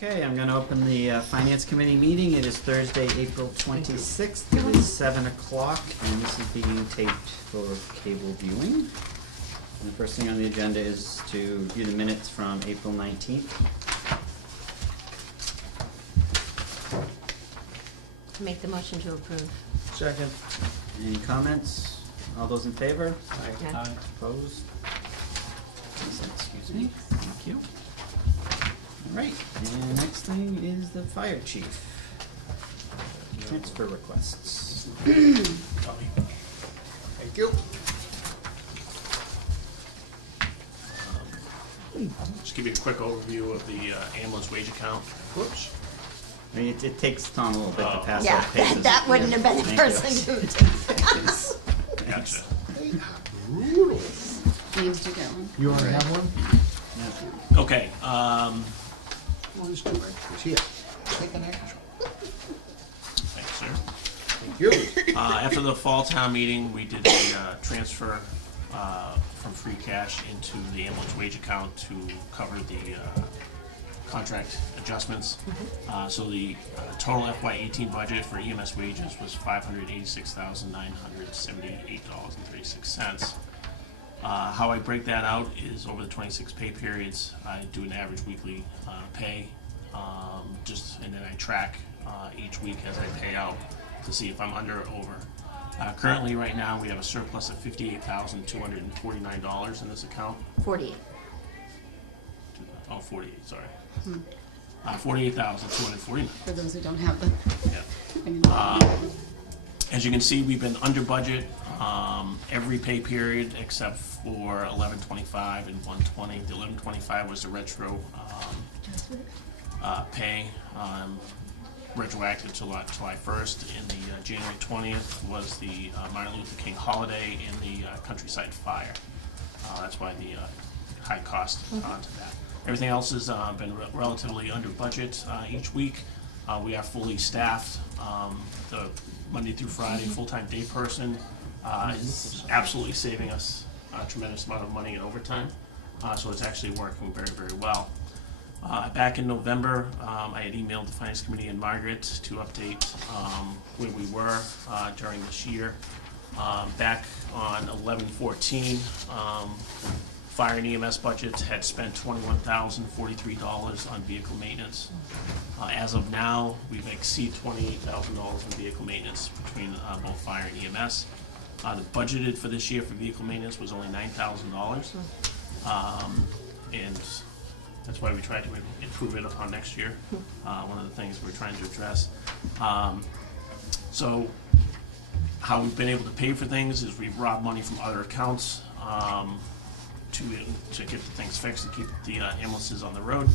Okay, I'm going to open the Finance Committee meeting. It is Thursday, April 26th. It is 7 o'clock, and this is being taped for cable viewing. And the first thing on the agenda is to view the minutes from April 19th. Make the motion to approve. Second. Any comments? All those in favor? Aye. Aye. Opposed? Excuse me. Thank you. All right, and next thing is the fire chief. Transfer requests. Thank you. Just give you a quick overview of the ambulance wage account. Whoops. I mean, it takes Tom a little bit to pass Yeah, out pages. that wouldn't have been the Thank you. person to take this. Gotcha. Brutal. James, do you get one? You already have one? Yeah. Okay, One Stuart. It's here. Take an extra. thanks, sir. Thank you. After the fall town meeting, we did a transfer from free cash into the ambulance wage account to cover the contract adjustments. So the total FY18 budget for EMS wages was $586,978.36. How I break that out is over the 26 pay periods, I do an average weekly pay, and then I track each week as I pay out to see if I'm under or over. Currently, right now, we have a surplus of $58,249 in this account. 48. Oh, 48, sorry. 48,249. For those who don't have the. Yeah. As you can see, we've been under budget every pay period except for 11/25 and 1/20. The 11/25 was the retro pay, retroactive to July 1st. And the January 20th was the Martin Luther King holiday and the countryside fire. That's why the high cost onto that. Everything else has been relatively under budget each week. We are fully staffed. The Monday through Friday full-time day person is absolutely saving us a tremendous amount of money in overtime. So it's actually working very, very well. Back in November, I had emailed the Finance Committee and Margaret to update where we were during this year. Back on 11/14, Fire and EMS budgets had spent $21,043 on vehicle maintenance. As of now, we've exceeded $28,000 in vehicle maintenance between both fire and EMS. The budgeted for this year for vehicle maintenance was only $9,000, and that's why we tried to improve it upon next year. One of the things we're trying to address. So how we've been able to pay for things is we've robbed money from other accounts to get the things fixed and keep the ambulances on the road.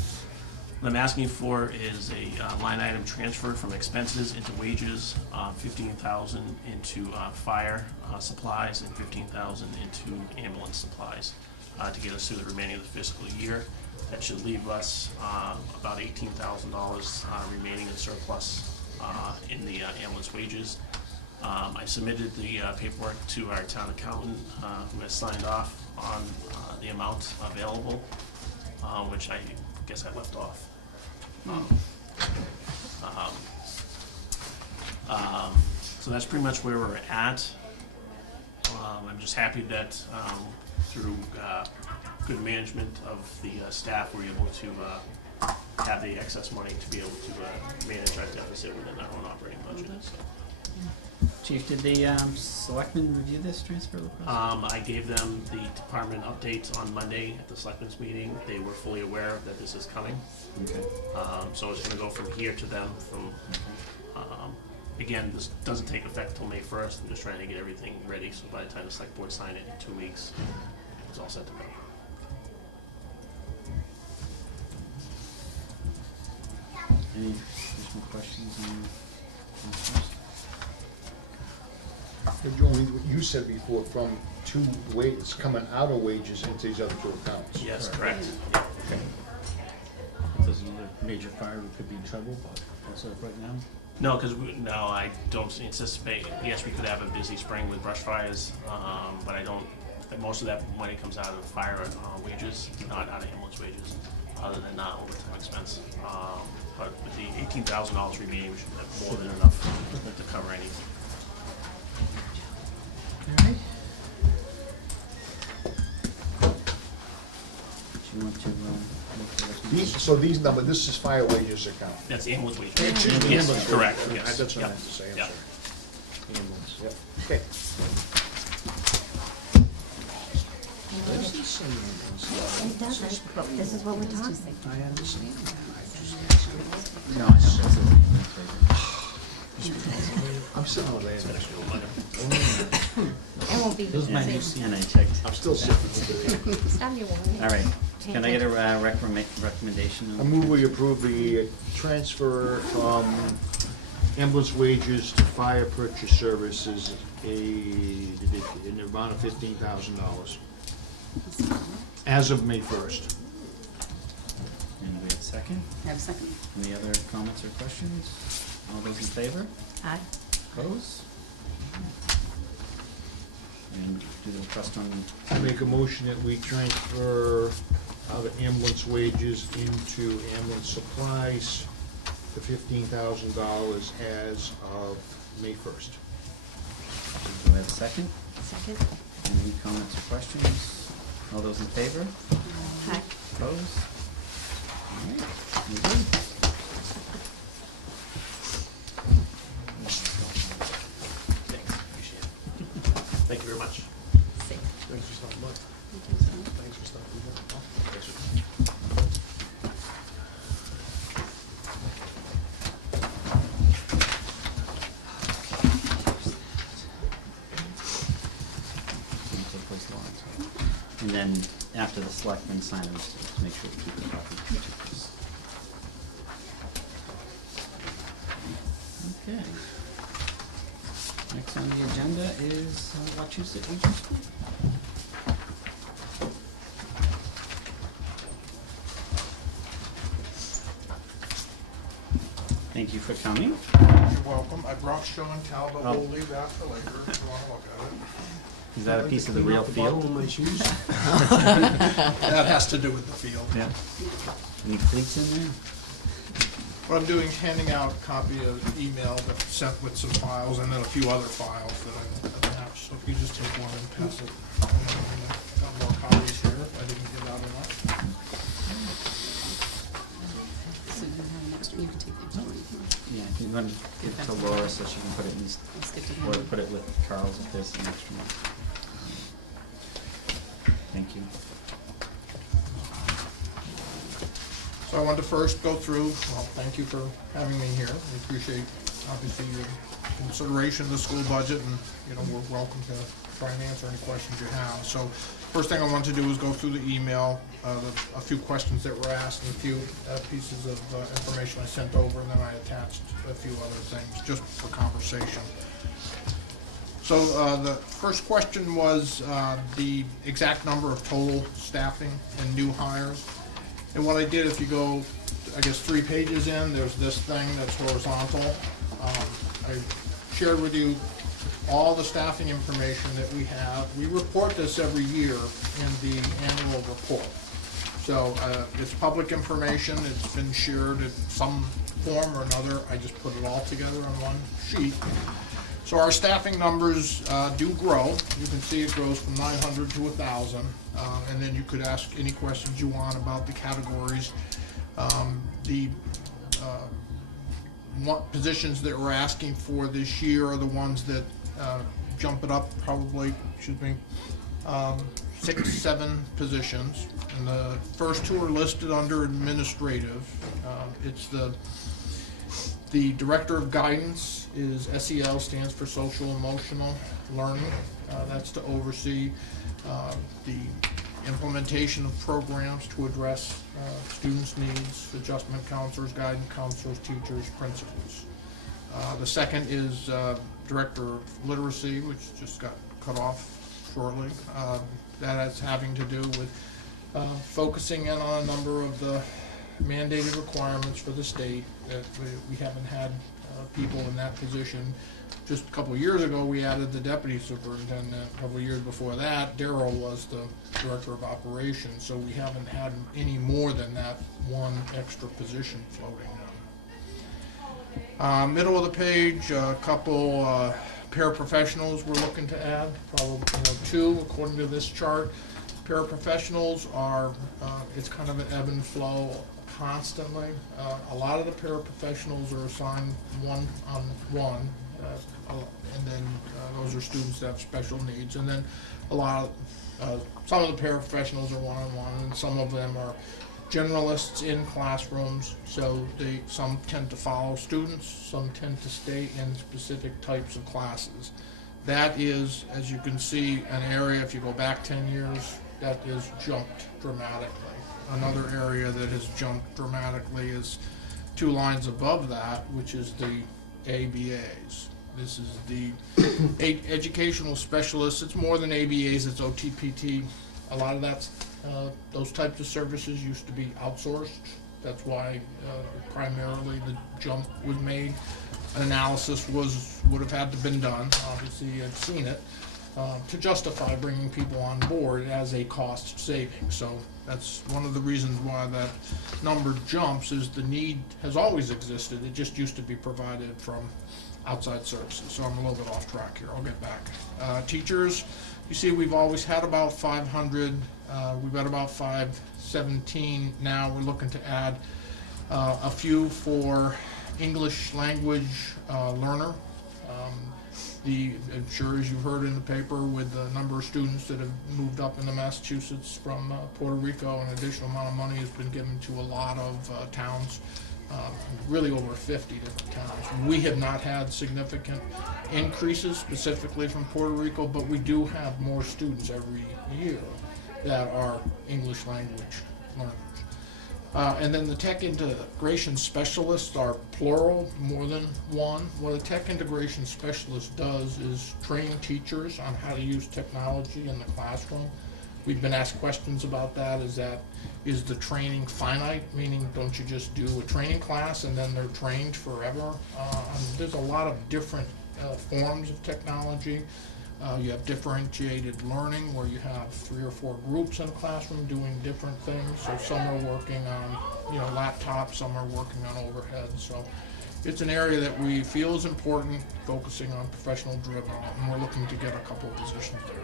What I'm asking for is a line item transfer from expenses into wages, $15,000 into fire supplies and $15,000 into ambulance supplies to get us through the remaining of the fiscal year. That should leave us about $18,000 remaining in surplus in the ambulance wages. I submitted the paperwork to our town accountant, who has signed off on the amount available, which I guess I left off. So that's pretty much where we're at. I'm just happy that through good management of the staff, we're able to have the excess money to be able to manage our deficit within our own operating budget. So. Chief, did the selectmen review this transfer request? I gave them the department updates on Monday at the selectmen's meeting. They were fully aware that this is coming. Okay. So it's gonna go from here to them again, this doesn't take effect till May 1st. I'm just trying to get everything ready, so by the time the select board sign it in 2 weeks, it's all set to go. Any additional questions on this? You said before, from two wages, coming out of wages into these other two accounts. Yes, Correct. correct. Yeah. Okay. If there's another major fire, we could be in trouble, but that's it right now. No, because I don't anticipate. Yes, we could have a busy spring with brush fires, but I don't. Most of that money comes out of fire wages, not out of ambulance wages, other than overtime expense. but with the $18,000 remaining, we should have more than enough to cover anything. All right. Do you want to, look for recommendation? So these numbers, this is fire wages account. That's the ambulance wage. Excuse me, Yes, ambulance correct, wage. yes. That's what I Yep. meant to say, I'm Yep. sorry. Ambulance, yep. Okay. It doesn't, but this is what we're talking. I understand that, No, I know, that's it. I'm sitting with Landon. It won't be the This is my new same. and I checked. I'm still sitting with it. Stop your warning. All right, can I get a recommendation? I move we approve the transfer from ambulance wages to fire purchase services, in the amount of $15,000 as of May 1st. And we have a second? Have a second. Any other comments or questions? All those in favor? Aye. Opposed? And do the request on, I make a motion that we transfer out of ambulance wages into ambulance supplies the $15,000 as of May 1st. do we have a second? Second? Any comments or questions? All those in favor? Aye. Opposed? All right, we're good. Thanks, appreciate it. Thank you very much. Six. Thanks for stopping by. Thanks for stopping Take those logs. And then after the selectmen sign them, just make sure we keep a copy of each of those. Okay. Next on the agenda is Wachusett Regional School. Thank you for coming. You're welcome. I brought show and tell, but Oh. we'll leave that for later if you wanna look at it. Is that a piece of the real field? my shoes. That has to do with the field. Yeah. Any cleats in there? What I'm doing is handing out a copy of email that's sent with some files and then a few other files that I attached. So if you just take one and pass it. Got more copies here if I didn't give out enough. So you have an extra, you can take the extra one if you want. Yeah, if you want to give it to Laura so she can put it in, I'll skip to or him. put it with Charles if there's an extra one. Thank you. So I want to first go through, well, thank you for having me here. We appreciate, obviously, your consideration of the school budget, and, you know, we're welcome to try and answer any questions you have. So first thing I want to do is go through the email, a few questions that were asked, and a few pieces of information I sent over, and then I attached a few other things, just for conversation. So the first question was the exact number of total staffing and new hires. And what I did, if you go, I guess 3 pages in, there's this thing that's horizontal. I shared with you all the staffing information that we have. We report this every year in the annual report. So it's public information, it's been shared in some form or another. I just put it all together on one sheet. So our staffing numbers do grow. You can see it grows from 900 to 1,000. And then you could ask any questions you want about the categories. What positions that we're asking for this year are the ones that jump it up probably, 6, 7 positions. And the first 2 are listed under administrative. It's the Director of Guidance is SEL, stands for Social Emotional Learning. That's to oversee the implementation of programs to address students' needs, adjustment counselors, guidance counselors, teachers, principals. The second is Director of Literacy, which just got cut off shortly. That is having to do with focusing in on a number of the mandated requirements for the state that we haven't had people in that position. Just a couple of years ago, we added the deputy superintendent. A couple of years before that, Darrell was the director of operations, so we haven't had any more than that one extra position floating Middle of the page, a couple paraprofessionals we're looking to add, probably 2 according to this chart. Paraprofessionals are, it's kind of an ebb and flow constantly. A lot of the paraprofessionals are assigned one-on-one, and then those are students that have special needs. And then some of the paraprofessionals are one-on-one, and some of them are generalists in classrooms, so some tend to follow students, some tend to stay in specific types of classes. That is, as you can see, an area, if you go back 10 years, that has jumped dramatically. Another area that has jumped dramatically is 2 lines above that, which is the ABAs. This is the educational specialists. It's more than ABAs, it's OTPT. A lot of that's those types of services used to be outsourced. That's why primarily the jump was made. An analysis would have had to been done. Obviously, I've seen it to justify bringing people on board as a cost saving. So that's one of the reasons why that number jumps. Is the need has always existed. It just used to be provided from outside services. So I'm a little bit off track here. I'll get back. Teachers. You see, we've always had about 500. We've got about 517 now. We're looking to add a few for English language learner. I'm sure, as you've heard in the paper, with the number of students that have moved up into Massachusetts from Puerto Rico, an additional amount of money has been given to a lot of towns. Really over 50 different towns. We have not had significant increases specifically from Puerto Rico, but we do have more students every year that are English language learners. And then the tech integration specialists are plural, more than one. What a tech integration specialist does is train teachers on how to use technology in the classroom. We've been asked questions about that. Is the training finite? Meaning, don't you just do a training class and then they're trained forever? There's a lot of different forms of technology. You have differentiated learning where you have 3 or 4 groups in a classroom doing different things. So some are working on laptops, some are working on overheads. So it's an area that we feel is important, focusing on professional development, and we're looking to get a couple of positions there.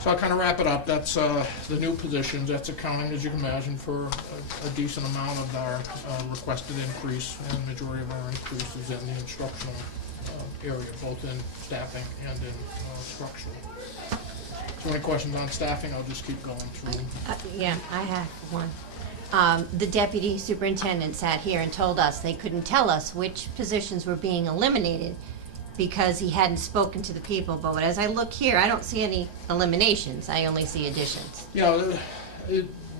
So I'll kind of wrap it up. That's the new positions. That's accounting, as you can imagine, for a decent amount of our requested increase, and the majority of our increase is in the instructional area, both in staffing and in structural. So any questions on staffing? I'll just keep going through. Yeah, I have one. The deputy superintendent sat here and told us they couldn't tell us which positions were being eliminated because he hadn't spoken to the people. But as I look here, I don't see any eliminations. I only see additions.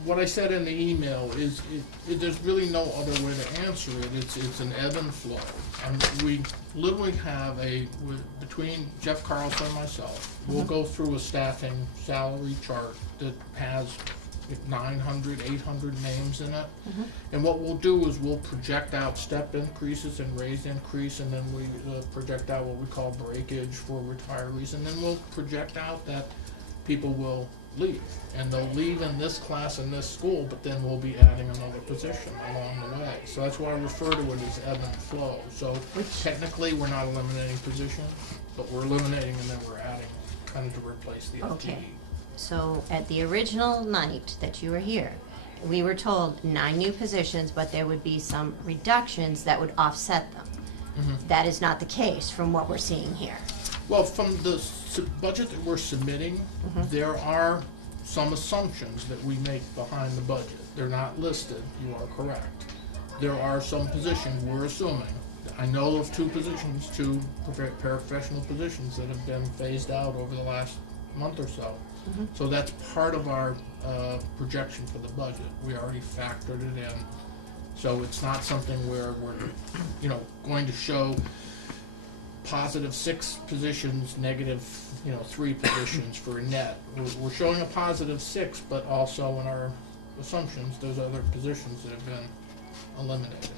What I said in the email is there's really no other way to answer it. It's an ebb and flow. We literally have between Jeff Carlson and myself, we'll go through a staffing salary chart that has 900, 800 names in it. And what we'll do is we'll project out step increases and raise increase, and then we project out what we call breakage for retirees, and then we'll project out that people will leave, and they'll leave in this class in this school, but then we'll be adding another position along the way. So that's why I refer to it as ebb and flow. So technically we're not eliminating positions, but we're eliminating and then we're adding kind of to replace the FTE. Okay. So at the original night that you were here, we were told 9 new positions, but there would be some reductions that would offset them. That is not the case from what we're seeing here. Well, from the budget that we're submitting, there are some assumptions that we make behind the budget. They're not listed, you are correct. There are some positions we're assuming. I know of 2 positions, 2 paraprofessional positions that have been phased out over the last month or so. So that's part of our projection for the budget. We already factored it in. So it's not something where we're going to show positive 6 positions, negative 3 positions for a net. We're showing a positive 6, but also in our assumptions, there's other positions that have been eliminated.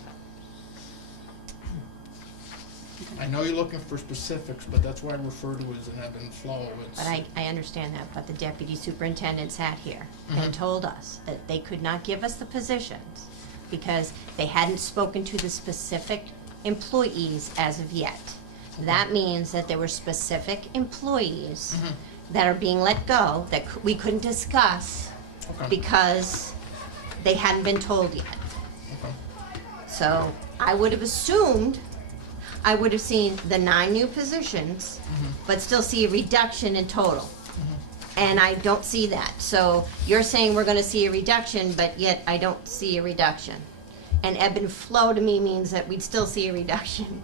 I know you're looking for specifics, but that's why I refer to it as an ebb and flow. But I understand that, but the deputy superintendent sat here and told us that they could not give us the positions because they hadn't spoken to the specific employees as of yet. That means that there were specific employees that are being let go that we couldn't discuss Okay. because they hadn't been told yet. Okay. So I would have assumed, I would have seen the 9 new positions, but still see a reduction in total. And I don't see that. So you're saying we're gonna see a reduction, but yet I don't see a reduction. And ebb and flow to me means that we'd still see a reduction.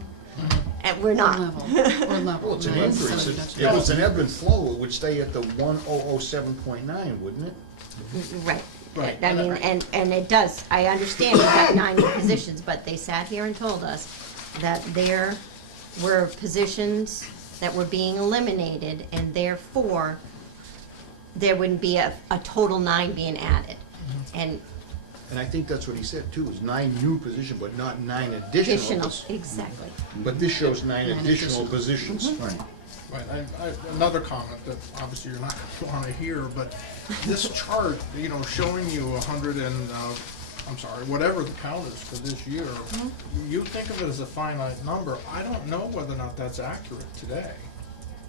And we're Or not. level, or level. Well, it's an right? increase. So If that's- it was an ebb and flow, it would stay at the 1007.9, wouldn't it? Right. Right. I mean, and it does, I understand we have 9 new positions, but they sat here and told us that there were positions that were being eliminated, and therefore, there wouldn't be a total 9 being added. And And I think that's what he said too, is 9 new positions, but not 9 additional. additional, exactly. But this shows 9 Nine additional additional. positions. Right. Right, another comment that obviously you're not gonna wanna hear, but this chart, you know, showing you 100 and, I'm sorry, whatever the count is for this year, you think of it as a finite number. I don't know whether or not that's accurate today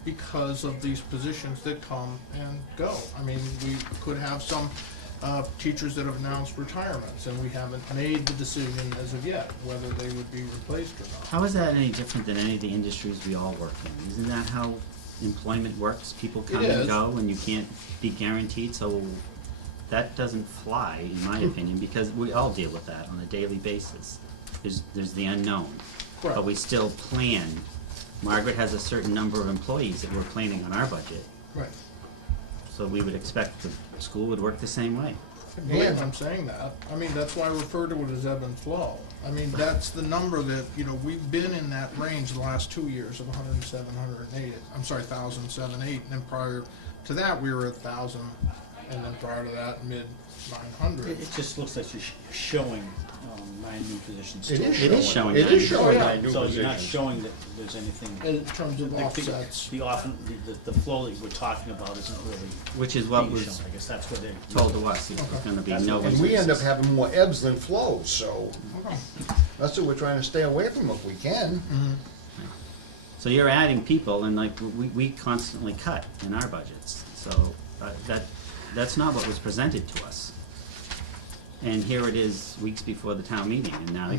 because of these positions that come and go. I mean, we could have some teachers that have announced retirements, and we haven't made the decision as of yet whether they would be replaced or not. How is that any different than any of the industries we all work in? Isn't that how employment works? People come It and is. go and you can't be guaranteed, so that doesn't fly, in my opinion, because we all deal with that on a daily basis. There's the unknown. But Correct. we still plan. Margaret has a certain number of employees that we're planning on our budget, Right. so we would expect the school would work the same way. I believe I'm saying that. I mean, that's why I refer to it as ebb and flow. I mean, that's the number that, you know, we've been in that range the last 2 years of 107, 108. I'm sorry, 1,007, 8, and then prior to that, we were at 1,000, and then prior to that, mid-900. It just looks like you're showing 9 new positions. It still. is It is showing It nine. is showing Oh, yeah. 9 new So you're not positions. showing that there's anything. In terms of the- offsets. The flow that we're talking about isn't really Which is what being was shown. I guess that's what they're. told to us, it was gonna be no And we end up increases. having more ebbs than flows, so Okay. that's what we're trying to stay away from if we can. So you're adding people, and like, we constantly cut in our budgets, so that's not what was presented to us. And here it is, weeks before the town meeting, and now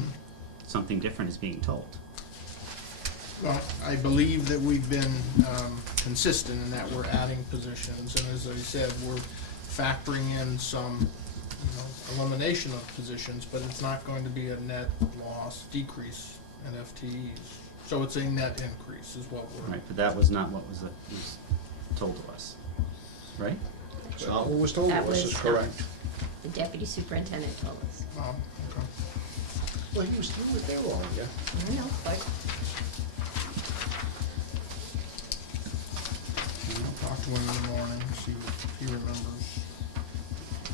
something different is being told. Well, I believe that we've been consistent in that we're adding positions, and as I said, we're factoring in some, you know, elimination of positions, but it's not going to be a net loss, decrease in FTEs. So it's a net increase is what we're. Right, but that was not what was told to us, right? It's not what was told to That us, was, is correct. The deputy superintendent told us. Okay. Well, he was through with their all, yeah. I know, but I'll talk to him in the morning, see if he remembers.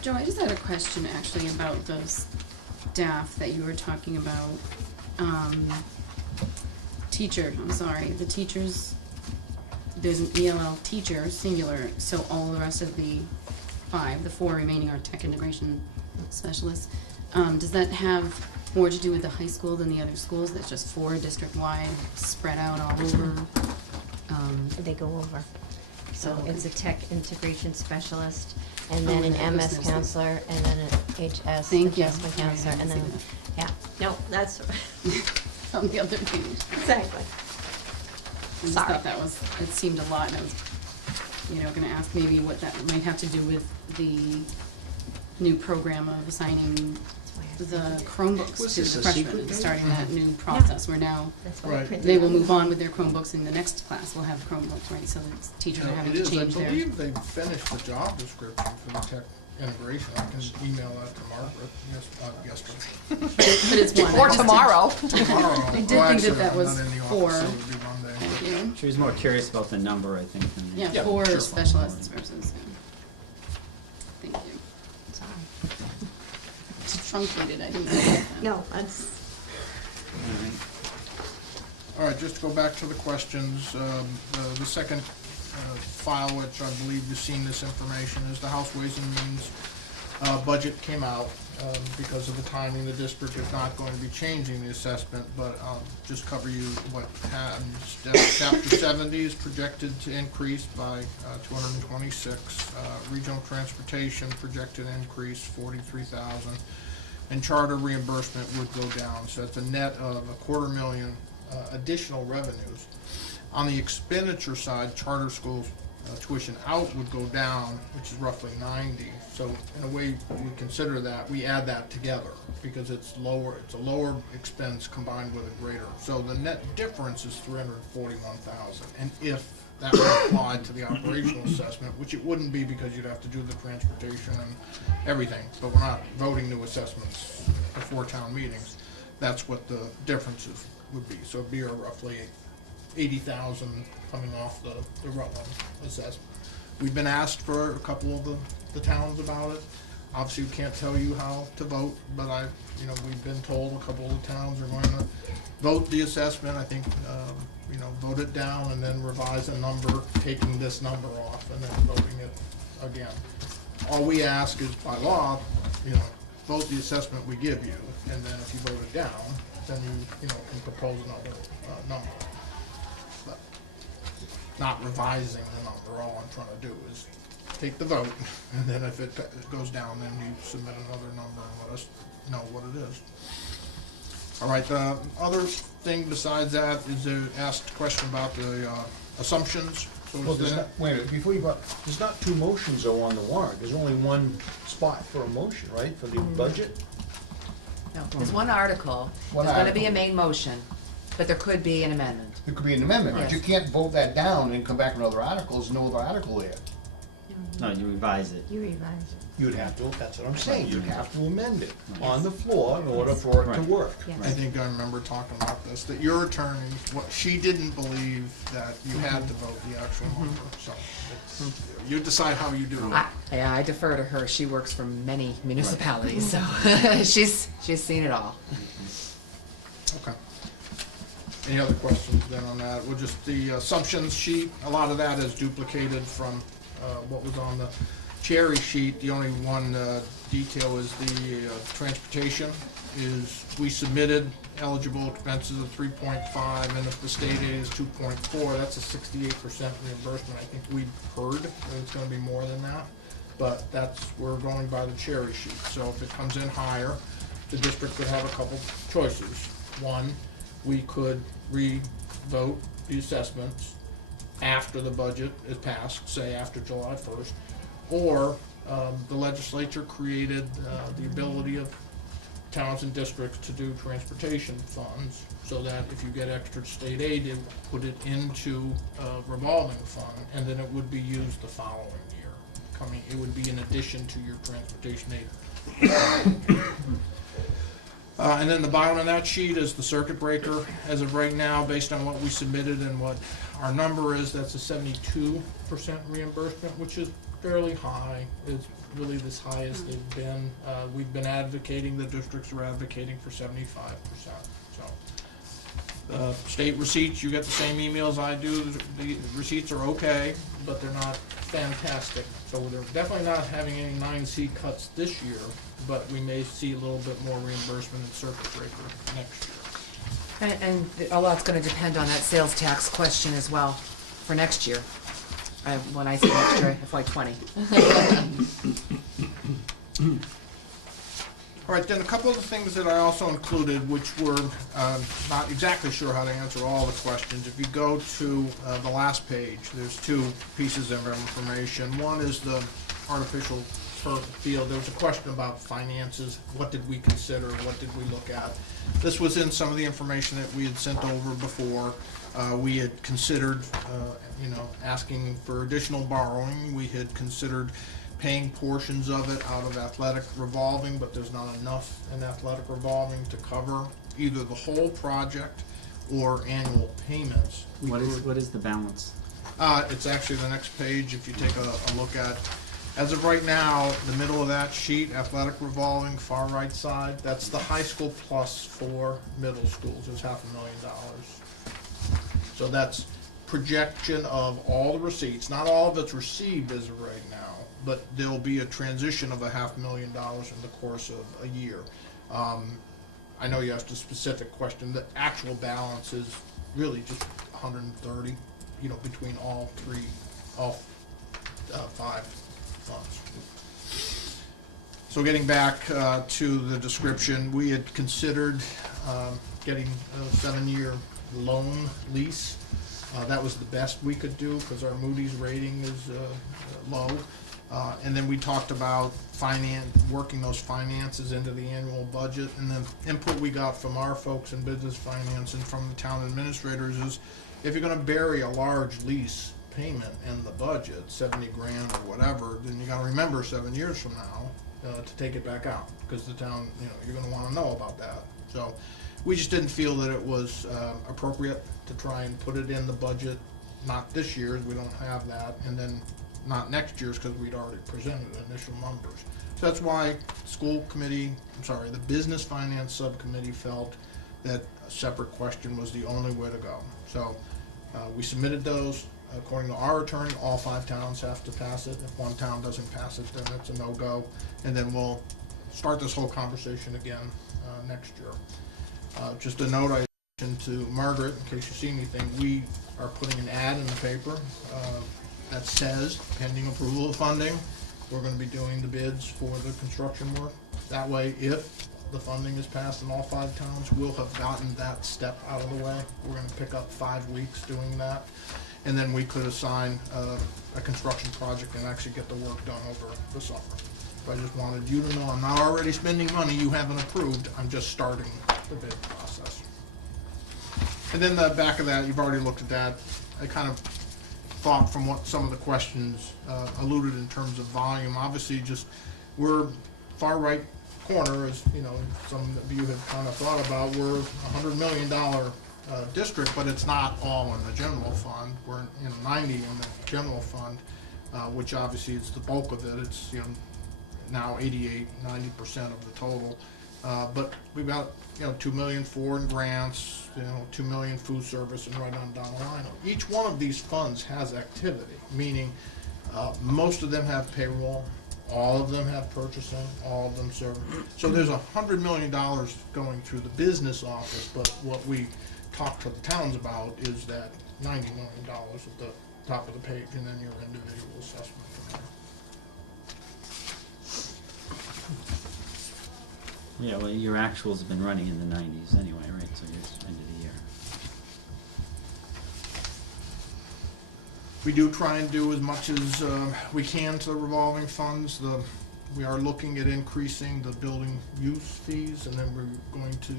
Joe, I just had a question actually about those staff that you were talking about. The teachers, there's an ELL teacher, singular, so all the rest of the 4 remaining are tech integration specialists. Does that have more to do with the high school than the other schools? That's just 4 district-wide, spread out all over? they go over. So Oh, okay. it's a tech integration specialist, and Oh, then an okay, MS business. counselor, and then an HS Thank you. adjustment All right, counselor, I and then, didn't see yeah, no, that's, On the other page. exactly. I just Sorry. thought that was, it seemed a lot, and I was, gonna ask maybe what that might have to do with the new program of assigning the Chromebooks Was to this the a freshmen, secret and thing? starting that new process, where now That's why I Right. printed they it will out. move on with their Chromebooks in the next class, will have Chromebooks, right, so the teachers are Yeah, having it to is. change I their. believe they finished the job description for the tech integration. I can email that to Margaret, yesterday. But it's one. Or tomorrow. Tomorrow. I did Oh, think actually, that I'm was not in the office, 4. so it'll be Monday. Thank you. She was more curious about the number, I think, than. Yeah, Yeah, 4 sure. specialists versus, thank you. Sorry. It's truncated, I didn't know that. No, that's, All right. All right, just to go back to the questions, the second file, which I believe you've seen this information, is the House Ways and Means budget came out. Because of the timing, the district is not going to be changing the assessment, but just cover you what happens. Chapter 70 is projected to increase by 226. Regional transportation projected increase 43,000, and charter reimbursement would go down. So that's a net of $250,000 additional revenues. On the expenditure side, charter schools tuition out would go down, which is roughly 90. So in a way, we consider that, we add that together because it's lower, it's a lower expense combined with a greater. So the net difference is 341,000. And if that were applied to the operational assessment, which it wouldn't be because you'd have to do the transportation and everything, but we're not voting new assessments before town meetings, that's what the differences would be. So it'd be a roughly 80,000 coming off the Rutland assessment. We've been asked for a couple of the towns about it. Obviously, we can't tell you how to vote, but we've been told a couple of the towns are going to vote the assessment. I think, vote it down and then revise a number, taking this number off and then voting it again. All we ask is by law, vote the assessment we give you, and then if you vote it down, then you can propose another number. But not revising the number. All I'm trying to do is take the vote, and then if it goes down, then you submit another number and let us know what it is. All right, the other thing besides that is they asked a question about the assumptions. So Well, is that- wait a minute, before you go, there's not two motions though on the warrant. There's only one spot for a motion, right, for the budget? No, there's one article, One there's gonna be a article. main motion, but there could be an amendment. There could be an amendment, but Yes. you can't vote that down and come back with another article. There's no other article there. No, you revise it. You revise it. You'd have to, that's what I'm saying, you'd have to amend it on the floor in order for it to Right. work. Yes. I think I remember talking about this, that your attorney, she didn't believe that you had to vote the actual number, so you decide how you do it. I defer to her, she works for many municipalities, so she's seen it all. Okay. Any other questions then on that? Well, just the assumptions sheet, a lot of that is duplicated from what was on the cherry sheet. The only one detail is the transportation, is we submitted eligible expenses of 3.5, and if the state aid is 2.4, that's a 68% reimbursement. I think we've heard that it's gonna be more than that, but we're going by the cherry sheet. So if it comes in higher, the district could have a couple choices. One, we could re-vote the assessments after the budget is passed, say after July 1st, or the legislature created the ability of towns and districts to do transportation funds, so that if you get extra state aid, you put it into a revolving fund, and then it would be used the following year. It would be in addition to your transportation aid. And then the bottom of that sheet is the circuit breaker. As of right now, based on what we submitted and what our number is, that's a 72% reimbursement, which is fairly high. It's really as high as they've been. We've been advocating, the districts are advocating for 75%. So, state receipts, you get the same emails I do. The receipts are okay, but they're not fantastic. So they're definitely not having any 9C cuts this year, but we may see a little bit more reimbursement in circuit breaker next year. And a lot's gonna depend on that sales tax question as well for next year. When I say next year, FY20. All right, then a couple of the things that I also included, which were not exactly sure how to answer all the questions. If you go to the last page, there's two pieces of information. One is the artificial turf field. There was a question about finances. What did we consider? What did we look at? This was in some of the information that we had sent over before. We had considered, asking for additional borrowing. We had considered paying portions of it out of athletic revolving, but there's not enough in athletic revolving to cover either the whole project or annual payments. What is the balance? It's actually the next page, if you take a look at. As of right now, the middle of that sheet, athletic revolving, far right side, that's the high school plus for middle schools, is $500,000. So that's projection of all the receipts. Not all of it's received as of right now, but there'll be a transition of $500,000 in the course of a year. I know you asked a specific question. The actual balance is really just 130, between all five funds. So getting back to the description, we had considered getting a 7-year loan lease. That was the best we could do because our Moody's rating is low. And then we talked about working those finances into the annual budget. And then input we got from our folks in business finance and from the town administrators is, if you're gonna bury a large lease payment in the budget, 70 grand or whatever, then you gotta remember 7 years from now to take it back out, because the town, you're gonna wanna know about that. So we just didn't feel that it was appropriate to try and put it in the budget, not this year's, we don't have that, and then not next year's because we'd already presented initial numbers. So that's why the business finance subcommittee felt that a separate question was the only way to go. So we submitted those. According to our attorney, all 5 towns have to pass it. If one town doesn't pass it, then it's a no-go. And then we'll start this whole conversation again next year. Just a note I mentioned to Margaret, in case you see anything, we are putting an ad in the paper that says, pending approval of funding, we're gonna be doing the bids for the construction work. That way, if the funding is passed in all 5 towns, we'll have gotten that step out of the way. We're gonna pick up 5 weeks doing that. And then we could assign a construction project and actually get the work done over the summer. But I just wanted you to know I'm not already spending money you haven't approved, I'm just starting the bid process. And then the back of that, you've already looked at that. I kind of thought from what some of the questions alluded in terms of volume. Obviously, just we're far right corner, as some of you have kind of thought about. We're $100 million district, but it's not all in the general fund. We're 90 in the general fund, which obviously is the bulk of it. It's now 90% of the total. But we've got $2 million for grants, $2 million food service, and right on down the line. Each one of these funds has activity, meaning most of them have payroll, all of them have purchasing, all of them serve. So there's $100 million going through the business office, but what we talk to the towns about is that $90 million at the top of the page, and then your individual assessment from there. Yeah, well, your actuals have been running in the 90s anyway, right? So you're end of the year. We do try and do as much as we can to the revolving funds. We are looking at increasing the building use fees, and then we're going to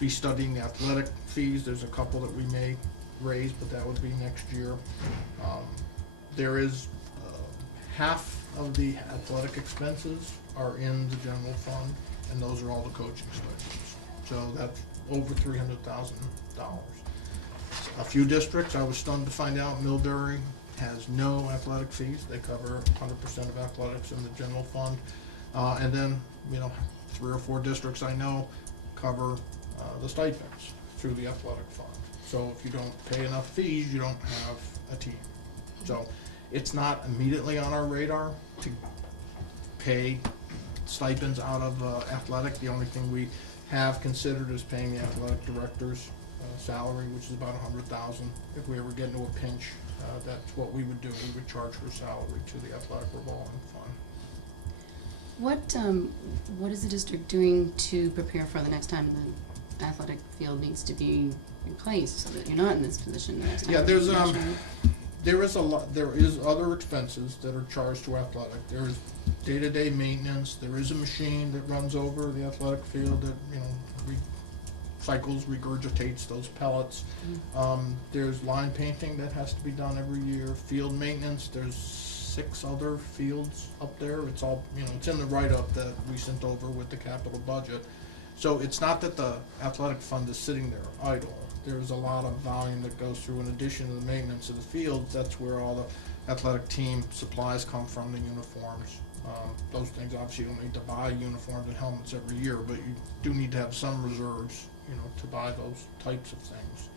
be studying athletic fees. There's a couple that we may raise, but that would be next year. There is half of the athletic expenses are in the general fund, and those are all the coaching stipends. So that's over $300,000. A few districts, I was stunned to find out, Millbury has no athletic fees. They cover 100% of athletics in the general fund. And then, 3 or 4 districts I know cover the stipends through the athletic fund. So if you don't pay enough fees, you don't have a team. So it's not immediately on our radar to pay stipends out of athletic. The only thing we have considered is paying the athletic director's salary, which is about $100,000. If we ever get into a pinch, that's what we would do. We would charge her salary to the athletic revolving fund. What is the district doing to prepare for the next time the athletic field needs to be replaced so that you're not in this position the next time? Yeah, there is other expenses that are charged to athletic. There is day-to-day maintenance. There is a machine that runs over the athletic field that regurgitates those pellets. There's line painting that has to be done every year. Field maintenance. There's 6 other fields up there. It's all it's in the write-up that we sent over with the capital budget. So it's not that the athletic fund is sitting there idle. There's a lot of volume that goes through in addition to the maintenance of the fields. That's where all the athletic team supplies come from, the uniforms. Those things, obviously you don't need to buy uniforms and helmets every year, but you do need to have some reserves, to buy those types of things.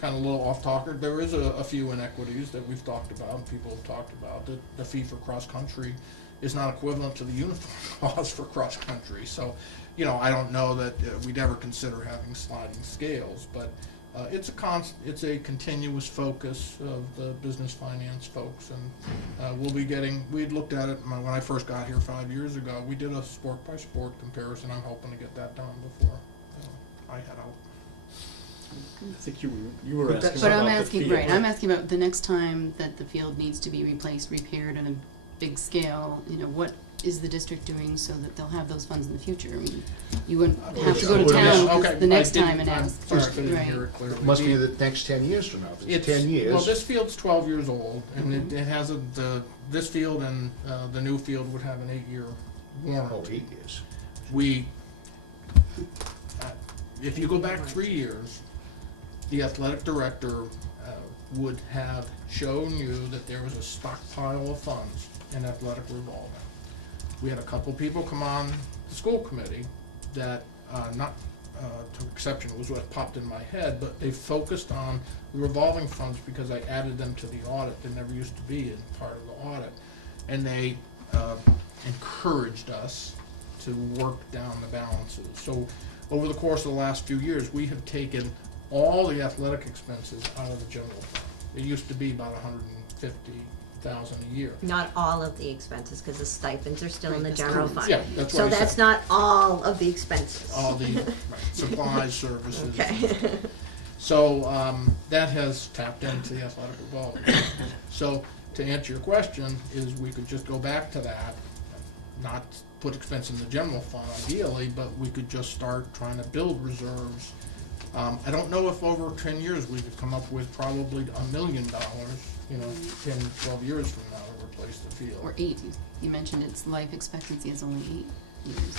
kind of a little off talker, there is a few inequities that we've talked about, and people have talked about, that the fee for cross-country is not equivalent to the uniform cost for cross-country. So, you know, I don't know that we'd ever consider having sliding scales, but it's a continuous focus of the business finance folks, and we'd looked at it when I first got here 5 years ago. We did a sport-by-sport comparison. I'm hoping to get that done before I head out. I think you were asking But about I'm the asking, field. right, I'm asking about the next time that the field needs to be replaced, repaired on a big scale, you know, what is the district doing so that they'll have those funds in the future? I mean, you wouldn't have to go to Well, town yes, okay, the next I didn't- time and I'm ask. sorry if I didn't Right. hear it clearly. It must be the next 10 years from now. If it's 10 years. Well, this field's 12 years old, and it has this field and the new field would have an 8-year Oh, warranty. 8 years. If you go back 3 years, the athletic director would have shown you that there was a stockpile of funds in athletic revolving. We had a couple people come on the school committee that, not to exception was what popped in my head, but they focused on the revolving funds because I added them to the audit. They never used to be in part of the audit. And they encouraged us to work down the balances. So over the course of the last few years, we have taken all the athletic expenses out of the general fund. It used to be about $150,000 a year. Not all of the expenses, because the stipends are still in the Right, general that's fund. Yeah, that's So what I that's said. not all of the expenses. All the right, supplies, services. Okay. So that has tapped into the athletic revolving. So to answer your question, is we could just go back to that, not put expense in the general fund ideally, but we could just start trying to build reserves. I don't know if over 10 years we could come up with probably $1 million, 10, 12 years from now to replace the field. Or 8, you mentioned its life expectancy is only 8 years.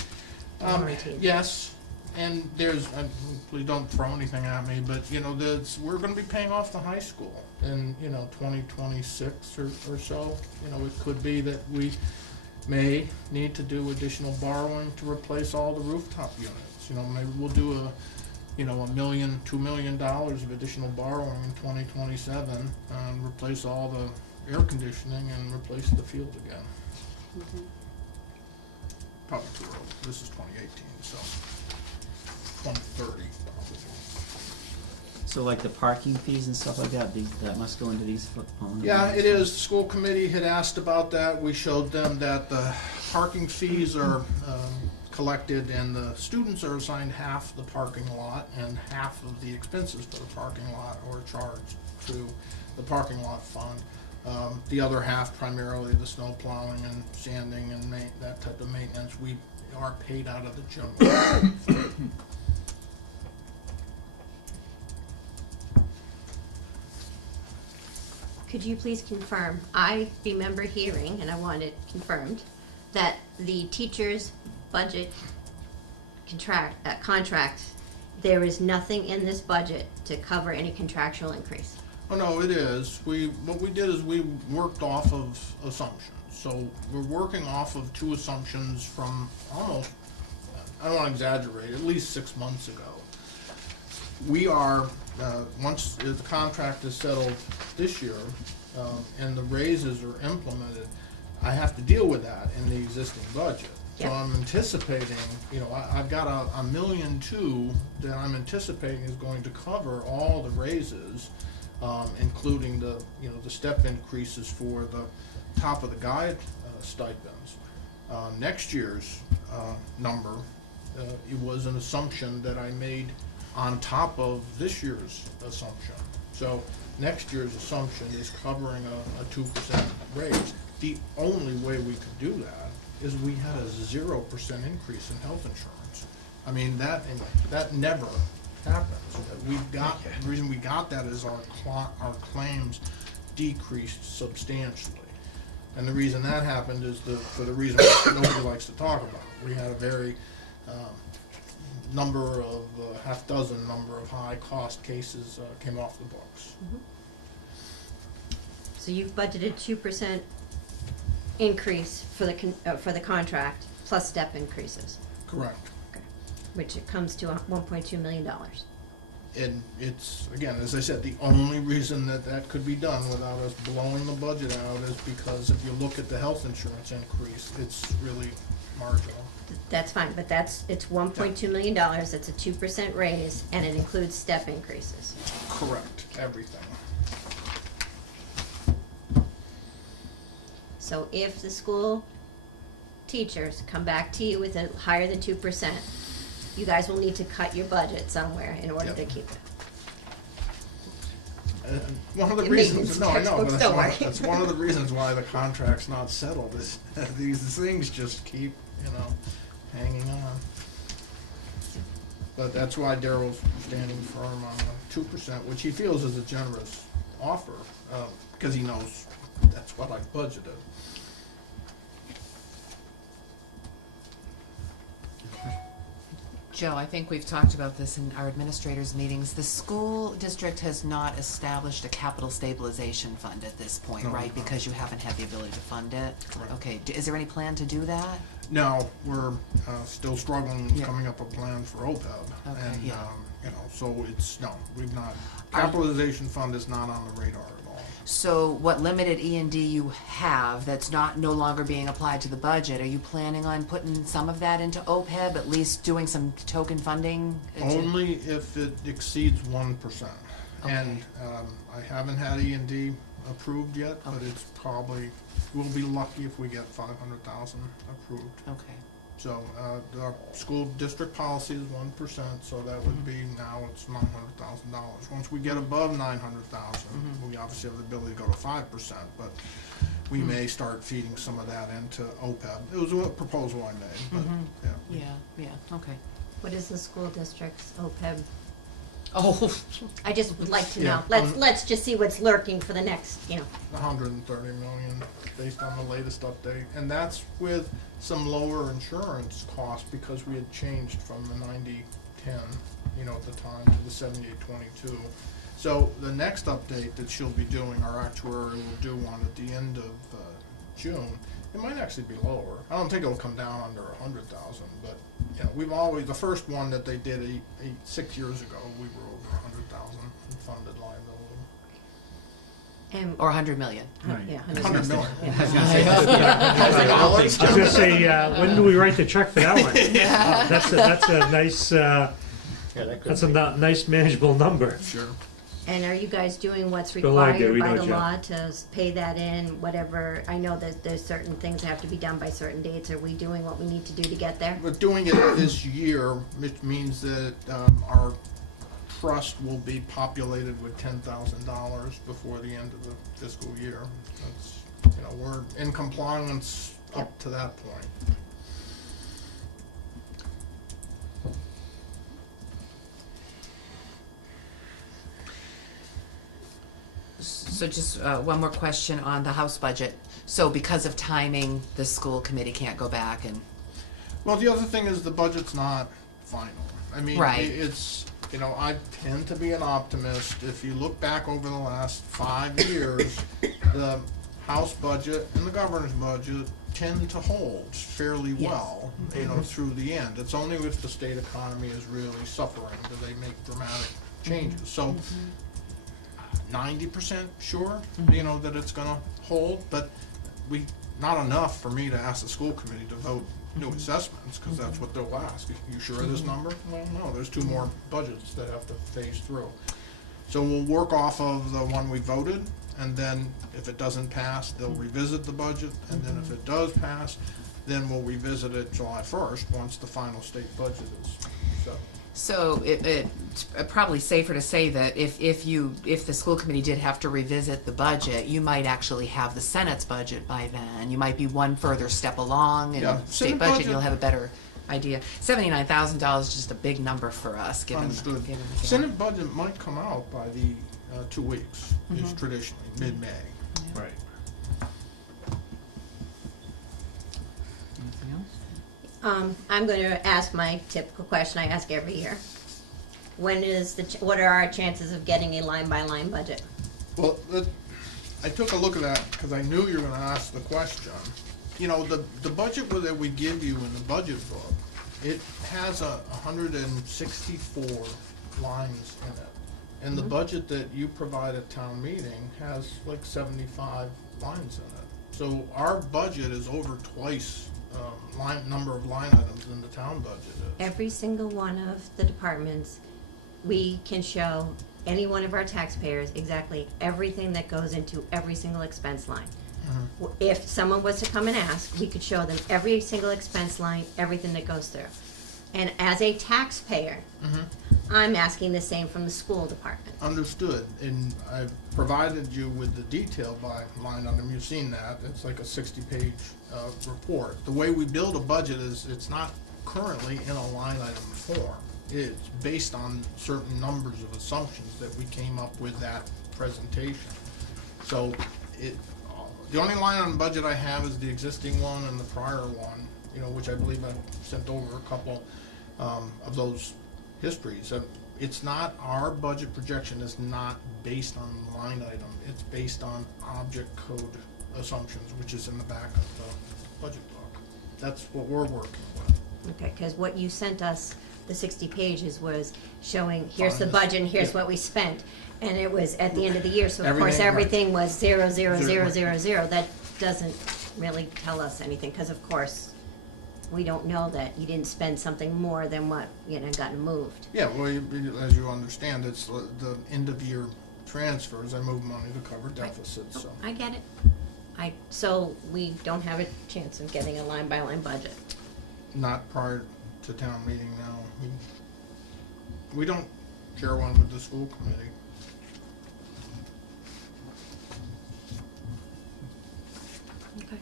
Warranty. Yes, and please don't throw anything at me, but, we're gonna be paying off the high school in, 2026 or so. It could be that we may need to do additional borrowing to replace all the rooftop units. Maybe we'll do $1 million, $2 million of additional borrowing in 2027 and replace all the air conditioning and replace the field again. Okay. Probably too early. This is 2018, so 2030 probably. So like the parking fees and stuff like that, that must go into these line Yeah, items? it is. The school committee had asked about that. We showed them that the parking fees are collected and the students are assigned half the parking lot and half of the expenses for the parking lot are charged through the parking lot fund. The other half, primarily the snow plowing and sanding and that type of maintenance, we are paid out of the general fund. Could you please confirm, I remember hearing, and I want it confirmed, that the teacher's budget contract, there is nothing in this budget to cover any contractual increase. Oh, no, it is. What we did is we worked off of assumptions. So we're working off of 2 assumptions from almost, I don't want to exaggerate, at least 6 months ago. We are, once the contract is settled this year, and the raises are implemented, I have to deal with that in the existing budget. So Yep. I'm anticipating, I've got a $1.2 million that I'm anticipating is going to cover all the raises, including the step increases for the top of the guide stipends. Next year's number, it was an assumption that I made on top of this year's assumption. So next year's assumption is covering a 2% raise. The only way we could do that is we had a 0% increase in health insurance. I mean, that never happens. The reason we got that is our claims decreased substantially. And the reason that happened is for the reason nobody likes to talk about. We had a very half dozen number of high cost cases came off the books. So you've budgeted 2% increase for the contract plus step increases, Correct. which it comes to $1.2 million. And it's, again, as I said, the only reason that that could be done without us blowing the budget out is because if you look at the health insurance increase, it's really marginal. That's fine, but it's $1.2 million, it's a 2% raise, and it includes step increases. Correct, everything. So if the school teachers come back to you with a higher than 2%, you guys will need to cut your budget somewhere in order Yep. to keep it. And one of the It may reasons, be no, I know, but textbooks, don't worry. that's one of the reasons why the contract's not settled, is these things just keep, hanging on. But that's why Daryl's standing firm on the 2%, which he feels is a generous offer, because he knows that's what I budgeted. Joe, I think we've talked about this in our administrators' meetings. The school district has not established a capital stabilization fund at this point, No, right? no. Because you haven't had the ability to fund it? Correct. Okay, is there any plan to do that? No, we're still struggling with Yeah. coming up a plan for OPEB. Okay, And, yeah. so we've not, Are- capitalization fund is not on the radar at all. So what limited E&D you have that's no longer being applied to the budget, are you planning on putting some of that into OPEB, at least doing some token funding? Only if it exceeds 1%. And Okay. I haven't had E&D approved yet, but Okay. it's probably, we'll be lucky if we get 500,000 approved. Okay. So, the school district policy is 1%, so that would be, now it's $900,000. Once we get above 900,000, we obviously have the ability to go to 5%, but we may start feeding some of that into OPEB. It was a proposal I made, but, yeah. Yeah, okay. What is the school district's OPEB? Oh, I just would like to Yeah, know. Let's just see what's lurking for the next, 130 million based on the latest update, and that's with some lower insurance costs because we had changed from the 90-10, at the time, to the 78-22. So the next update that she'll be doing, our actuary will do one at the end of June. It might actually be lower. I don't think it'll come down under 100,000, but we've always, the first one that they did 6 years ago, we were over 100,000 in funded liability. and, or 100 million. yeah, 100 million. I was gonna say, when do we write the check for that one? That's a nice, Yeah, that could that's a be. nice manageable number. Sure. And are you guys doing what's Bill, I do, required we by know the Jeff. law to pay that in, whatever? I know that there's certain things that have to be done by certain dates. Are we doing what we need to do to get there? We're doing it this year, which means that our trust will be populated with $10,000 before the end of the fiscal year. That's, we're in compliance up to that point. So just one more question on the House budget. So because of timing, the school committee can't go back and, Well, the other thing is the budget's not final. I mean, Right. it's, I tend to be an optimist. If you look back over the last 5 years, the House budget and the governor's budget tend to hold fairly Yes. well, through the end. It's only if the state economy is really suffering do they make dramatic changes. So 90% sure, that it's gonna hold, but not enough for me to ask the school committee to vote new assessments, because that's what they'll ask. You sure of this number? Well, no, there's 2 more budgets that have to phase through. So we'll work off of the one we voted, and then if it doesn't pass, they'll revisit the budget, and then if it does pass, then we'll revisit it July 1st, once the final state budget is set. so it's probably safer to say that if the school committee did have to revisit the budget, you might actually have the Senate's budget by then. You might be one further step along in Yeah, the state Senate budget, budget- you'll have a better idea. $79,000 is just a big number for us, given the Understood. gap. Senate budget might come out by the 2 weeks, is traditionally, mid-May. Right. Anything else? I'm going to ask my typical question I ask every year. What are our chances of getting a line-by-line budget? Well, I took a look at that because I knew you were gonna ask the question. The budget that we give you in the budget book, it has 164 lines in it. And the budget that you provide at town meeting has like 75 lines in it. So our budget is over twice, number of line items than the town budget is. Every single one of the departments, we can show any one of our taxpayers exactly everything that goes into every single expense line. If someone was to come and ask, we could show them every single expense line, everything that goes through. And as a taxpayer, I'm asking the same from the school department. Understood, and I've provided you with the detail by line item, you've seen that, it's like a 60-page report. The way we build a budget is, it's not currently in a line item form. It's based on certain numbers of assumptions that we came up with that presentation. So, the only line item budget I have is the existing one and the prior one, which I believe I sent over a couple of those histories. It's not, our budget projection is not based on line item, it's based on object code assumptions, which is in the back of the budget book. That's what we're working with. Okay, because what you sent us, the 60 pages, was showing, here's the Fine. budget and here's Yeah. what we spent. And it was at the end of the year, so of course Everything, right. everything was 0, 0, 0, Zero. 0, 0. That doesn't really tell us anything, because of course, we don't know that you didn't spend something more than what, got moved. Yeah, well, as you understand, it's the end-of-year transfers, I move money to cover deficits, so. I get it. So we don't have a chance of getting a line-by-line budget. Not prior to town meeting now. We don't share one with the school committee. Okay.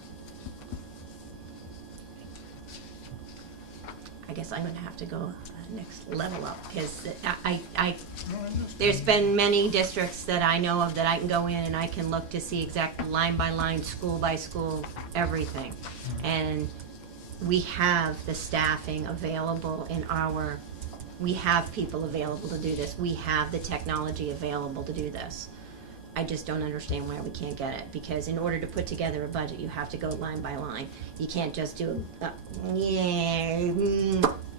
I guess I'm gonna have to go next level up, because there's been many districts that I know of that I can go in and I can look to see exact line by line, school by school, everything. And we have the staffing available we have people available to do this. We have the technology available to do this. I just don't understand why we can't get it, because in order to put together a budget, you have to go line by line. You can't just do,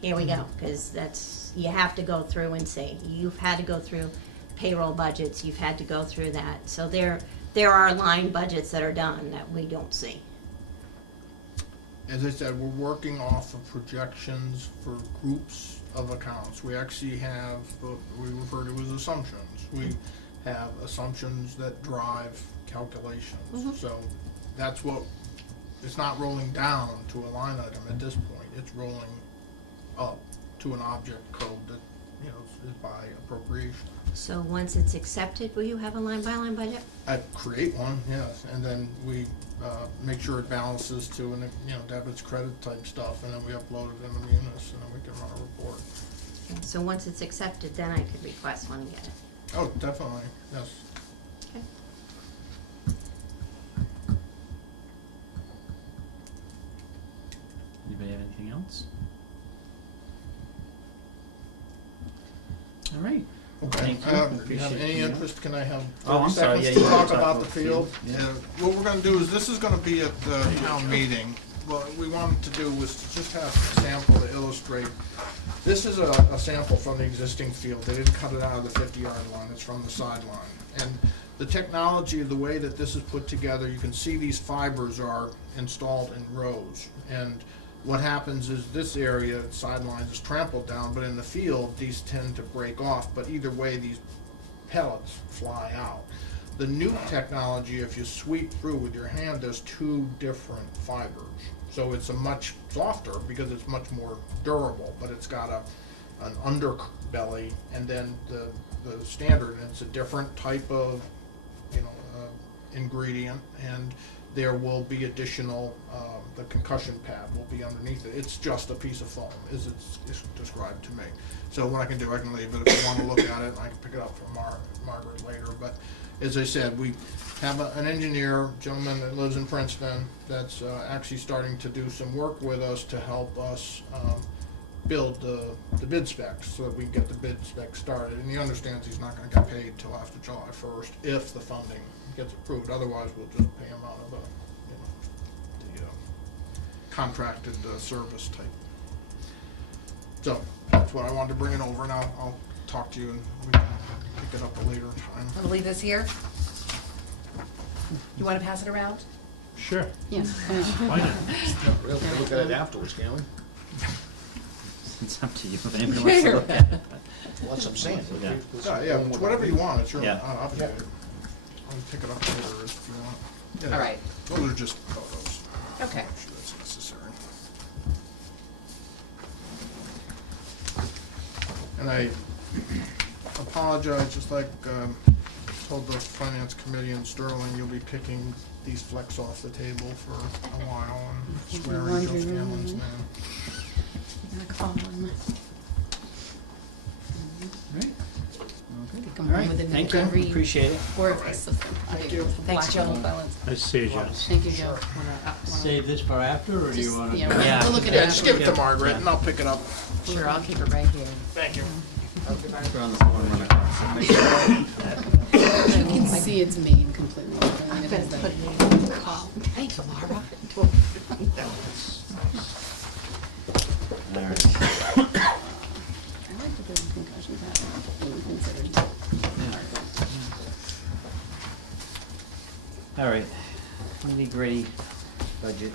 here we go, because you have to go through and see. You've had to go through payroll budgets, you've had to go through that. So there are line budgets that are done that we don't see. As I said, we're working off of projections for groups of accounts. We actually have what we refer to as assumptions. We have assumptions that drive calculations. So that's what, it's not rolling down to a line item at this point. It's rolling up to an object code that, is by appropriation. So once it's accepted, will you have a line by line budget? I create one, yes, and then we make sure it balances to an, debits, credit type stuff, and then we upload it in the Munis, and then we can run a report. So once it's accepted, then I could request one and get it. Oh, definitely, yes. Okay. Anybody have anything else? All right. Okay, Thank you. if you have Appreciate any you. interest, can I have Oh, I'm 30 sorry, seconds yeah, to you talk can about the field? Yeah. What we're gonna do is, this is gonna be at the town meeting. What we wanted to do was to just have a sample to illustrate. This is a sample from the existing field. They didn't cut it out of the 50-yard line, it's from the sideline. And the technology, the way that this is put together, you can see these fibers are installed in rows. And what happens is this area, sideline, is trampled down, but in the field, these tend to break off. But either way, these pellets fly out. The new technology, if you sweep through with your hand, there's two different fibers. So it's a much softer, because it's much more durable, but it's got an underbelly, and then the standard, and it's a different type of, ingredient, and there will be additional, the concussion pad will be underneath it. It's just a piece of foam, as it's described to me. So what I can do, I can leave it. If you want to look at it, I can pick it up from Margaret later. But as I said, we have an engineer, gentleman that lives in Princeton, that's actually starting to do some work with us to help us build the bid specs, so that we can get the bid specs started. And he understands he's not going to get paid till after July 1st if the funding gets approved. Otherwise, we'll just pay him out of the contracted service type. So that's what I wanted to bring it over, and I'll talk to you and we can pick it up a later time. I'm gonna leave this here. You wanna pass it around? Sure, Yes. why not? We'll look at it afterwards, can't we? It's up to you if anybody wants to look at it. Well, that's what I'm saying. Yeah. Yeah, it's whatever you want, it's your, Yeah. obviously, I'll pick it up later if you want. Yeah, All right. Those are just photos. Okay. I'm sure that's necessary. And I apologize, just like, told the finance committee in Sterling, you'll be kicking these flecks off the table for a while and swearing Joe Laundry room, Scanlon's right? name. I'm gonna call him. Right. Come All right, home with a thank minute you, to read appreciate it. orifice of them. Thank you. Thanks, Joe. Nice to see you, Joe. Thank you, Joe. Save this for after, or do you Just, wanna? yeah, Yeah. we'll look at Yeah, it just after. give it to Margaret and I'll pick it up. Sure, I'll keep it right here. Thank you. We're on this one run across. You can see it's made completely. It has that- Thank you, Laura. All right. I like that there's a concussion pattern being considered. All right, nitty-gritty budget.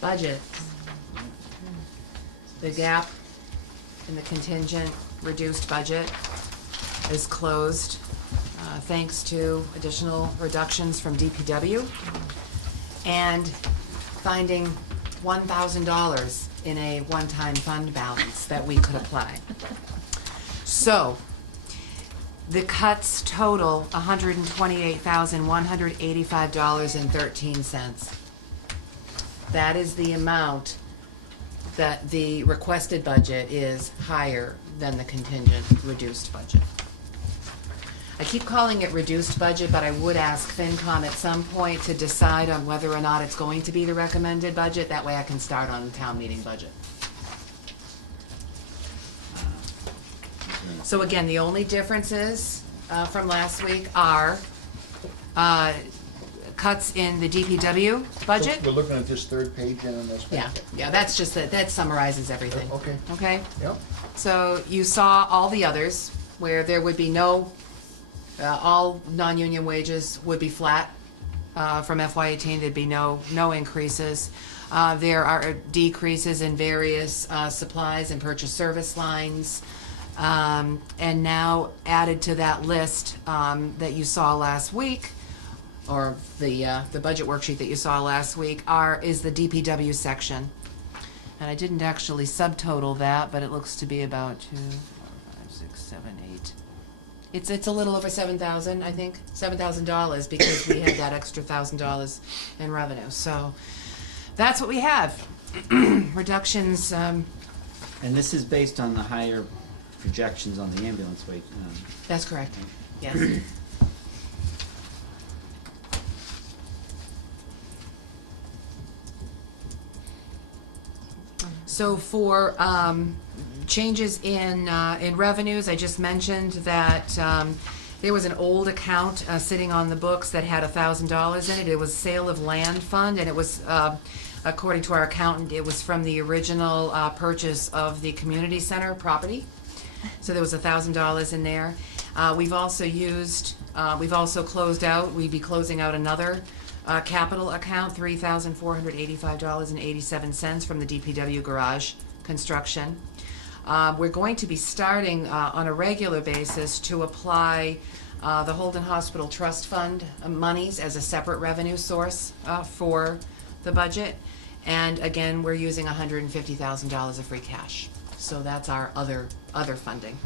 Budget. The gap in the contingent reduced budget is closed, thanks to additional reductions from DPW and finding $1,000 in a one-time fund balance that we could apply. So, the cuts total $128,185.13. That is the amount that the requested budget is higher than the contingent reduced budget. I keep calling it reduced budget, but I would ask FinCom at some point to decide on whether or not it's going to be the recommended budget. That way I can start on the town meeting budget. So again, the only differences from last week are cuts in the DPW budget. We're looking at this third page in this. Yeah, that's just, that summarizes everything. Okay. Okay? Yep. So you saw all the others where there would be no, all non-union wages would be flat from FY18. There'd be no increases. There are decreases in various supplies and purchase service lines. And now added to that list that you saw last week, or the budget worksheet that you saw last week, is the DPW section. And I didn't actually subtotal that, but it looks to be about 2, 4, 5, 6, 7, 8. It's a little over 7,000, I think, $7,000, because we had that extra $1,000 in revenue. So that's what we have. Reductions. And this is based on the higher projections on the ambulance wage. That's correct. Yes. So for changes in revenues, I just mentioned that there was an old account sitting on the books that had $1,000 in it. It was sale of land fund, and it was, according to our accountant, it was from the original purchase of the community center property. So there was $1,000 in there. We've also closed out, we'd be closing out another capital account, $3,485.87 from the DPW garage construction. We're going to be starting on a regular basis to apply the Holden Hospital Trust Fund monies as a separate revenue source for the budget. And again, we're using $150,000 of free cash. So that's our other funding.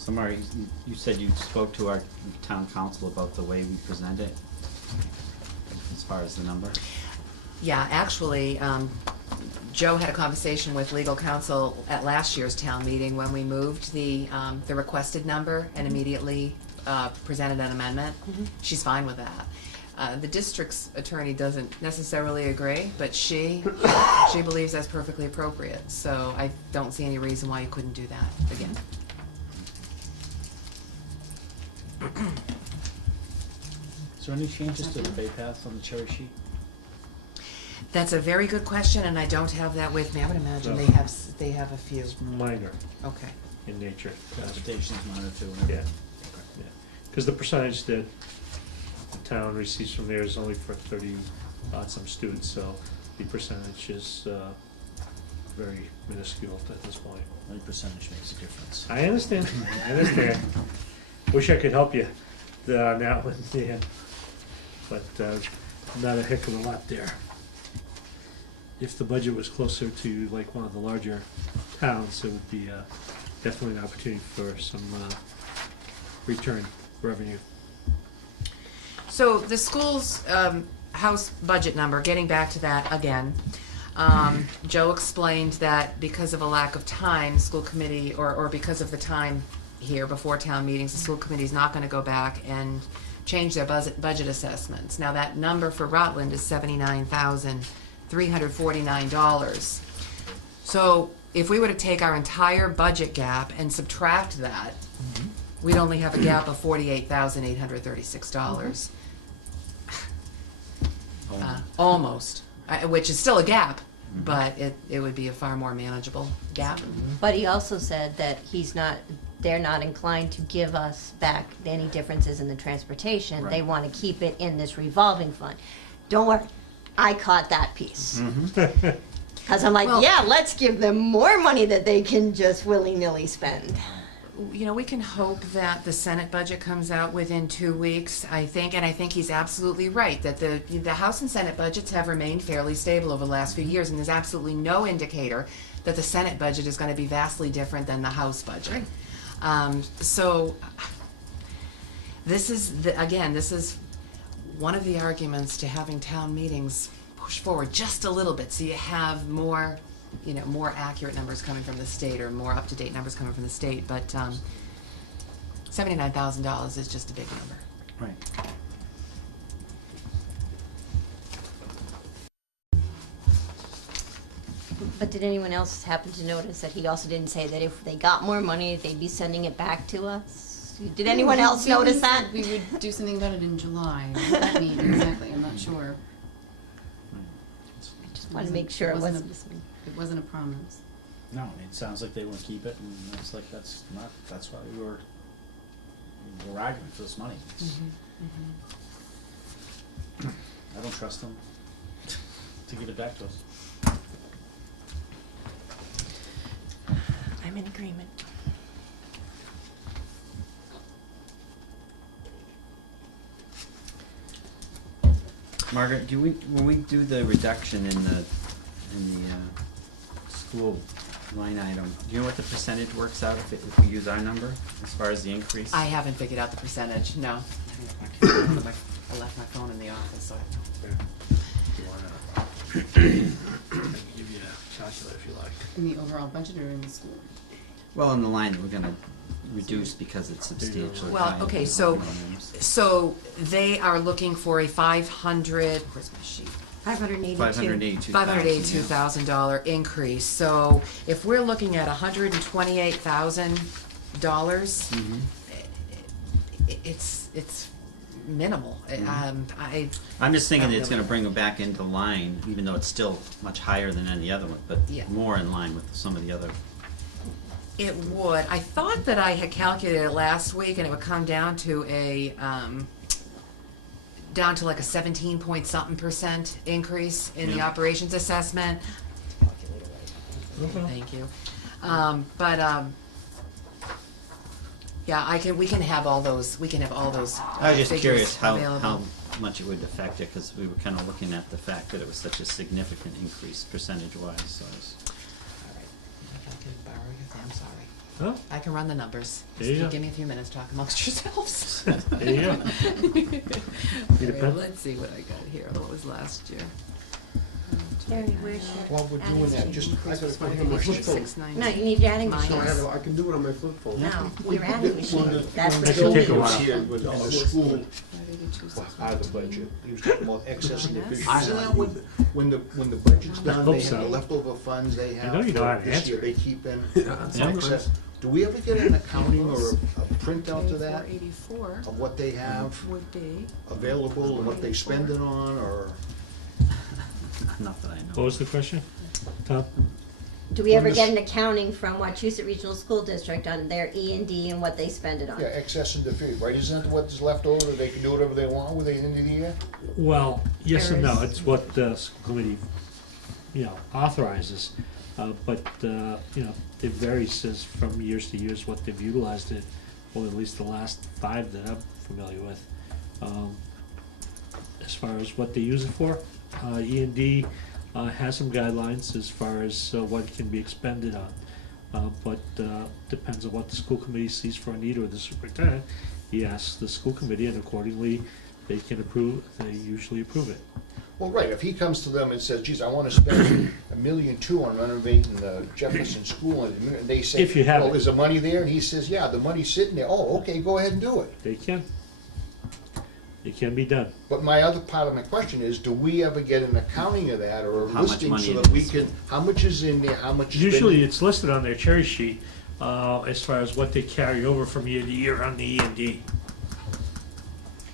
So Mari, you said you spoke to our town council about the way we present it, as far as the number? Yeah, actually, Joe had a conversation with legal counsel at last year's town meeting when we moved the requested number and immediately presented an amendment. She's fine with that. The district's attorney doesn't necessarily agree, but she believes that's perfectly appropriate. So I don't see any reason why you couldn't do that again. Is there any changes to the pay path on the cherry sheet? That's a very good question, and I don't have that with me. I would imagine No. they have a few. It's minor Okay. in nature. Classifications, minor too. Yeah, because the percentage that the town receives from there is only for 30 odd some students, so the percentage is very minuscule at this point. Any percentage makes a difference. I understand, I understand. Wish I could help you on that one, yeah. But not a heck of a lot there. If the budget was closer to like one of the larger towns, it would be definitely an opportunity for some return revenue. So the school's house budget number, getting back to that again, Joe explained that because of a lack of time, school committee, or because of the time here before town meetings, the school committee is not going to go back and change their budget assessments. Now that number for Rutland is $79,349. So if we were to take our entire budget gap and subtract that, we'd only have a gap of $48,836. Almost, which is still a gap, but it would be a far more manageable gap. But he also said that they're not inclined to give us back any differences in the transportation. They want to keep it in this revolving fund. Don't worry, I caught that piece. Because I'm like, Well- yeah, let's give them more money that they can just willy-nilly spend. You know, we can hope that the Senate budget comes out within 2 weeks, I think, and I think he's absolutely right, that the House and Senate budgets have remained fairly stable over the last few years, and there's absolutely no indicator that the Senate budget is going to be vastly different than the House budget. So this is, this is one of the arguments to having town meetings push forward just a little bit, so you have more, more accurate numbers coming from the state, or more up-to-date numbers coming from the state, but $79,000 is just a big number. Right. But did anyone else happen to notice that he also didn't say that if they got more money, they'd be sending it back to us? Did anyone else notice that? We would do something about it in July. What does that mean exactly? I'm not sure. I just want to make sure it wasn't this week. It wasn't a promise. No, it sounds like they want to keep it, and it's like, that's why we're arguing for this money. I don't trust them to give it back to us. I'm in agreement. Margaret, when we do the reduction in the school line item, do you know what the percentage works out if we use our number as far as the increase? I haven't figured out the percentage, no. I left my phone in the office, so I I can give you a calculator if you like. In the overall budget or in the school? Well, in the line that we're gonna reduce because it's substantially Well, higher okay, than so, our minimums. so they are looking for a 500, where's my sheet? 582. $582,000 increase. So if we're looking at $128,000, it's minimal. I'm just thinking that it's gonna bring them back into line, even though it's still much higher than any other one, but Yeah. more in line with some of the other. It would. I thought that I had calculated it last week, and it would come down to like a 17-point-something% increase in the Yeah. operations assessment. Thank you. Yeah, we can have all those. We can have all those. I was just figures curious how available. much it would affect it, because we were kinda looking at the fact that it was such a significant increase percentage-wise, so I was. All right. If I can borrow your, I'm sorry. Huh? I can run the numbers. There Just you go. give me a few minutes, talk amongst yourselves. There you go. Need a Alright, pen? let's see what I got here. What was last year? Terry, where's your? While we're doing that, just, I got a question. Maybe Flip phone. 690. No, you need your adding Mine. machine. I can do it on my flip phone. No, your adding machine, that's When what the you That'll take a need. was while. here, was on the school, 582, out of the budget, he was talking about excess and Minus. deficiency. Isn't that when the budget's done, hope they have so. the leftover funds they have know you know how to for this answer year, it. they keep in Yeah. excess. Do we ever get an accounting or a printout to that, 484 of what they have would be. available and what they spend it on, or? Not that I What know. was the question, Tom? Do we ever On this- get an accounting from Wachusett Regional School District on their E&D and what they spend it on? Yeah, excess and deficiency, right, isn't that what's left over, they can do whatever they want with it at the end of the year? Well, yes and no, There is- it's what the school committee, authorizes. But, it varies as from years to years what they've utilized it, or at least the last 5 that I'm familiar with. As far as what they use it for, E&D has some guidelines as far as what can be expended on. But depends on what the school committee sees for a need, or the superintendent. He asks the school committee, and accordingly, they usually approve it. Well, right, if he comes to them and says, geez, I wanna spend $1.2 million on renovating the Jefferson School, and they say, If you have well, it. is the money there? And he says, yeah, the money's sitting there, oh, okay, go ahead and do it. They can. It can be done. But my other part of my question is, do we ever get an accounting of that, or a How much listing money so it that we is. can, how much is in there, how much is Usually, it's listed on their cherry sheet, as far as what they carry over from year to year on the E&D.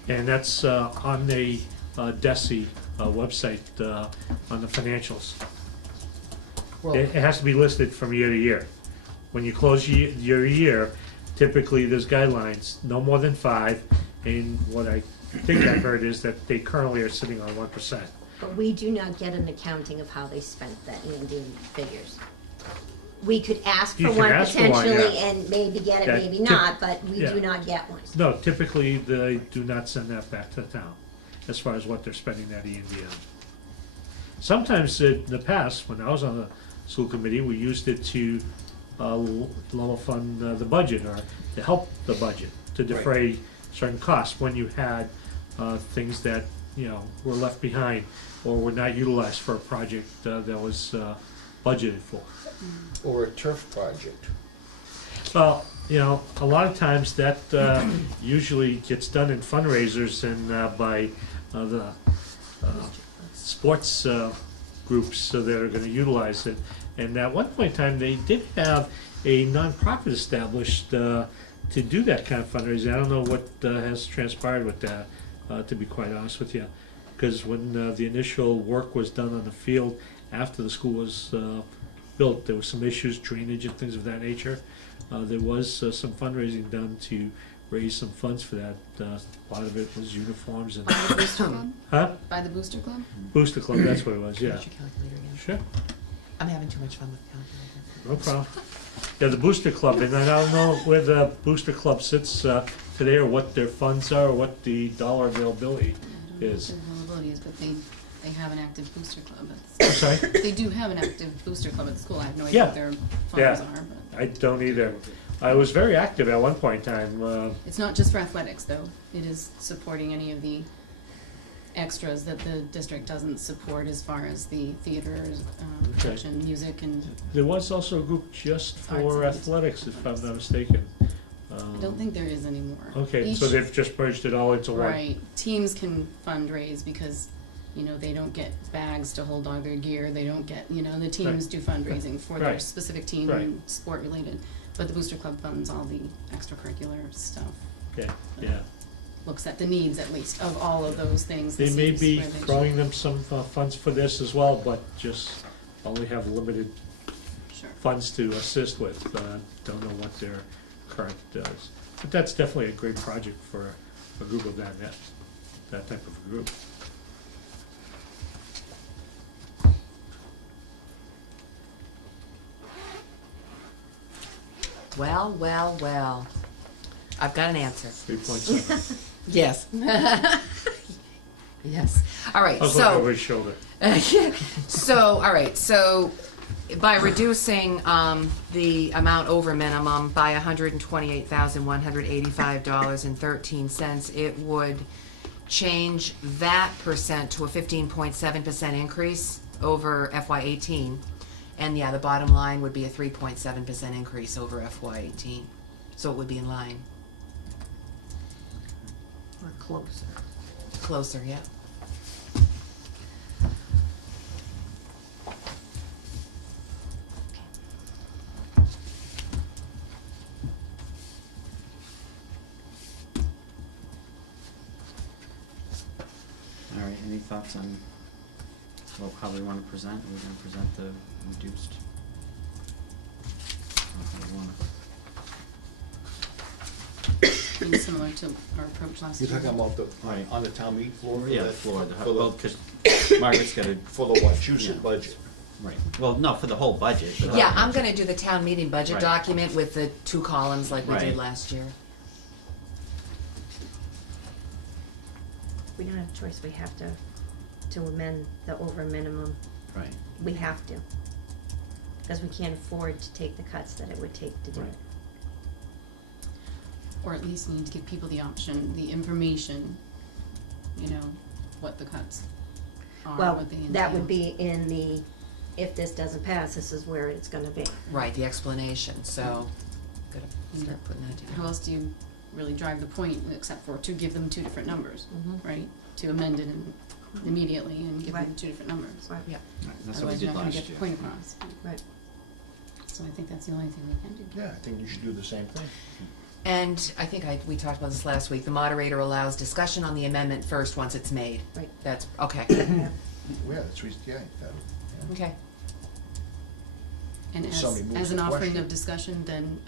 And that's, on the, DESI, website, on the financials. Well, It has to be listed from year to year. When you close your year, typically there's guidelines, no more than 5, and what I think I've heard is that they currently are sitting on 1%. But we do not get an accounting of how they spent that E&D figures. We could ask You for can one ask for one, potentially yeah. and maybe get it, Yeah, maybe tip- not, but we yeah. do not get one. No, typically, they do not send that back to the town, as far as what they're spending that E&D on. Sometimes in the past, when I was on the school committee, we used it to level fund the budget, or to help the budget, to defray certain costs when you had things that, were left behind or were not utilized for a project that was budgeted for. or a turf project. Well, a lot of times that usually gets done in fundraisers and by the sports groups that are gonna utilize it. And at one point in time, they did have a nonprofit established to do that kind of fundraising. I don't know what has transpired with that, to be quite honest with you. Because when the initial work was done on the field, after the school was built, there were some issues, drainage and things of that nature. There was some fundraising done to raise some funds for that. A lot of it was uniforms and, By the Booster Club? huh? By the Booster Club? Booster Club, that's what it was, yeah. Where's your calculator again? Sure, I'm having too much fun with the calculator. no problem. Yeah, the Booster Club, and I don't know where the Booster Club sits today, or what their funds are, or what the dollar availability I don't know what is. their availability is, but they have an active booster club at I'm the sorry? school. They do have an active booster club at the school. I have no idea Yeah. what their Yeah. funds are, but I don't either. I was very active at one point in time. it's not just for athletics, though. It is supporting any of the extras that the district doesn't support as far as the theater, production, music, and There was also a group just Arts for and athletics, if I'm not mistaken. I don't think there is anymore. Okay, so Each- they've just merged it all into one. Right, teams can fundraise because, they don't get bags to hold all their gear, they don't get, the teams do fundraising for their Right. specific team Right. and sport related. But the Booster Club funds all the extracurricular stuff, Okay, yeah. looks at the needs at least of all of those things. They and may sees be where they should- throwing them some funds for this as well, but just only have limited Sure. funds to assist with. Don't know what their current does. But that's definitely a great project for a group of that type of a group. Well, well, well. I've got an answer. 3.7. Yes. Yes. All right, I was looking over so, his shoulder. so, all right, so by reducing the amount over minimum by $128,185.13, it would change that percent to a 15.7% increase over FY18. And yeah, the bottom line would be a 3.7% increase over FY18. So it would be in line. Or closer. Closer, yeah. All right, any thoughts on how we want to present? Are we going to present the reduced? How do we wanna- Being similar to our approach last You're year. talking about the, Right. on the town meeting floor? for Yeah, the that- floor, for well, because Margaret's got to, For the Wachusett Yeah. budget. right, well, no, for the whole budget. but- Yeah, I'm gonna do the town meeting budget Right. document with the 2 columns like we Right. did last year. We don't have a choice, we have to amend the over minimum, Right, we have to. Because we can't afford to take the cuts that it would take to do right. it. Or at least need to give people the option, the information, you know, what the cuts are, Well, what they entail. that would be in the, if this doesn't pass, this is where it's gonna be. Right, the explanation, so, gotta start putting that How together. else do you really drive the point, except for to give them 2 different numbers, Mhm. right? To amend it immediately and give them Right. 2 different numbers. Right. Yeah. Right, that's what we Otherwise, did you're not gonna last get the year. point across. Right. So I think that's the only thing we can do. Yeah, I think you should do the same thing. And I think we talked about this last week, the moderator allows discussion on the amendment first once it's made. Right. That's, okay, Yeah, that's, yeah. okay. And If as, somebody moves as an the offering question. of discussion, then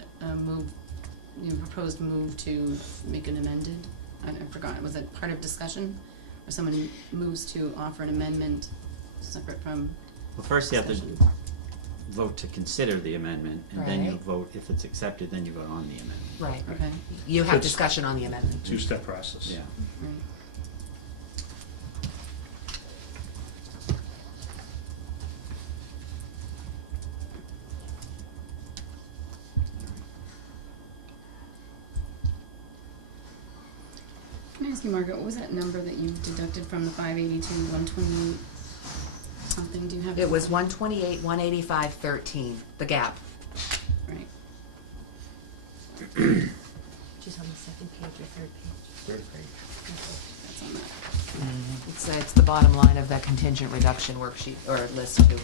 proposed move to make an amended, I forgot, was it part of discussion? Or someone moves to offer an amendment separate from Well, first you have to discussion? vote to consider the amendment, and then you Right. vote, if it's accepted, then you vote on the amendment. Right. Okay, You have It's- discussion on the amendment. 2-step process. Yeah. right. Can I ask you, Margaret, what was that number that you deducted from the 582, 128 something? Do you have? It was 128, 185.13, the gap. Right. She's on the second page or third page. Third page. That's on that. It's the bottom line of that contingent reduction worksheet, or list too.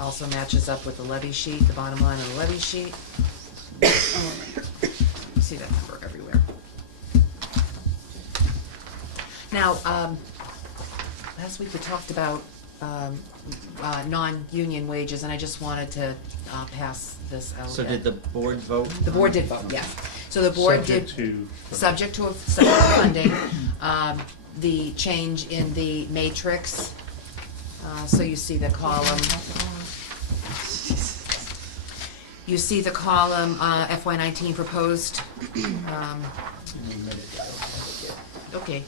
Also matches up with the levy sheet, the bottom line of the levy sheet. Oh, right. You see that number everywhere. Now, last week we talked about non-union wages, and I just wanted to pass this out. So did the board vote? The board did vote, yes. So the board did, Subject to. subject to funding, the change in the matrix. So you see the column. You see the column, FY19 proposed. Okay.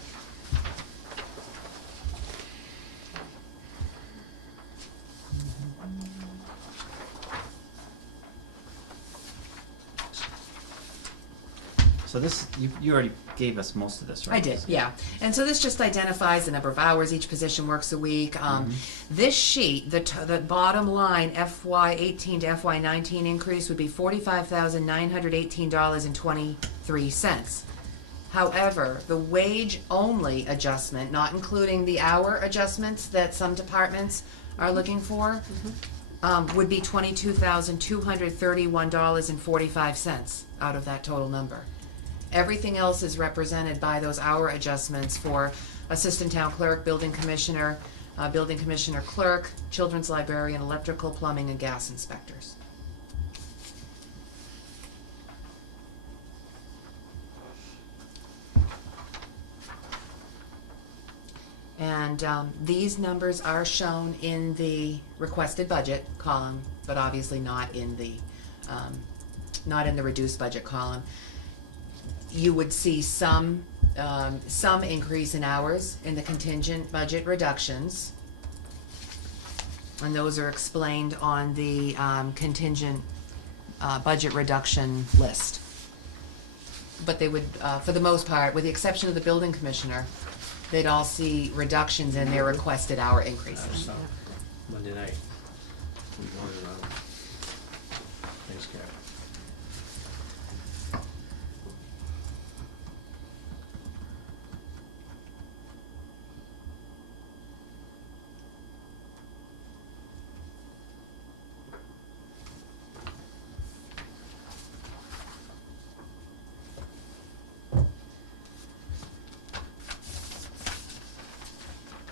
So this, you already gave us most of this, right? I did, yeah. And so this just identifies the number of hours each position works a week. This sheet, the bottom line FY18 to FY19 increase would be $45,918.23. However, the wage-only adjustment, not including the hour adjustments that some departments are looking for, would be $22,231.45 out of that total number. Everything else is represented by those hour adjustments for assistant town clerk, building commissioner clerk, children's librarian, electrical, plumbing, and gas inspectors. And these numbers are shown in the requested budget column, but obviously not in the reduced budget column. You would see some increase in hours in the contingent budget reductions. And those are explained on the contingent budget reduction list. But they would, for the most part, with the exception of the building commissioner, they'd all see reductions in their requested hour increases. So, Monday night. We voted on it. Thanks, Gary.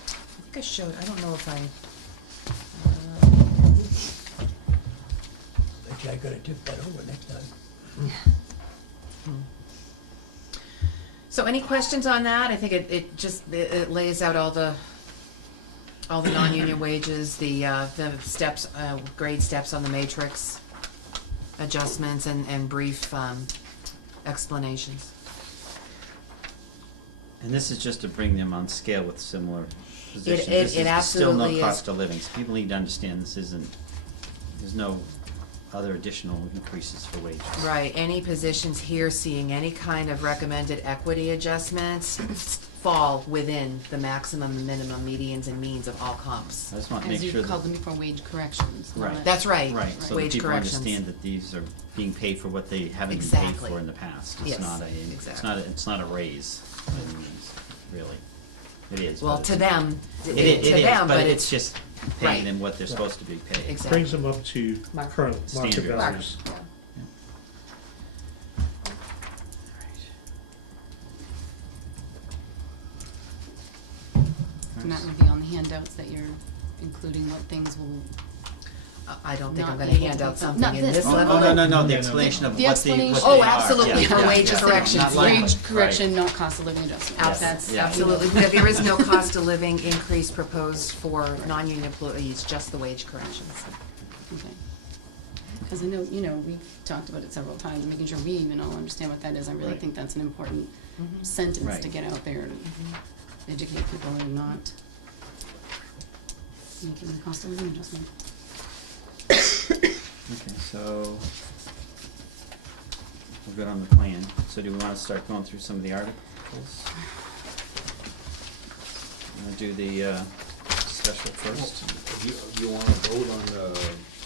I think I showed, I don't know if I, Bet you I gotta tip that over next time. so any questions on that? I think it just, it lays out all the non-union wages, the steps, grade steps on the matrix, adjustments and brief explanations. And this is just to bring them on scale with similar positions. it This is absolutely still is. no cost of living, so people need to understand this isn't, there's no other additional increases for wages. Right, any positions here seeing any kind of recommended equity adjustments fall within the maximum and minimum medians and means of all comps. I just want to As make you sure called that, them before, wage corrections. not- Right. That's right, right, so that wage people corrections. understand that these are being paid for what they haven't been paid Exactly. for in the past. Yes, It's not a, exactly. it's not a raise, by any means, really. It is. Well, but to it's- them, It to is, them, but but it's just paying Right. them what they're supposed to be paid. exactly. Brings them up to Market. current market Standard. values. And that would be on the handouts that you're including what things will, I don't think I'm Not gonna able hand to out be- something not in this this Oh, level. no, the no. explanation of The what the, what explanation. they Oh, are. absolutely, Yeah, for yeah, wage yeah. corrections. Not line- wage right. correction, not cost of living adjustment. Yes, that's Yeah. absolutely, there is no cost of living increase proposed for non-union employees, just the wage corrections. Okay. Because I know, we've talked about it several times, making sure we even all understand what that is. I really Right. think that's an important Mhm. sentence Right. to get out there to educate people and not making the cost of living adjustment. Okay, so we're good on the plan. So do we want to start going through some of the articles? Want to do the special first? You wanna vote on,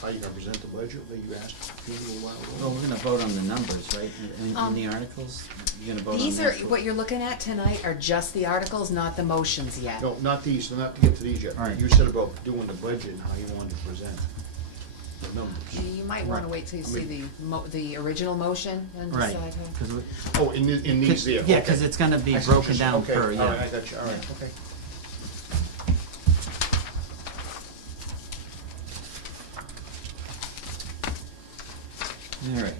how you're gonna present the budget that you asked a little while ago? Well, we're going to vote on the numbers, right, in the articles? You're going to vote on These the are, actual- what you're looking at tonight are just the articles, not the motions yet. No, not these, not to get to these yet. All right. You said about doing the budget and how you wanted to present the numbers. You might wanna wait till you see the original motion and Right. decide how. 'Cause we- Oh, in these there, Yeah, okay. because it's going to be I see what broken you're saying. down Okay, per, all right, yeah. I got you, all right, okay. All right.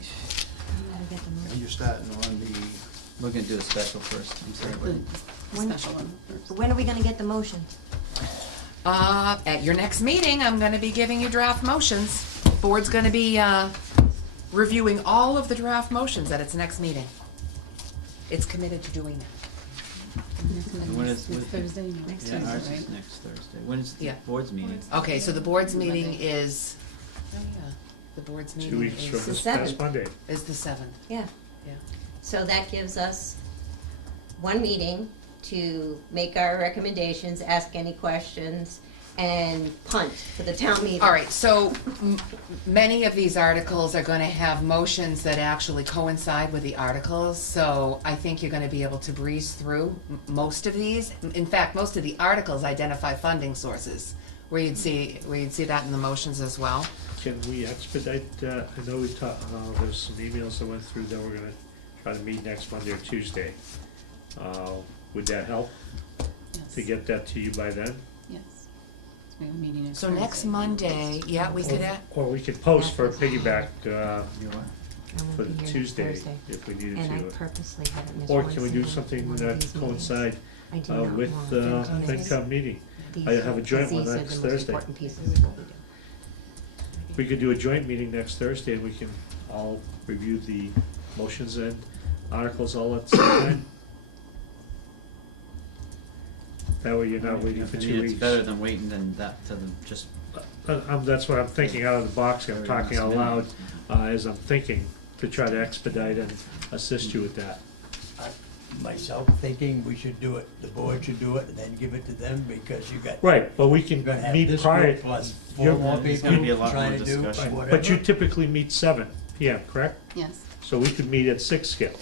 And you're starting on the, We're going to do the special first. I'm sorry. The When- special one first. When are we gonna get the motion? At your next meeting, I'm gonna be giving you draft motions. Board's gonna be, reviewing all of the draft motions at its next meeting. It's committed to doing that. And when is- Next Thursday, next Yeah, ours Tuesday, is right? next Thursday. When is the Yeah. board's meeting? Okay, so the board's meeting Monday. is, oh yeah, the board's 2 meeting weeks from is, the this past 7th. Monday. is the 7th, Yeah. yeah. So that gives us one meeting to make our recommendations, ask any questions, and punt for the town meeting. All right, so many of these articles are gonna have motions that actually coincide with the articles, so I think you're gonna be able to breeze through most of these. In fact, most of the articles identify funding sources, where you'd see that in the motions as well. Can we expedite, I know we talked, there's some emails that went through that we're gonna try to meet next Monday or Tuesday. Would that help to Yes, get that to you by then? yes. So we have a meeting next So Thursday. next Monday, yeah, we could, Or we could post for a piggyback, You what? I won't for be here Tuesday, next Thursday, if we needed and I to. purposely haven't missed Or one can we do single something one of that these meetings. coincide I do not with want the them to miss FinCom meeting? these, I have a joint because one these are next the most Thursday. important pieces of what we do. We could do a joint meeting next Thursday, and we can all review the motions and articles all at the same time. That way you're not waiting for I mean, 2 weeks. It's better than waiting than that, to just That's what I'm thinking out of the box, I'm talking out loud, as I'm thinking, to try to expedite and assist you with that. Myself thinking we should do it, the board should do it, and then give it to them, because you got. Right, but we can You're gonna have meet this prior, group plus four you're- more There's people gonna be a lot trying more to do discussion. whatever. but you typically meet 7 PM, correct? Yes. So we could meet at 6 scale.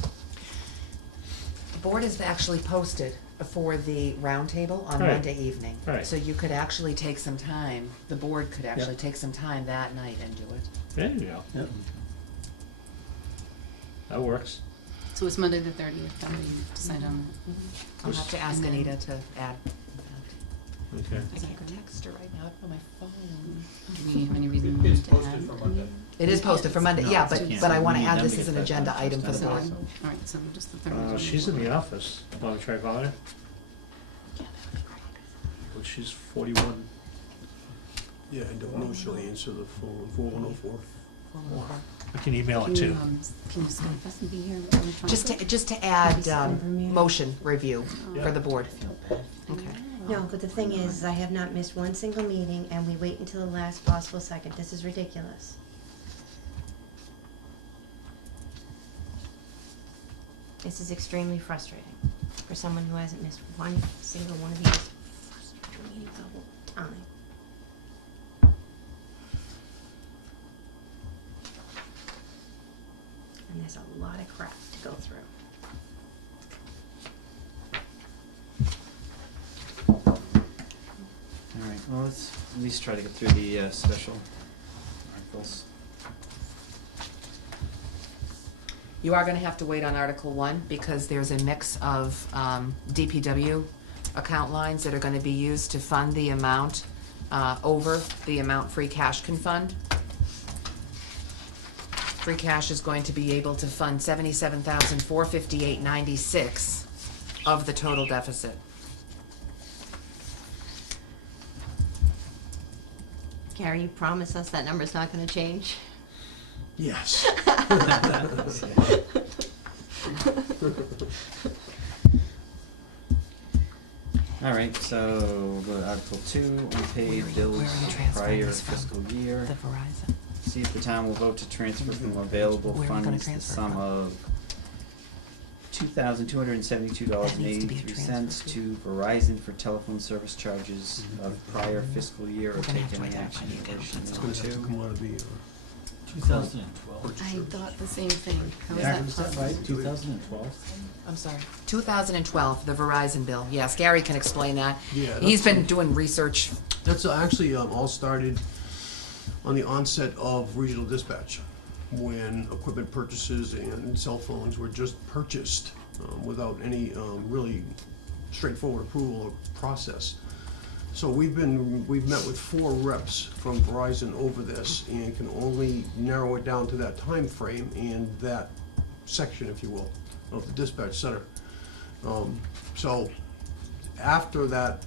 The board is actually posted for the roundtable on Right. Monday evening. Right. So you could actually take some time, the board could actually take some time that night and do it. There you go. Yep. That works. So it's Monday the 30th, that we decide on. I'll have to ask And then- Anita to add. Okay. I can't text her right now, on my phone. Do we have any reason It's to posted add? for Monday. It is posted for Monday, No, yeah, you but, can't. but I wanna We need add them this to as get an that agenda done item for the So, board. all right, so just the 30th. She's in the office. Want to try calling her? Well, she's 41. Yeah, I don't know if she'll answer the phone, 4104. I can email it Can too. you, can you Skype us and be here electronically? Just to add, Review. motion review Yeah. for the board. Okay. No, but the thing is, I have not missed one single meeting, and we wait until the last possible second. This is ridiculous. This is extremely frustrating for someone who hasn't missed one single one of these frustrating meetings the whole time. And there's a lot of crap to go through. All right, well, let's at least try to get through the special articles. You are gonna have to wait on Article 1 because there's a mix of DPW account lines that are gonna be used to fund the amount over the amount free cash can fund. Free cash is going to be able to fund $77,458.96 of the total deficit. Gary, you promise us that number's not gonna change? Yes. All right, so we'll go to Article 2, unpaid bills where are you for transferring prior this from? fiscal year. The Verizon. See if the town will vote to transfer from available Where are we gonna funds the transfer sum from? of $2,272.83 transfer to Verizon for telephone service charges of prior fiscal year or We're gonna take have to any write that action money in account, relation that's It's gonna have to thereto. come out of the 2012. I thought the same thing. How is Yeah, that is that possible? right, 2012? I'm sorry. 2012, the Verizon bill. Yes, Gary can explain that. Yeah, He's that's- been doing research. That's actually all started on the onset of regional dispatch, when equipment purchases and cell phones were just purchased without any really straightforward approval or process. So we've met with 4 reps from Verizon over this and can only narrow it down to that time frame and that section, if you will, of the dispatch center. So after that,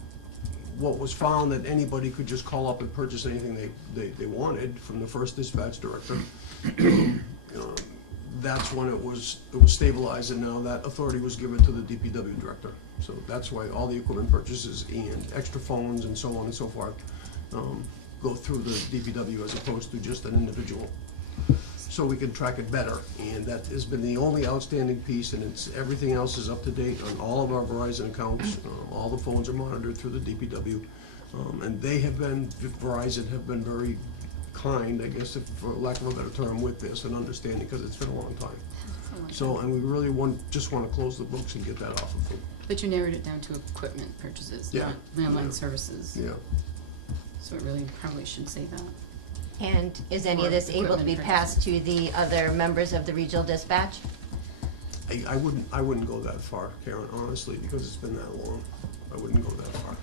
what was found that anybody could just call up and purchase anything they wanted from the first dispatch director. That's when it was stabilized, and now that authority was given to the DPW director. So that's why all the equipment purchases and extra phones and so on and so forth go through the DPW as opposed to just an individual. So we can track it better, and that has been the only outstanding piece, and everything else is up to date on all of our Verizon accounts. All the phones are monitored through the DPW, and Verizon have been very kind, I guess, for lack of a better term, with this and understanding, because it's been a long time. So, and we really just want to close the books and get that off of them. But you narrowed it down to equipment purchases, Yeah. not landline services. Yeah. So it really probably should say that. And is any Or of this able to be equipment passed to the other members of the regional dispatch? I wouldn't go that far, Karen, honestly, because it's been that long. I wouldn't go that far.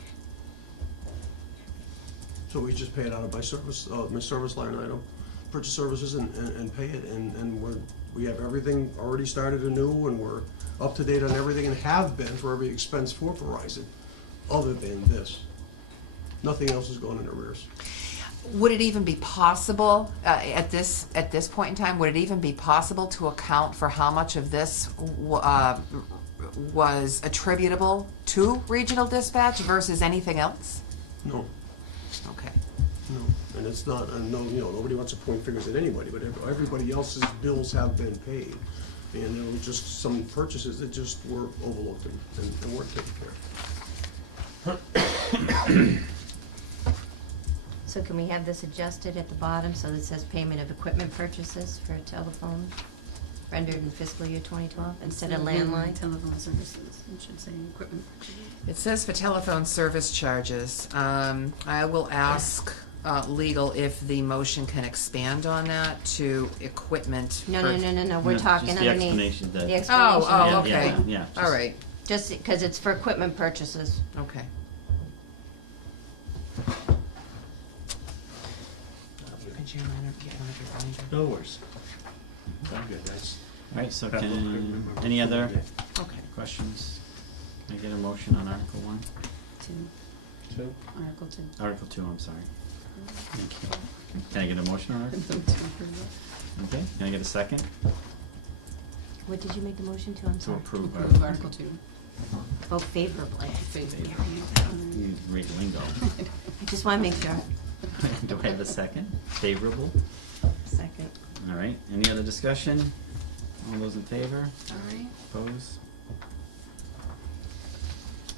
So we just pay it out of my service line item, purchase services, and pay it, and we have everything already started anew, and we're up to date on everything, and have been for every expense for Verizon, other than this. Nothing else is going in arrears. Would it even be possible, at this point in time, would it even be possible to account for how much of this was attributable to regional dispatch versus anything else? No, Okay. No, and it's not, no, nobody wants to point fingers at anybody, but everybody else's bills have been paid. And there were just some purchases that just were overlooked and weren't taken care of. So can we have this adjusted at the bottom so that it says payment of equipment purchases for telephone rendered in fiscal year 2012 instead of landline? Telephone services, it should say equipment purchases. It says for telephone service charges. I will ask legal if the motion can expand on that to equipment. No, per- we're No, talking just the underneath. explanation that- The explanation. Oh, Yeah, okay. Yeah. All right, Just because it's for equipment purchases. okay. No worries. I'm good, nice. All right, so That will can, remember. any other Okay. questions? Can I get a motion on Article 1? Two. Article 2. Article 2, I'm sorry. Thank you. Can I get a motion on Article 2? Okay, can I get a second? What did you make the motion to? I'm To sorry. approve Approve Article Article 2. Vote favorably. You read lingo. I just want to make sure. Do I have a second? Favorable? Second. All right, any other discussion? All those in favor? Aye. Opposed?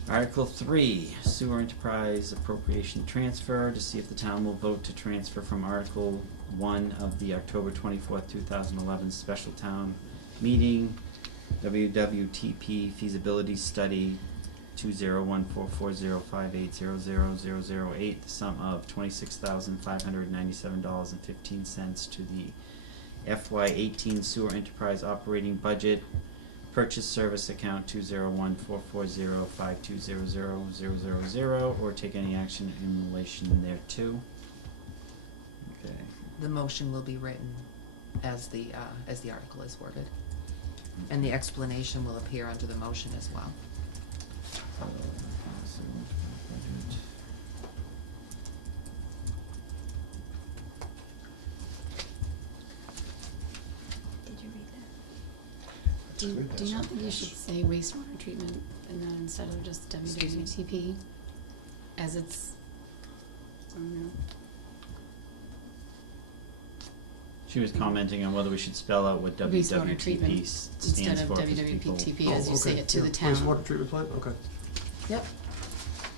Article 3, sewer enterprise appropriation transfer, to see if the town will vote to transfer from Article 1 of the October 24th, 2011 special town meeting, WWTP feasibility study 2014405800008, the sum of $26,597.15 to the FY18 sewer enterprise operating budget, purchase service account 2014405200000, or take any action in relation thereto. Okay. The motion will be written as the article is worded. And the explanation will appear under the motion as well. Did you read that? Do you not think you should say wastewater treatment and then instead of just Excuse me? WWTP? As it's, I don't know. She was commenting on whether we should spell out what Wastewater WWTP treatment stands instead of for. 'cause people- WWPTP as you say okay. it to Yeah, the town. Wastewater treatment plant, okay. Yep.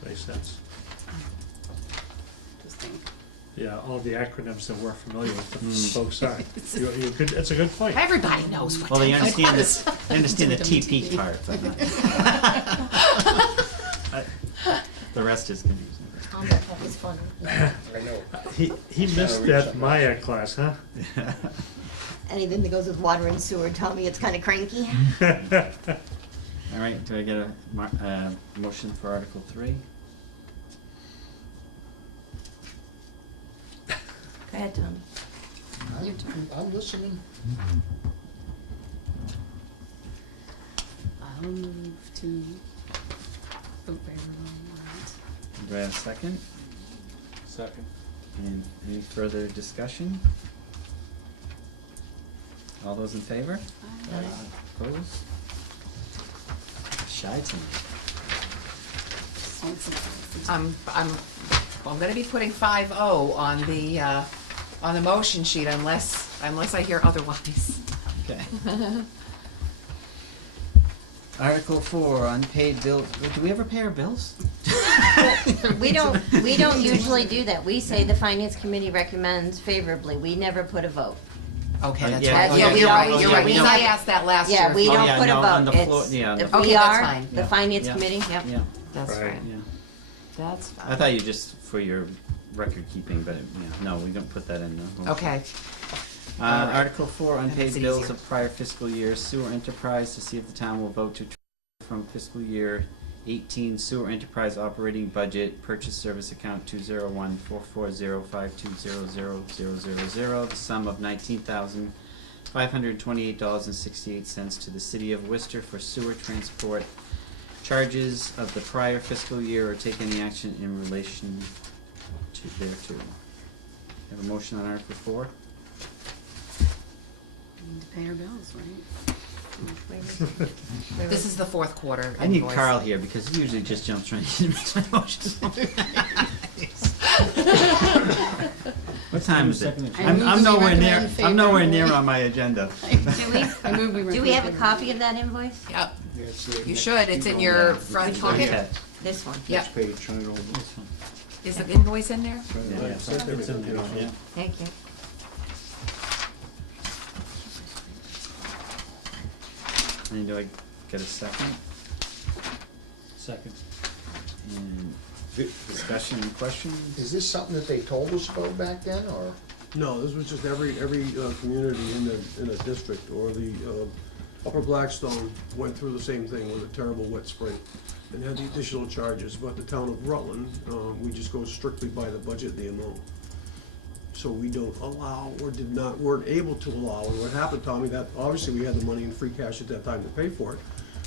Makes sense. Just think. Yeah, all the acronyms that we're familiar with, the Mm. folks are. You're good, that's a good point. Everybody knows what Well, they that understand is. this, they understand the TP part, but not. The rest is confusing. That was funny. He missed that Maya class, huh? Anything that goes with water and sewer, tell me it's kind of cranky. All right, do I get a motion for Article 3? Go ahead, Tom. Your turn. I'm listening. I'll move to vote favorable on it. Do I have a second? Second. And any further discussion? All those in favor? Opposed? Shy tonight. I'm gonna be putting 5-0 on the motion sheet unless I hear otherwise. Okay. Article 4, unpaid bill. Do we ever pay our bills? We don't usually do that. We say the finance committee recommends favorably. We never put a vote. Okay, that's yeah, right. oh, Yeah, yeah, you're yeah, right, oh, you're yeah, right, we because don't- I asked that last year. Yeah, we Oh, don't yeah, put no, a on vote. the floor- It's, yeah, on the- Okay, we that's are, fine. the finance Yeah. committee, yep. Yeah, That's Right. fine. yeah. That's fine. I thought you just for your record keeping, but no, we don't put that in the motion. Okay. All right. Article 4, That unpaid makes it bills easier. of prior fiscal year sewer enterprise, to see if the town will vote to transfer from fiscal year 18 sewer enterprise operating budget, purchase service account 2014405200000, the sum of $19,528.68 to the city of Worcester for sewer transport charges of the prior fiscal year, or take any action in relation to thereto. Have a motion on Article 4? We need to pay our bills, right? This is the fourth quarter I need invoice. Carl here because he usually just jumps right in and makes my motions. What time is it? Second and I move I'm that we nowhere near, recommend favor. I'm nowhere near on my agenda. I move we Do we have a recommend copy of that invoice? Yep, Yeah, it's the you next should, it's sheet in on your that. front Which one? pocket. Okay. This one. Yep. Next page, turn it over. Is the invoice in there? Yeah, yeah. It's in there, yeah. Thank you. And do I get a second? Second. And discussion and questions? Is this something that they told us about back then, or? No, this was just every community in the district, or the Upper Blackstone went through the same thing with a terrible wet spring and had the additional charges, but the town of Rutland, we just go strictly by the budget, the amount. So we don't allow, or weren't able to allow, and what happened, Tommy, that obviously we had the money in free cash at that time to pay for it,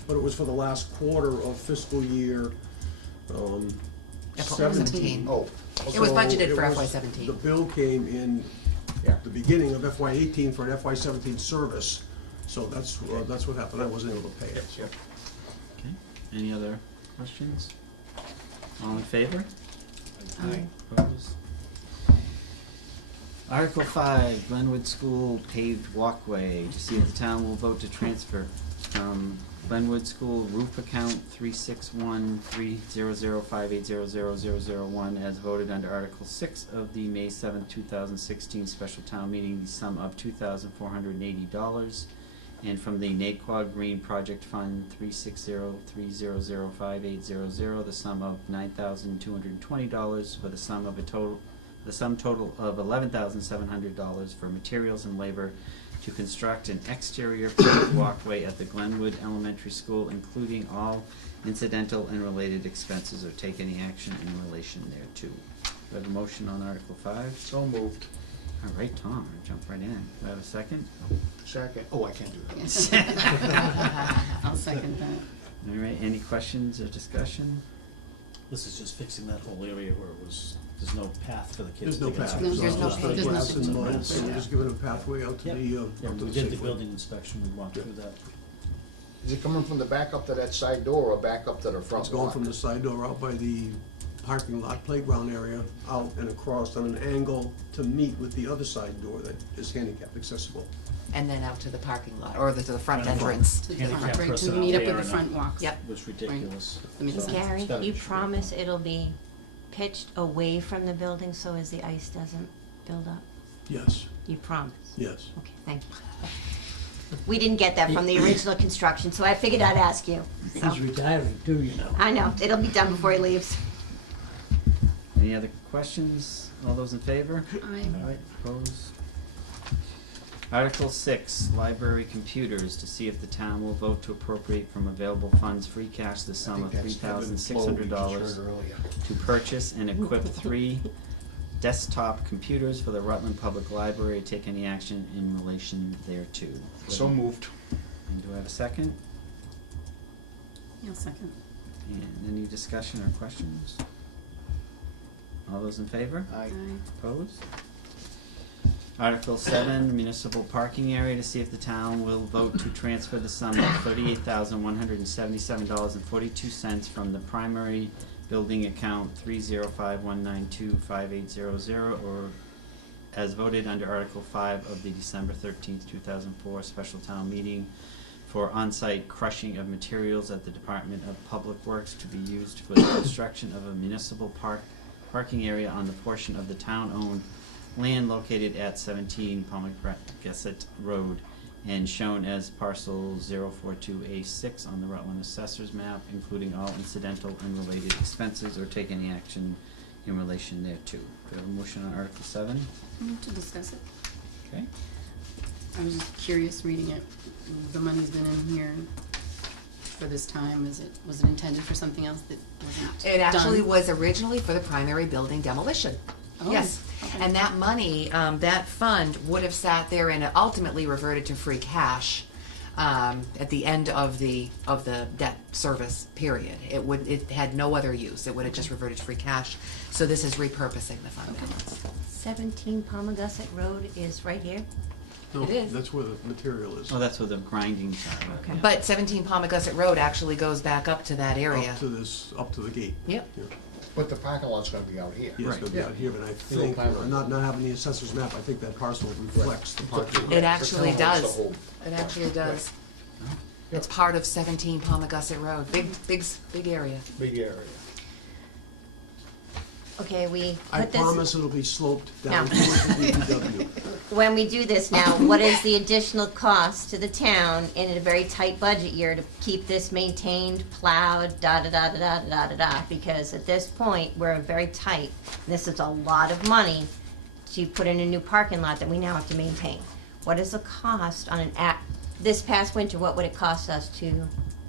but it was for the last quarter of fiscal year, FY 17. Oh, It was So budgeted it for was- FY 17. The bill came in Yeah. at the beginning of FY 18 for an FY 17 service, so that's what happened, I wasn't able to pay it, so. Okay, any other questions? All in favor? Aye. Opposed? Article 5, Glenwood School paved walkway, to see if the town will vote to transfer from Glenwood School roof account 361-300-5800001 as voted under Article 6 of the May 7th, 2016 special town meeting, the sum of $2,480, and from the Naquag Green Project Fund 360-300-58000, the sum of $9,220 for the sum total of $11,700 for materials and labor to construct an exterior paved walkway at the Glenwood Elementary School, including all incidental and related expenses, or take any action in relation thereto. Do I have a motion on Article 5? so moved. All right, Tom, jump right in. Do I have a second? Second, oh, I can't do that. Yes. I'll second that. All right, any questions or discussion? This is just fixing that whole area where it was, there's no path for the kids There's no to get path. through. There's no So path. There's no grass and path. mud, so we're just giving a pathway out to Yep. the, Yeah, out to we the did the Safeway. building inspection, we walked through that. Is it coming from the back up to that side door or back up to the front It's going block? from the side door out by the parking lot playground area, out and across on an angle to meet with the other side door that is handicap accessible. And then out to the parking lot, or to the front Front. entrance. To the Handicap front, right, to personnel meet up there with the and front walks. Yep. It was ridiculous. I mean, So it's Gary, gotta you be- promise it'll be pitched away from the building so as the ice doesn't build up? Yes, You promise? yes. Okay, thank you. We didn't get that from the original construction, so I figured I'd ask you. So, He's retiring too, you know. I know, it'll be done before he leaves. Any other questions? All those in favor? Aye. Aye, opposed? Article 6, library computers, to see if the town will vote to appropriate from available funds free cash the I sum think of that's Kevin Flo we just $3,600 heard earlier. to purchase and equip 3 desktop computers for the Rutland Public Library, take any action in relation thereto. So moved. And do I have a second? I'll second. And any discussion or questions? All those in favor? Aye. Aye. Opposed? Article 7, municipal parking area, to see if the town will vote to transfer the sum of $38,177.42 from the primary building account 305-192-5800, or as voted under Article 5 of the December 13th, 2004 special town meeting for on-site crushing of materials at the Department of Public Works to be used for the construction of a municipal parking area on the portion of the town-owned land located at 17 Wachusett Road and shown as parcel 042A6 on the Rutland Assessor's map, including all incidental and related expenses, or take any action in relation thereto. Do I have a motion on Article 7? Move to discuss it. Okay. I was just curious reading it. The money's been in here for this time. Was it intended for something else that wasn't It actually done? was originally for the primary building demolition. Oh, Yes, okay. and that money, that fund would have sat there and it ultimately reverted to free cash at the end of the debt service period. It had no other use. It would have just reverted to free cash. So this is repurposing the fund balance. 17 Palmagussit Road is right here? No, It is. that's where the material is. Oh, that's where the grinding side. Okay. But 17 Palmagussit Road actually goes back up to that area. Up to the gate. Yep. Yeah. But the parking lot's gonna be out here. Yes, it's gonna be out here, but I think, not having the assessor's map, I think that parcel reflects the parking lot. It actually The town owns the does. whole- It actually does. Right. It's part of 17 Palmagussit Road. Big area. Big area. Okay, we I put this, promise it'll be sloped down No. towards the DPW. when we do this now, what is the additional cost to the town in a very tight budget year to keep this maintained, plowed, da-da-da-da-da-da-da-da? Because at this point, we're very tight. This is a lot of money to put in a new parking lot that we now have to maintain. What is the cost on this past winter, what would it cost us to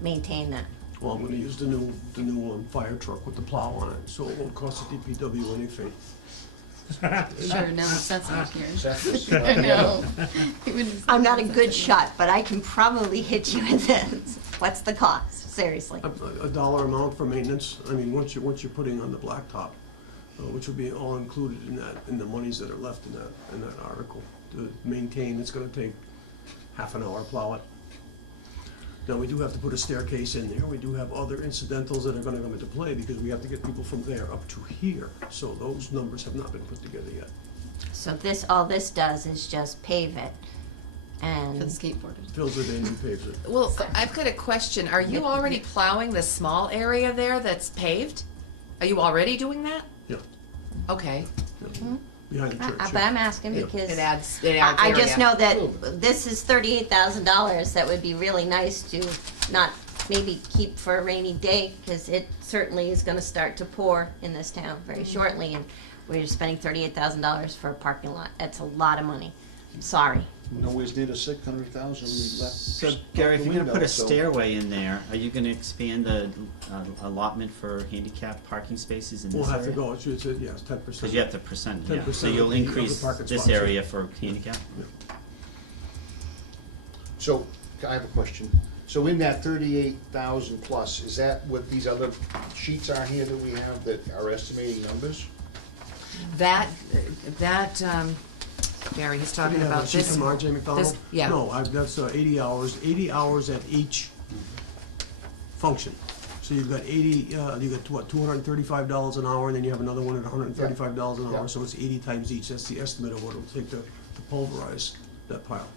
maintain that? Well, I'm gonna use the new fire truck with the plow on it, so it won't cost the DPW anything. Sure, now Seth's not here. Seth I is- know. He would- I'm not a good shot, but I can probably hit you with this. What's the cost? Seriously. A dollar amount for maintenance, I mean, once you're putting on the blacktop, which will be all included in the monies that are left in that article. To maintain, it's gonna take half an hour, plow it. Now, we do have to put a staircase in there, we do have other incidentals that are gonna come into play, because we have to get people from there up to here, so those numbers have not been put together yet. So all this does is just pave it For the and, skateboarders. Fills it in and paves it. Well, I've got a question. Are you already plowing the small area there that's paved? Are you already doing that? Yeah, Okay. behind the church. but yeah. I'm asking Yeah. because It adds I just area. know that this is $38,000 that would be really nice to not maybe keep for a rainy day, because it certainly is gonna start to pour in this town very shortly, and we're spending $38,000 for a parking lot. That's a lot of money. I'm sorry. Nowhere's near the 600,000 we left. So Gary, if you're gonna put a stairway in there, are you gonna expand the allotment for handicap parking spaces in this We'll area? have to go, it's, yes, 10%. Because you have the percent, yeah, 10% so you'll of the increase parking this spots, yeah. area for handicap? So, I have a question. So in that 38,000 plus, is that what these other sheets are here that we have that are estimating numbers? That, Gary, he's talking about Sheet this. from R.J. McDonald? this- yeah. No, that's 80 hours at each function. So you've got 80, you got what, $235 an hour, and then you have another one at $135 an Yeah. hour, so it's 80 times each. That's the estimate of what it'll take to pulverize that pile.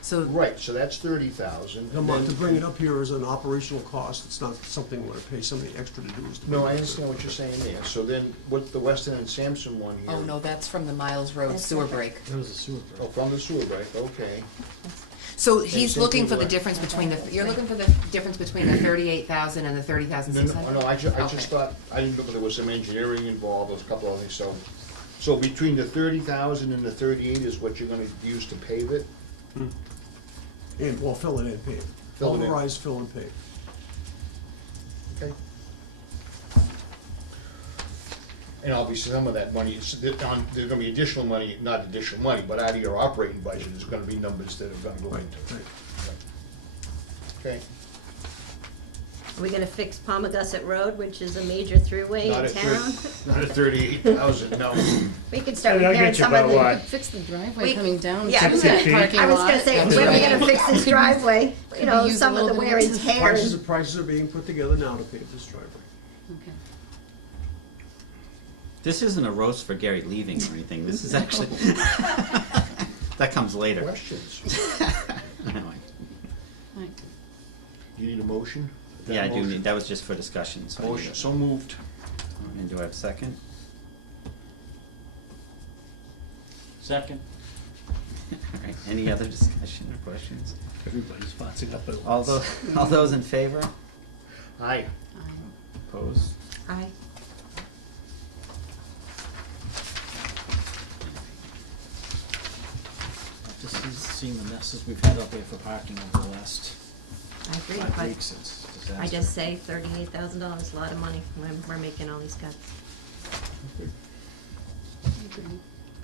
So, Right, so that's 30,000. Come on, to bring it up here as an operational cost, it's not something we're gonna pay somebody extra to do. Is to No, bring I it up. understand what you're saying there. So then, what the Weston and Sampson one here? oh no, that's from the Miles Road That's sewer okay. break. That was a sewer Oh, break. from the sewer break, okay. So he's same looking thing for the with- difference between you're looking for the difference between the 38,000 and the 30,600? No, I just Okay. thought, I didn't know there was some engineering involved, there's a couple of things, so between the 30,000 and the 38 is what you're gonna use to pave it? And, well, fill it in, pave. Fill it in. Pulverize, fill and pave. Okay. And obviously, some of that money, there's gonna be additional money, not additional money, but out of your operating budget, there's gonna be numbers that are gonna go Right, into it. right. Okay, Are we gonna fix Palmagussit Road, which is a major throughway not in at town? not at 38,000, no. We could start I'll repairing get you some of about the. what? Fix the driveway We- coming down yeah, to I was the gonna- parking I was lot. gonna say, That's when are we right. gonna fix this driveway? Could You know, we use some a of the little wear bit? and tear. Prices are being put together now to pave this driveway. Okay. This isn't a roast for Gary leaving or anything, this is actually, that comes later. Questions? Anyway. Right. You need a motion? Is that Yeah, a I do motion? need, that was just for discussion, so I need Motion, a- so moved. And do I have a second? Second. All right, any other discussion or questions? Everybody's boxing up at once. All those in favor? Aye. Opposed? Aye. Just seeing the messes we've had up there for parking over the last I agree, 5 but weeks, it's a disaster. I just say $38,000, a lot of money when we're making all these cuts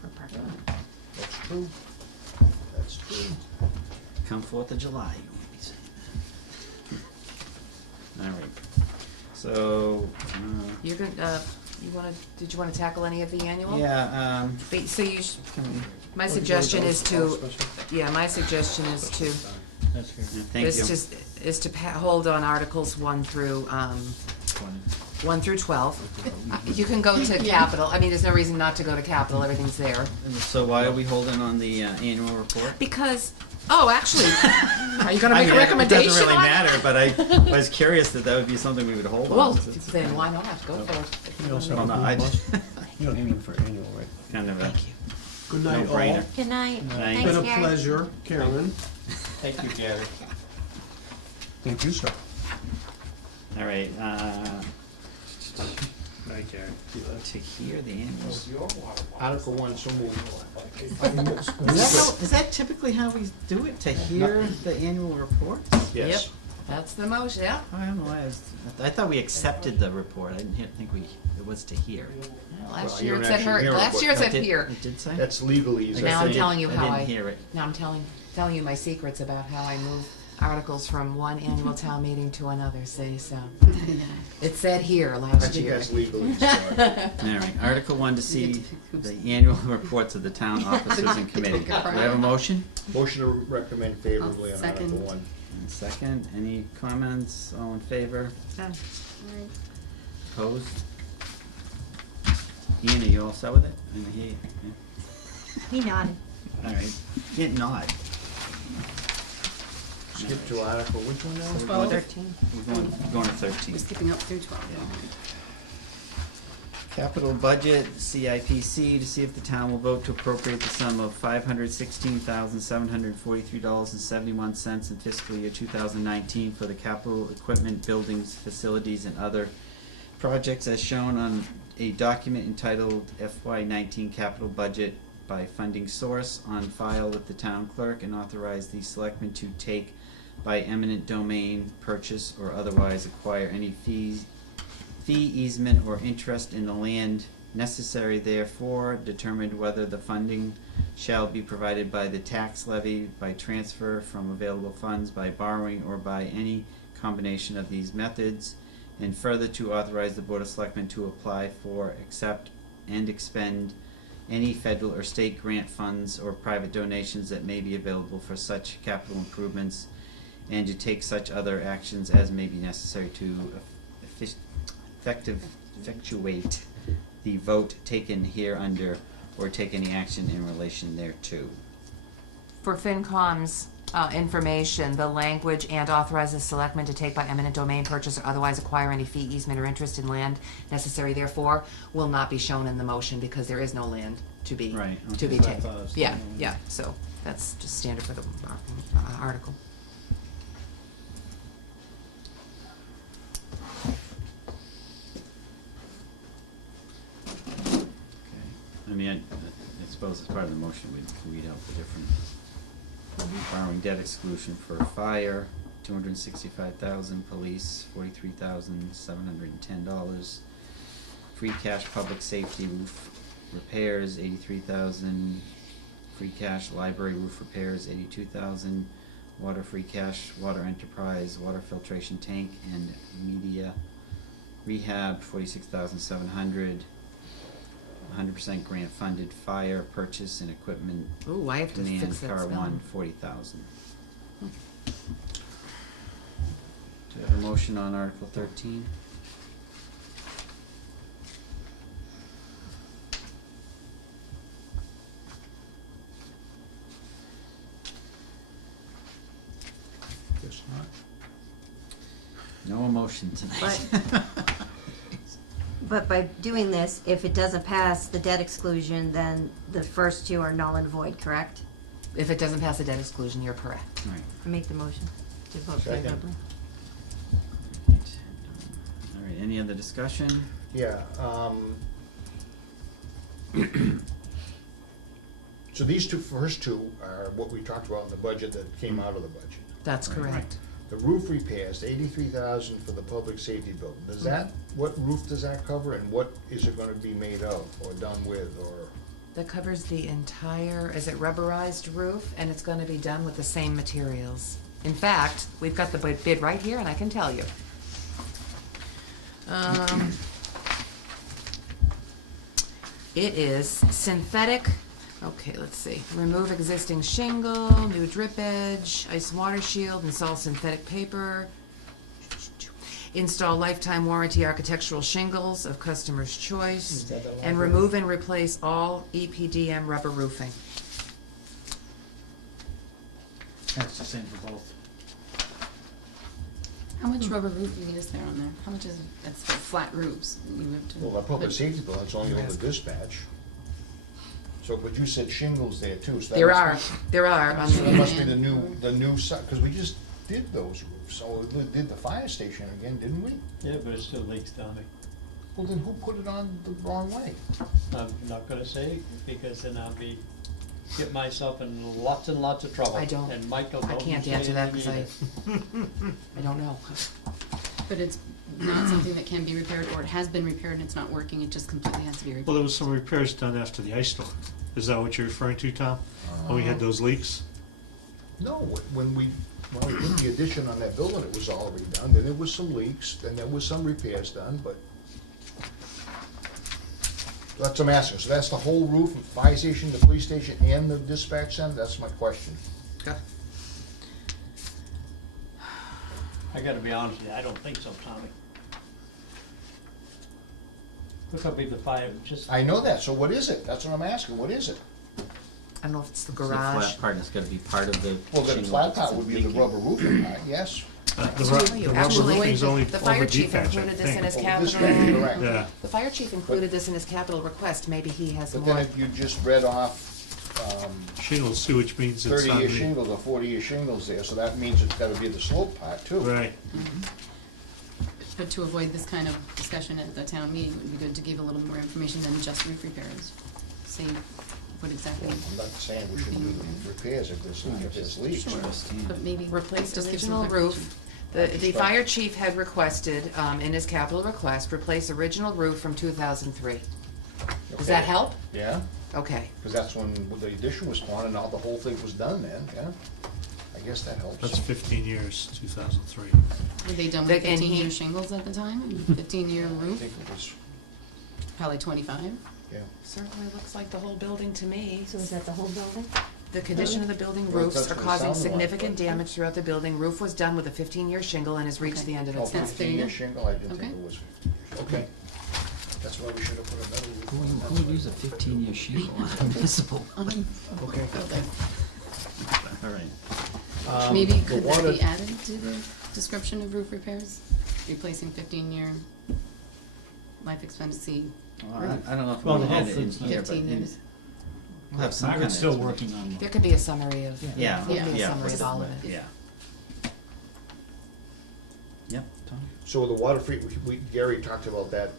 for parking lot. That's true. That's true. Come 4th of July, you won't be saying that. All right, so, You're gonna, did you wanna tackle any of the annual? yeah, So you, can we, my suggestion is to, yeah, my suggestion is to, That's here. thank you. is to hold on Articles 1 through, 1 through 12. You can go to capital. I mean, there's no reason not to go to capital. Everything's there. So why are we holding on the annual report? Because, oh, actually, are you gonna make a It recommendation doesn't really on it? matter, but I was curious that would be something we would hold on. Well, It's then why not? Go for it. You also Well, no, have I a just- You don't need them for annual, right? kind of a Good night, all. no-brainer. Good night. Thanks. Thanks, Been a Gary. pleasure, Karen. Thank you, Gary. Thank you, sir. All right, Right, Gary. to hear the annual. Article 1, so moved. Is that typically how we do it, to hear the annual report? Yes. Yep, that's the motion, yeah. I don't know why, I thought we accepted the report, I didn't think it was to hear. Last Well, year you it don't said actually her, hear it, last but- year it Oh, said did- here. It did say? That's legally. Now I I'm didn't- telling you how I I- didn't hear it. Now I'm telling you my secrets about how I move articles from one annual town meeting to another, see, so. It said here I last think year. that's legally started. All right, Article 1 to see the annual reports of the town officers and committee. Do we have a motion? Motion to recommend favorably on Second. Article 1. And second, any comments, all in favor? Opposed? Ian, are you all set with it? I hear you. Yeah. He nodded. All right, can't nod. Skip to Article, which one now? So we're going to- 13. We're going to 13. We're skipping up through 12. Capital budget, CIPC, to see if the town will vote to appropriate the sum of $516,743.71 in fiscal year 2019 for the capital equipment, buildings, facilities, and other projects as shown on a document entitled FY19 Capital Budget by funding source on file with the town clerk, and authorize the selectmen to take by eminent domain, purchase, or otherwise acquire any fee, easement, or interest in the land necessary therefore, determined whether the funding shall be provided by the tax levy, by transfer from available funds, by borrowing, or by any combination of these methods, and further to authorize the Board of Selectmen to apply for, accept, and expend any federal or state grant funds or private donations that may be available for such capital improvements, and to take such other actions as may be necessary to effectuate the vote taken hereunder, or take any action in relation thereto. For FinCom's information, the language "and authorize the selectmen to take by eminent domain, purchase, or otherwise acquire any fee, easement, or interest in land necessary therefore" will not be shown in the motion because there is no land to be Right, to okay. be That's what I taken. thought it was Yeah, saying. yeah. So that's just standard for the article. Okay. I mean, I suppose as part of the motion, we'd read out the different, borrowing debt exclusion for fire, $265,000, police, $43,710, free cash public safety roof repairs, $83,000, free cash library roof repairs, $82,000, water free cash, water enterprise, water filtration tank and media rehab, $46,700, 100% grant funded fire purchase and equipment, Ooh, I have to command fix that car spelling. one, 40,000. Do you have a motion on Article 13? Guess not. No emotion tonight. But by doing this, if it doesn't pass the debt exclusion, then the first two are null and void, correct? If it doesn't pass the debt exclusion, you're correct. Right. I make the motion to vote Second. favorably. Right. All right, any other discussion? Yeah, so these first two are what we talked about in the budget that came out of the budget. That's Right, correct. The roof repairs, $83,000 for the public safety building. Does that, what roof does that cover, and what is it gonna be made of, or done with, or? That covers the entire, is it rubberized roof? And it's gonna be done with the same materials. In fact, we've got the bid right here and I can tell you. It is synthetic, okay, let's see. Remove existing shingle, new drip edge, ice and water shield, install synthetic paper. install lifetime warranty architectural shingles of customer's choice, Is that the and library? remove and replace all EPDM rubber roofing. That's the same for both. How much rubber roofing is there on there? How much is it? That's for flat roofs. You have to. Well, that public safety bill, it's only on the dispatch. So, but you said shingles there too, so that There must are, be- there are on So that the, must be the new site, because we just did those roofs, so we did the fire station again, didn't we? Yeah, but it still leaks, Tommy. Well, then who put it on the wrong way? I'm not gonna say, because then I'll get myself in lots and lots of trouble. I don't- And Michael, I don't you can't say answer that anything because I don't know. But it's not something that can be repaired, or it has been repaired and it's not working, it just completely has to be repaired. Well, there was some repairs done after the ice storm. Is that what you're referring to, Tom? When we had those leaks? No, when we did the addition on that building, it was already done, then there was some leaks, then there was some repairs done, but that's what I'm asking, so that's the whole roof, the fire station, the police station, and the dispatch center, that's my question. I gotta be honest with you, I don't think so, Tommy. Look up the fire, just, I know that, so what is it? That's what I'm asking, what is it? I don't know if it's the It's the garage. flat part, it's gotta be part of the Well, the shingle flat that's part would be the leaking. rubber roofing part, yes. The rubber Actually, roofing is only the over fire chief detach, I included this in think. his Oh, this capital. one, correct. Yeah, The fire chief included this in his capital request, maybe he has But more. then if you just read off, shingles too, which means it's on 30-year the, shingles or 40-year shingles there, so that means it's gotta be the slope part too. right. But to avoid this kind of discussion at the town meeting, it would be good to give a little more information than just roof repairs. Say what exactly, I'm not saying we shouldn't do the repairs if there's leaks. sure, but maybe. Replace just give some original roof. clarification. The fire chief had requested, in his capital request, replace original roof from 2003. Does that Okay. help? Yeah, Okay. because that's when the addition was spawned and all the whole thing was done then, yeah. I guess that helps. That's 15 years, 2003. Were they done The- with and 15-year he- shingles at the time, and 15-year I roof, think it was, probably 25? yeah. Certainly looks like the whole building to me. So is that the whole building? The condition of the building Well, roofs that's are what it causing sounded like, significant but- damage throughout the building. Roof was done with a 15-year shingle and has reached Okay. the end of Oh, its life. 15-year shingle, I didn't think Okay. it was 15 years. Okay. That's why we should have put a metal roof on. Who would use a 15-year shingle on a municipal? Okay. All right. Maybe the could that water- be added to the description of roof repairs? Replacing 15-year life expectancy. Well, I don't know if Well, we the had health it in is- here, but 15 in- years. we'll have some kind of. Margaret's still working on There could be a summary of, Yeah, there could be a yeah. summary of all of it. Yeah. Yep, Tom? So the water free, Gary talked about that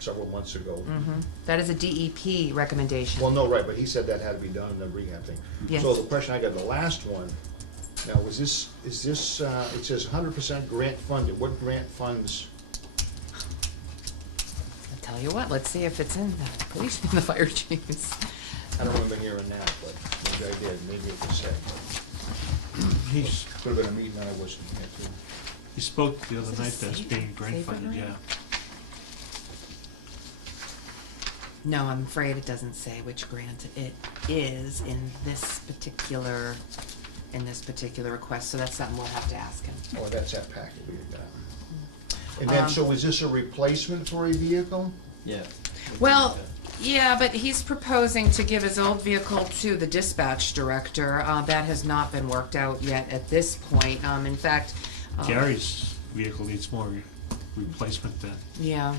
several months ago. Mhm. That is a DEP recommendation. Well, no, right, but he said that had to be done in the rehab thing. Yes. So the question I got, the last one, now, is this, it says 100% grant funded, what grant funds? I'll tell you what, let's see if it's in the police and the fire chiefs. I don't remember hearing that, but maybe I did, maybe it was said. He's, Could have been a meeting I wasn't here too. he spoke the Is other it a night that's safe- being grant safer funded, grant? yeah. No, I'm afraid it doesn't say which grant it is in this particular request, so that's something we'll have to ask him. Oh, that's that packet we got. And then, Um, so is this a replacement for a vehicle? Yeah. Well, yeah, but he's proposing to give his old vehicle to the dispatch director. That has not been worked out yet at this point. In fact. Gary's vehicle needs more replacement than, Yeah.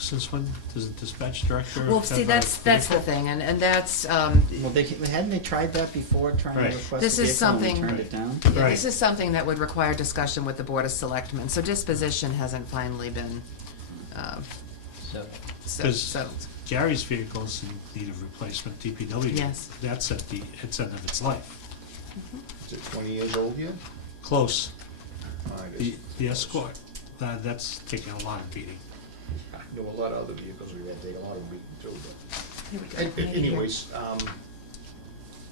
since when does the dispatch director Well, have see, a that's the vehicle? thing, and that's, Well, hadn't they tried that before, trying to Right. request This a is vehicle and we something- turned it down? yeah, Right. this is something that would require discussion with the Board of Selectmen. So disposition hasn't finally been, So, settled. Gary's vehicle's in need of replacement, DPW. Yes. That's at the end of its life. Is it 20 years old yet? Close. I guess The it's close. Escort, that's taking a lot of beating. I know a lot of other vehicles we've had to take a lot of beating too, but. Here we go. Maybe here. Anyways,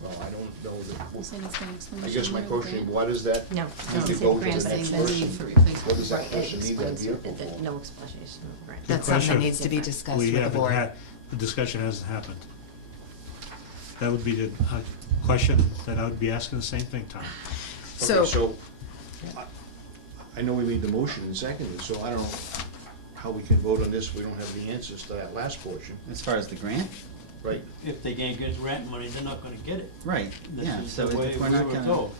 well, I don't know You said it's got an I explanation guess my there, question, grant? what is that? No, You it could doesn't say go to grant, the but next it Saying the says, need person. for replacement. What does that right, it person need that explains vehicle it, that for? no explanation of grant. That's something that question. needs to be discussed We with the haven't board. had, the discussion hasn't happened. That would be the question that I would be asking the same thing, Tom. So, Okay, so, I know we made the motion and seconded, so I don't know how we can vote on this if we don't have the answers to that last portion, As far as the grant? right? If they can't get grant money, they're not gonna get it. Right, yeah, This is so the way if we're we not were gonna. told.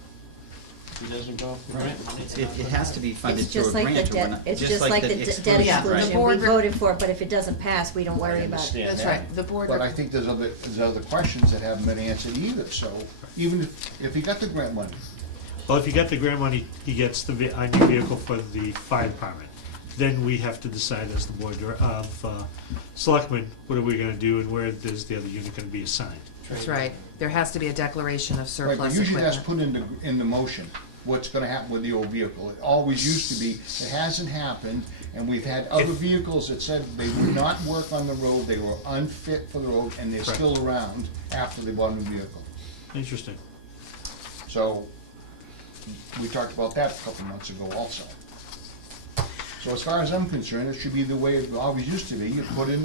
If he doesn't go for grant money, It, they're not it gonna has to be funded It's through a just like the grant or we're debt, not, it's just like the debt exclusion, Yeah, exclusion, the we board- voted for it, but if it doesn't pass, we don't worry I about it. understand That's that. right, the board. But I think there's other questions that haven't been answered either, so even if he got the grant money, Well, if he got the grant money, he gets a new vehicle for the fire department. Then we have to decide as the board of selectmen, what are we gonna do and where is the other unit gonna be assigned? That's right. There has to be a declaration of right, surplus but usually that's equipment. put in the motion, what's gonna happen with the old vehicle. It always used to be, it hasn't happened, and we've had other vehicles that said they would not work on the road, they were unfit for the road, and they're Right. still around after they bought a new vehicle. Interesting. So, we talked about that a couple months ago also. So as far as I'm concerned, it should be the way it always used to be. You put in,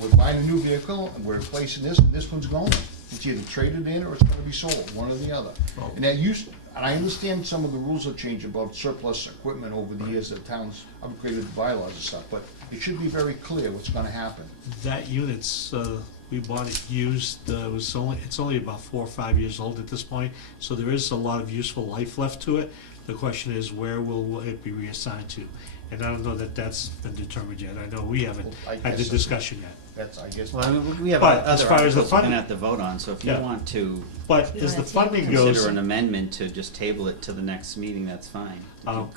we're buying a new vehicle, and we're replacing this, and this one's going. It's either traded in or it's gonna be sold, one or the other. And that used, and I understand some of the rules have changed about surplus equipment over the years that towns upgraded the bylaws and stuff, but it should be very clear what's gonna happen. That unit's, we bought it used, it's only about 4 or 5 years old at this point, so there is a lot of useful life left to it. The question is, where will it be reassigned to? And I don't know that that's been determined yet. I know we haven't Well, I had the guess- discussion yet. That's, I guess. Well, I mean, we have But as other far as the articles we're funding- gonna have to vote on, so if you Yeah. want to But You as the wanna table funding it? goes, consider an amendment to just table it to the next meeting, that's fine.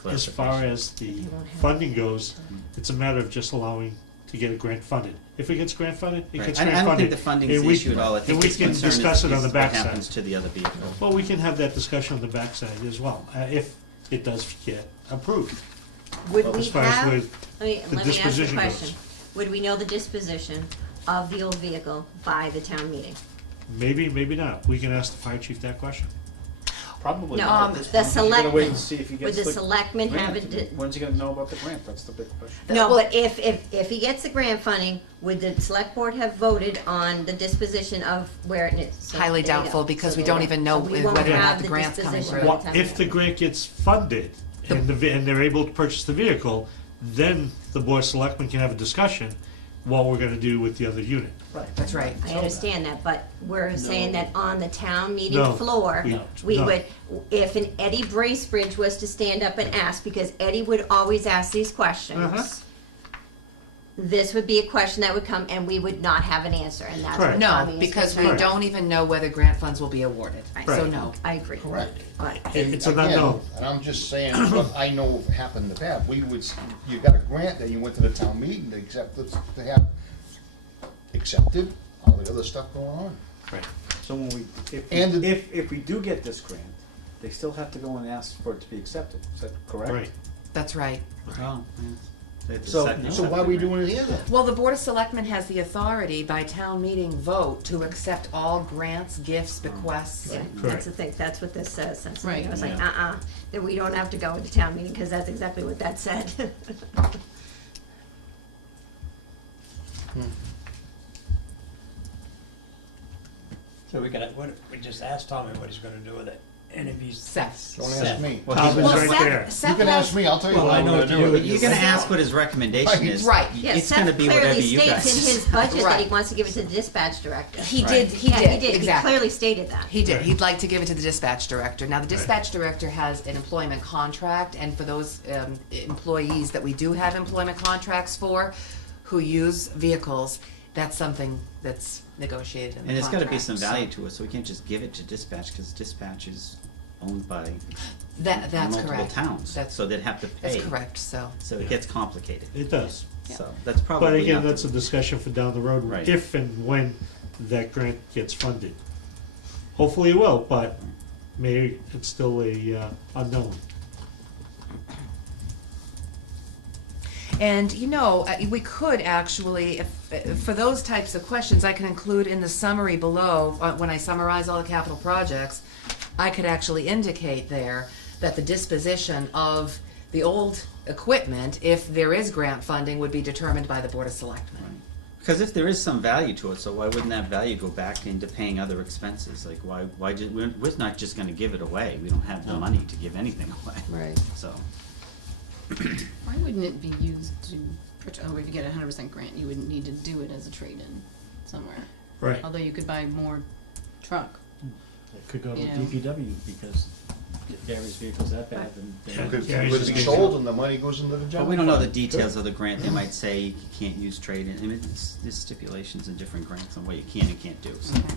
as far as the You won't have funding goes, it's a matter of just allowing to get it grant funded. If it gets grant funded, it Right. gets I grant don't funded. think the funding And is the we- issue at all, I and think we his can concern discuss is it on the what backside. happens to the other vehicle. Well, we can have that discussion on the backside as well, if it does get approved. Would As we far as have, with let me the ask you a disposition goes. question. Would we know the disposition of the old vehicle by the town meeting? Maybe, maybe not. We can ask the fire chief that question. Probably No, not. the He's gonna wait selectmen. and see if he Would gets the selectmen have grant. it? When's he gonna know about the grant? That's the big question. No, Well- but if he gets the grant funding, would the select board have voted on the disposition of where it is? So Highly there you go. doubtful, because So we there don't you go. even know So we won't whether or not have the the grant's coming disposition through. by What time if the grant gets funded and they're able to purchase the vehicle, then the board of selectmen can have a discussion what we're gonna do with the other unit. Right. That's right. I understand that, but we're saying that on the town meeting No, floor, we- we no. would, if an Eddie Bracebridge was to stand up and ask, because Eddie would always ask these Uh-huh. questions, this would be a question that would come and we would not have an answer, and that's what Correct. No, Tommy is because we concerned about. don't even know whether grant funds will be awarded. Right. So Right. no. I agree. Correct. But It's an Again, unknown. And I'm just saying, what I know happened in the past, you got a grant, then you went to the town meeting to accept it, to have accepted, all the other stuff going on. Right. So when we, And the- if we do get this grant, they still have to go and ask for it to be accepted. Is that correct? Right. That's right. Well, yeah. They have to So, set- so why are we doing it here then? Well, the Board of Selectmen has the authority by town meeting vote to accept all grants, gifts, bequests. yeah, Correct. that's the thing, that's what this says. That's the thing. Right. I was like, Yeah. that we don't have to go into town meeting, because that's exactly what that said. So we just asked Tommy what he's gonna do with it, and if he's. Seth. Don't ask me. Well, Tom's he's Well, gonna- right there. You Seth can has- ask me, I'll tell you Well, what I I'm know gonna what to do do with with it. You're gonna ask what his recommendation is. Right. Yeah, It's gonna Seth be whatever clearly you states guys. in his budget that he Right. wants to give it to the dispatch director. He Right. did, he Yeah, did, He exactly. clearly stated that. He did. Right. He'd like to give it to the dispatch director. Now, the dispatch director has an employment contract, and for those employees that we do have employment contracts for, who use vehicles, that's something that's negotiated in the And it's contract. gotta be some so- value to it, so we can't just give it to dispatch, cause dispatch is owned by That's multiple correct. towns, That's- so they'd have to pay. That's correct, so. So it gets complicated, It does. so that's probably But again, not that's the- a discussion for down the road, Right. if and when that grant gets funded. Hopefully it will, but maybe it's still a unknown. And, you know, we could actually, for those types of questions, I can include in the summary below, when I summarize all the capital projects, I could actually indicate there that the disposition of the old equipment, if there is grant funding, would be determined by the Board of Selectmen. Right. Because if there is some value to it, so why wouldn't that value go back into paying other expenses? Like, we're not just gonna give it away, we don't have the money to give anything away, Right. so. Why wouldn't it be used to, if you get a 100% grant, you wouldn't need to do it as a trade-in somewhere. Right. Although you could buy more truck. It could go to You know. DPW because Gary's vehicle's that bad and. Because Gary's it would just be gonna- sold and the money goes into the But general we don't know the fund. details of the grant, they might say you can't use trade-in, I mean, there's stipulations in different grants on what you can and can't do, so. Okay.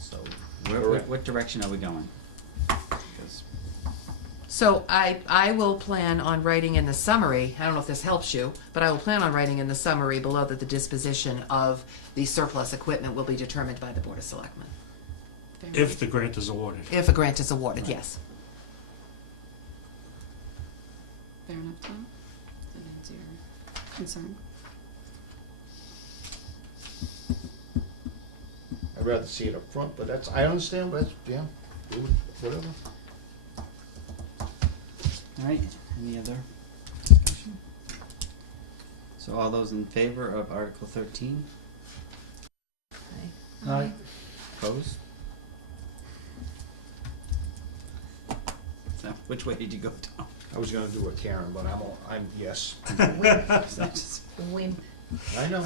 So, Correct. what direction are we going? 'Cause- So I will plan on writing in the summary, I don't know if this helps you, but I will plan on writing in the summary below that the disposition of the surplus equipment will be determined by the Board of Selectmen. If the grant is awarded. If a grant is awarded, yes. Fair enough, Tom? Does that answer your concern? I'd rather see it up front, but that's, I understand, but that's, yeah, do it, whatever. All right, any other discussion? So all those in favor of Article 13? Aye. Opposed? So, which way did you go, Tom? I was gonna do a Karen, but I'm, yes. Win. I know.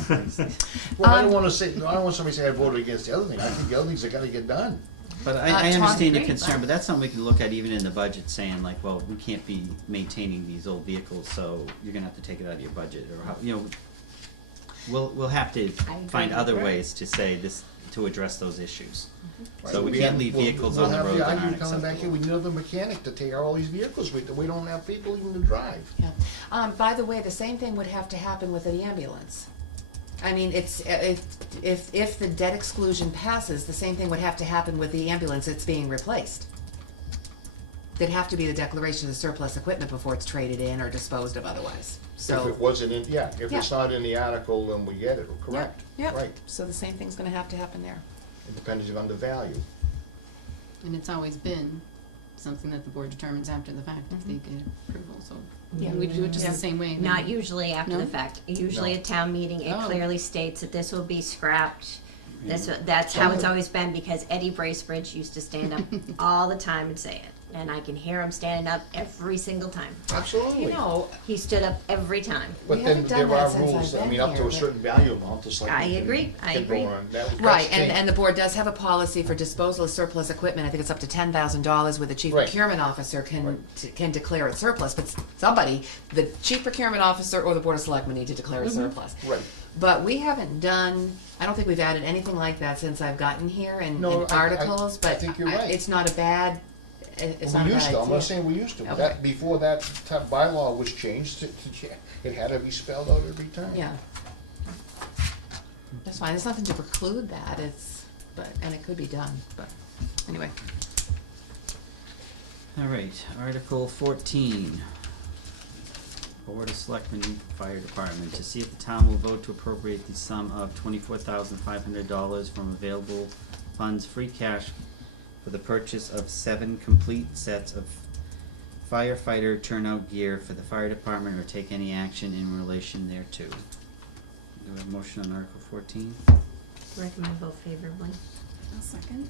Well, I don't wanna say, I don't want somebody to say I voted against the other thing. I think the other things that gotta get done. But I Tom, understand your great, concern, but- but that's something we can look at even in the budget, saying like, well, we can't be maintaining these old vehicles, so you're gonna have to take it out of your budget, or how, you know, we'll have to find other ways to say this, to address those issues. So we can't leave vehicles on the road that aren't We'll have the argument coming back here, acceptable. we need another mechanic to take out all these vehicles with, we don't have people even to drive. Yeah. By the way, the same thing would have to happen with the ambulance. I mean, it's, if the debt exclusion passes, the same thing would have to happen with the ambulance that's being replaced. There'd have to be the declaration of the surplus equipment before it's traded in or disposed of otherwise, so. If it wasn't in, yeah, if it's Yeah. not in the article, then we get it, correct? Yep. Right, So the same thing's gonna have to happen there. it depends on the value. And it's always been something that the board determines after the fact if they get approval, so. Yeah. We do it just Yeah. the same way. Not usually after No? the fact. Usually No. at town meeting, it Oh. clearly states that this will be scrapped. That's Mhm. that's how it's always been, because Eddie Bracebridge used to stand up all the time and say it, and I can hear him standing up every single time. Absolutely. You know, He stood up every time. But We then haven't done there that are since rules, I've I been mean, up to here, a but- certain value amount, just like. I you can agree, I get agree. going. That's right, king. and the board does have a policy for disposal of surplus equipment, I think it's up to $10,000, where the chief Right. procurement officer can, Right. can declare it surplus, but somebody, the chief procurement officer or the board of selectmen need to declare it surplus. Right. But we haven't done, I don't think we've added anything like that since I've gotten here in No, I articles, but think you're right. it's not a bad, it's not a We bad used to, I'm not idea. saying we used to, but Okay. that, before that bylaw was changed, it had to be spelled out every time. Yeah. That's fine, there's nothing to preclude that, and it could be done, but, anyway. All right, Article 14. Board of Selectmen Fire Department, to see if the town will vote to appropriate the sum of $24,500 from available funds free cash for the purchase of 7 complete sets of firefighter turnout gear for the fire department, or take any action in relation thereto. Do we have a motion on Article 14? Recommend vote favorably. A second.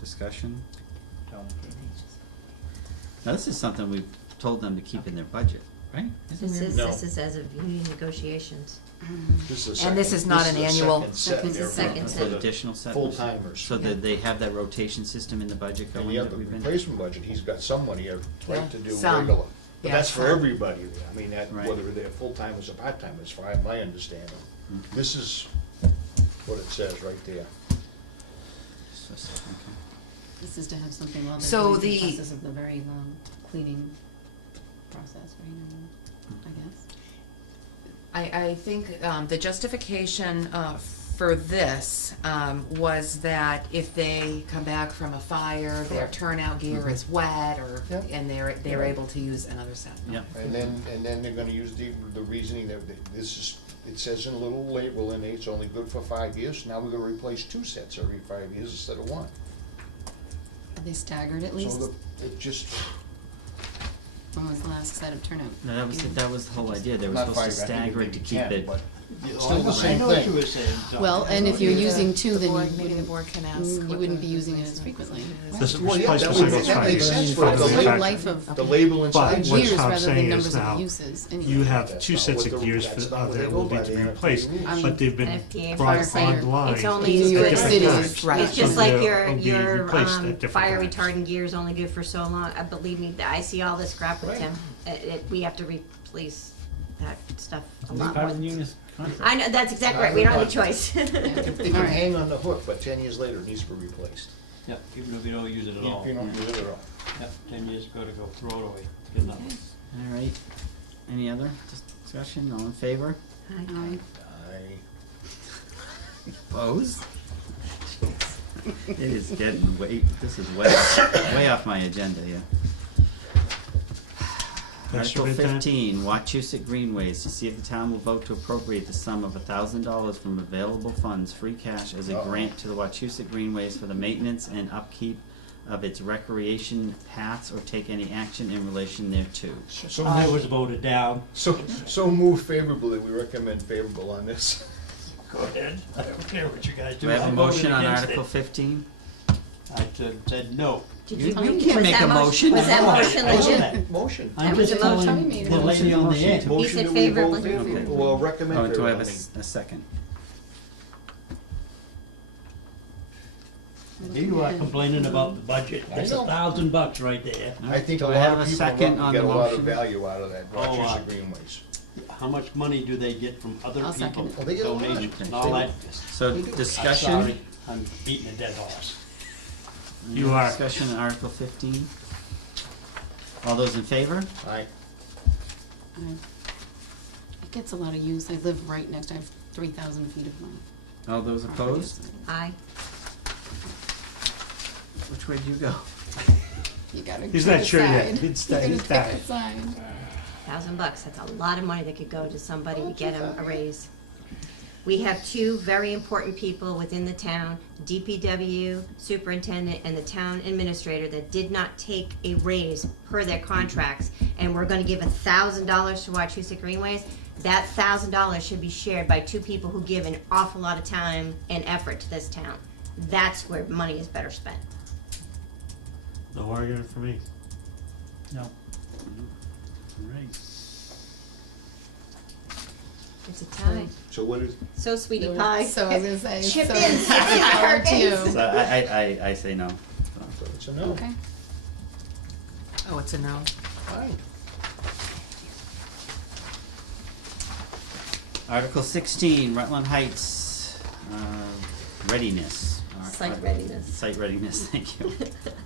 Discussion? Now, this is something we've told them to keep in their budget, right? Isn't This there- is, No. this is as of union negotiations. This is a And this second- is not an a annual- second set This is there a for- second for set. the Additional set? Full-timers. So that they have that rotation system in the budget And going the that other we've been? replacement budget, he's got some money, right, to do Some. regular. But Yeah, that's for some. everybody, I mean, that, Right. whether they're full-timers or part-timers, for my understanding. Mhm. This is what it says right there. Okay. This is to have something while So they're in the the- process of the very long cleaning process, right? I guess. I think the justification for this was that if they come back from a fire, their Correct. turnout gear is wet, or, Yeah. and they're Yeah. able to use another set. Yep. And then they're gonna use the reasoning that this is, it says in a little label in it, it's only good for 5 years, now we're gonna replace 2 sets every 5 years instead of 1. Are they staggered at least? So it just, When was the last set of turnout? No, that was the whole idea, they were Not supposed to 5, I think stagger it maybe to keep 10, it, but Still the same I know what you thing. were saying, Tom. Well, and if you're using two, then Maybe the board can ask. you what wouldn't the be using it replacement as frequently. This Well, yeah, replace that the would- singles that fund. makes sense for That's the the label. life of The label inside. But what years Tom's rather saying than is numbers of now, uses. you Anyway. have That's two not sets what of the- gears that's for, not what that they will go need by, to they be have replaced, rules. but they've been NFPA brought firefighter. online. It's only New as York good City. as, Right. it's just So like they'll be your replaced at different fire times. retardant gear is only good for so long. Believe me, I see all this crap with Right. Tim. We have to replace that stuff a It's lot part more. of the union's contract. I know, that's exactly right, we don't have a choice. It can Alright. hang on the hook, but 10 years later, it needs to be replaced. Yeah, even if you don't use it at all. If you don't use it at all. Yeah, 10 years ago to go, throw it away, get another one. All right. Any other discussion? All in favor? Aye. Opposed? It is getting this is way off my agenda here. Article Superintendent? 15, Wachusett Greenways, to see if the town will vote to appropriate the sum of $1,000 from available funds, free cash, as a grant to the Wachusett Greenways for the maintenance and upkeep of its recreation paths, or take any action in relation thereto. So I was voted down. So move favorably, we recommend favorable on this. Go ahead, I don't care what you guys do. Do I have I a voted motion on against Article it. 15? I said no. Did You was can't make that a motion. Was that motion I legit? said Motion. That I'm was just a motion. telling Made a the lady on the end. Motion said that we vote favorably. favorably, well, recommend Oh, do I have favorably. a second? You are complaining about the budget, I that's know. $1,000 right there. I think a Do I lot have of a people second want on to get the a lot of motion? value out of that Oh, Wachusett Greenways. How much money do they get from other I'll people? second it. Oh, they get a lot. Donations and Okay. all that. So I'm discussion? sorry, I'm beating a dead horse. You are. Discussion on Article 15. All those in favor? Aye. It gets a lot of use. I live right next, I have 3,000 feet of mine. All those opposed? Aye. Which way do you go? You gotta He's pick not a sure yet. side. He's You gotta he's pick dying. a side. $1,000, that's a lot of money that could go to somebody to get them a raise. We have two very important people within the town, DPW superintendent and the town administrator, that did not take a raise per their contracts, and we're gonna give $1,000 to Wachusett Greenways. That $1,000 should be shared by two people who give an awful lot of time and effort to this town. That's where money is better spent. No argument for me. No. All right. It's a tie. So what is, So sweetie pie. So I was gonna say, Chip so in, it's chip in, hard Perkins. to. So I say no. so it's a no. Okay. Oh, it's a no. Aye. Article 16, Rutland Heights, readiness. Site readiness. Site readiness, thank you.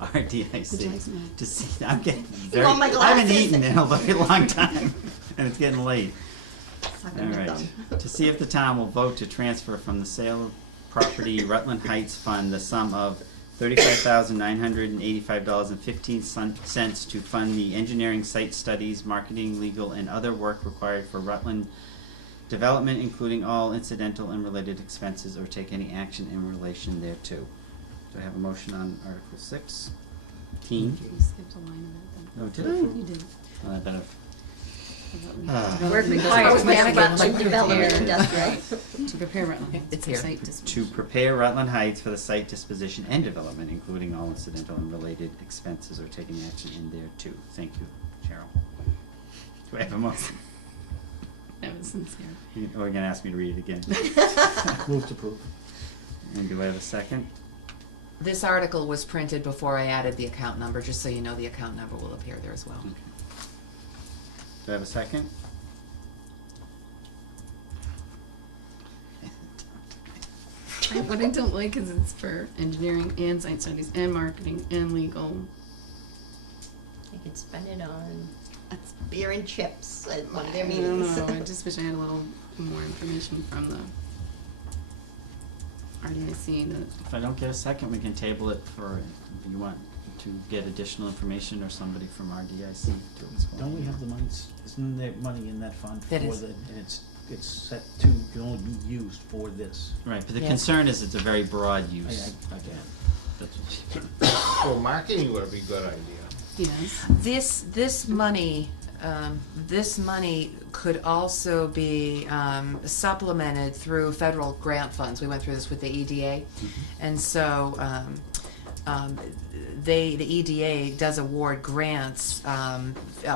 RDIC. To see, I'm getting very, want my I haven't glasses? eaten in a very long time, and it's getting late. Suck All on your right. thumb. To see if the town will vote to transfer from the sale of property Rutland Heights Fund the sum of $35,985.15 to fund the engineering, site studies, marketing, legal, and other work required for Rutland development, including all incidental and related expenses, or take any action in relation thereto. Do I have a motion on Article 6? You skipped a line of Oh, it. did I? You did. Well, I better. Work required with Rutland Development Industrial. To prepare Rutland. It's for here. site To disposition. prepare Rutland Heights for the site disposition and development, including all incidental and related expenses, or taking action in thereto. Thank you, Cheryl. Do I have a motion? That was sincere. Or you're gonna ask me to read it again? Move to approve. And do I have a second? This article was printed before I added the account number, just so you know the account number will appear there as well. Okay. Do I have a second? What I don't like is it's for engineering and site studies and marketing and legal. They could spend it on beer and chips at one of their I don't meetings. know, I just wish I had a little more information from the RDIC that. If I don't get a second, we can table it for, if you want to get additional information, or somebody from RDIC to explain. Don't we have the money, isn't there money in that fund for That the, is- and it's set to, can only be used for this? Right, but the Yeah. concern is it's a very broad I use. get it. That's what- Well, marketing would be a good idea. Yes. This money this money could also be supplemented through federal grant funds. We went through this with the EDA. And so the EDA does award grants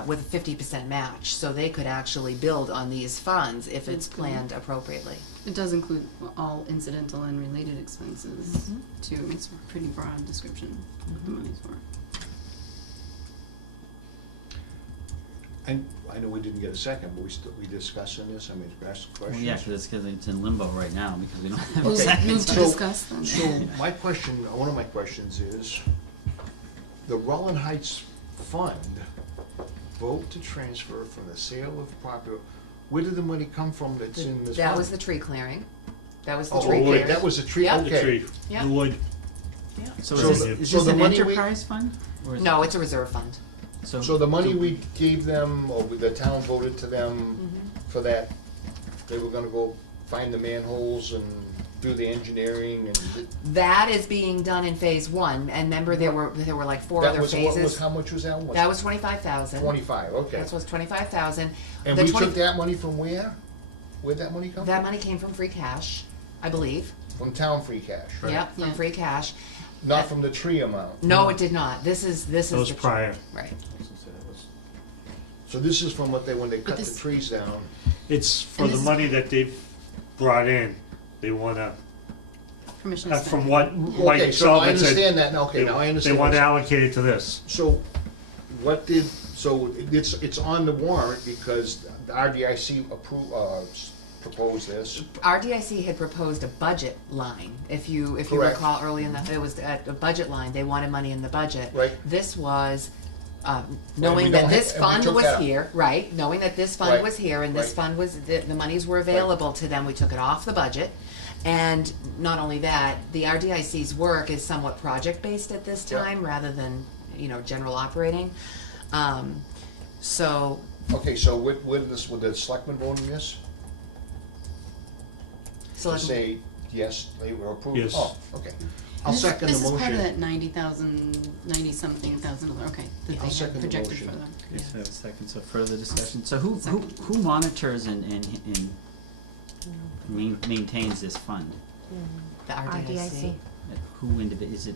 with a 50% match. So they could actually build on these funds if it's planned appropriately. It does include all incidental and related expenses too. It's a pretty broad description of what the money's for. And I know we didn't get a second, but we discussing this, I mean, ask Well, questions. yeah, because it's in limbo right now, because we don't have a Move second. to So- discuss then. So my question, one of my questions is, the Rutland Heights Fund vote to transfer from the sale of property, where did the money come from that's in this fund? That was the tree clearing. That was the Oh, tree okay, clearing. that was the tree, Yeah. The okay. tree, Yeah. the wood. So So is the- this, is so this the an money we- enterprise fund? Or is No, it- it's a reserve fund. So the money we gave them, or the town voted to them for that, they were gonna go find the manholes and do the engineering and That is being done in phase one, and remember there were like four that other was, what was, phases. how much was that? That was 25,000. 25, okay. That was 25,000. And The we 20 took that money from where? Where'd that money come That from? money came from free cash, I believe. From town free cash, Yep, from Yeah. free cash. not from the tree amount. No, it did not. This is That was the prior. right. So this is from what they, when they cut the this- trees down. It's for And the this- money that they've brought in. They wanna, Permission to spend. from what Okay, Mike so I Sullivan said, understand that, now, okay, they now I understand. they want to allocate it to this. So, what did, so it's on the warrant because the RDIC proposed this. RDIC had proposed a budget line. If you Correct. recall early in the, it was at a budget line. They wanted money in the budget. Right. This was we knowing don't that this have- and we fund took was that out. here, right? Knowing that this fund Right. was here and this Right. fund was the monies were available to them. We took it off the budget. And not only that, the RDIC's work is somewhat project-based at this Yeah. time rather than, general operating. So Okay, so with this, with the selectmen voting this, to like, say, yes, they were approved? Yes. Oh, okay. I'll This- second the This is part of motion. that 90-something thousand dollar, okay, that I'll they second had the projected for motion. them. Okay, so I have a second, so further discussion. So who Second. monitors and maintains this fund? the RDIC. Who is it,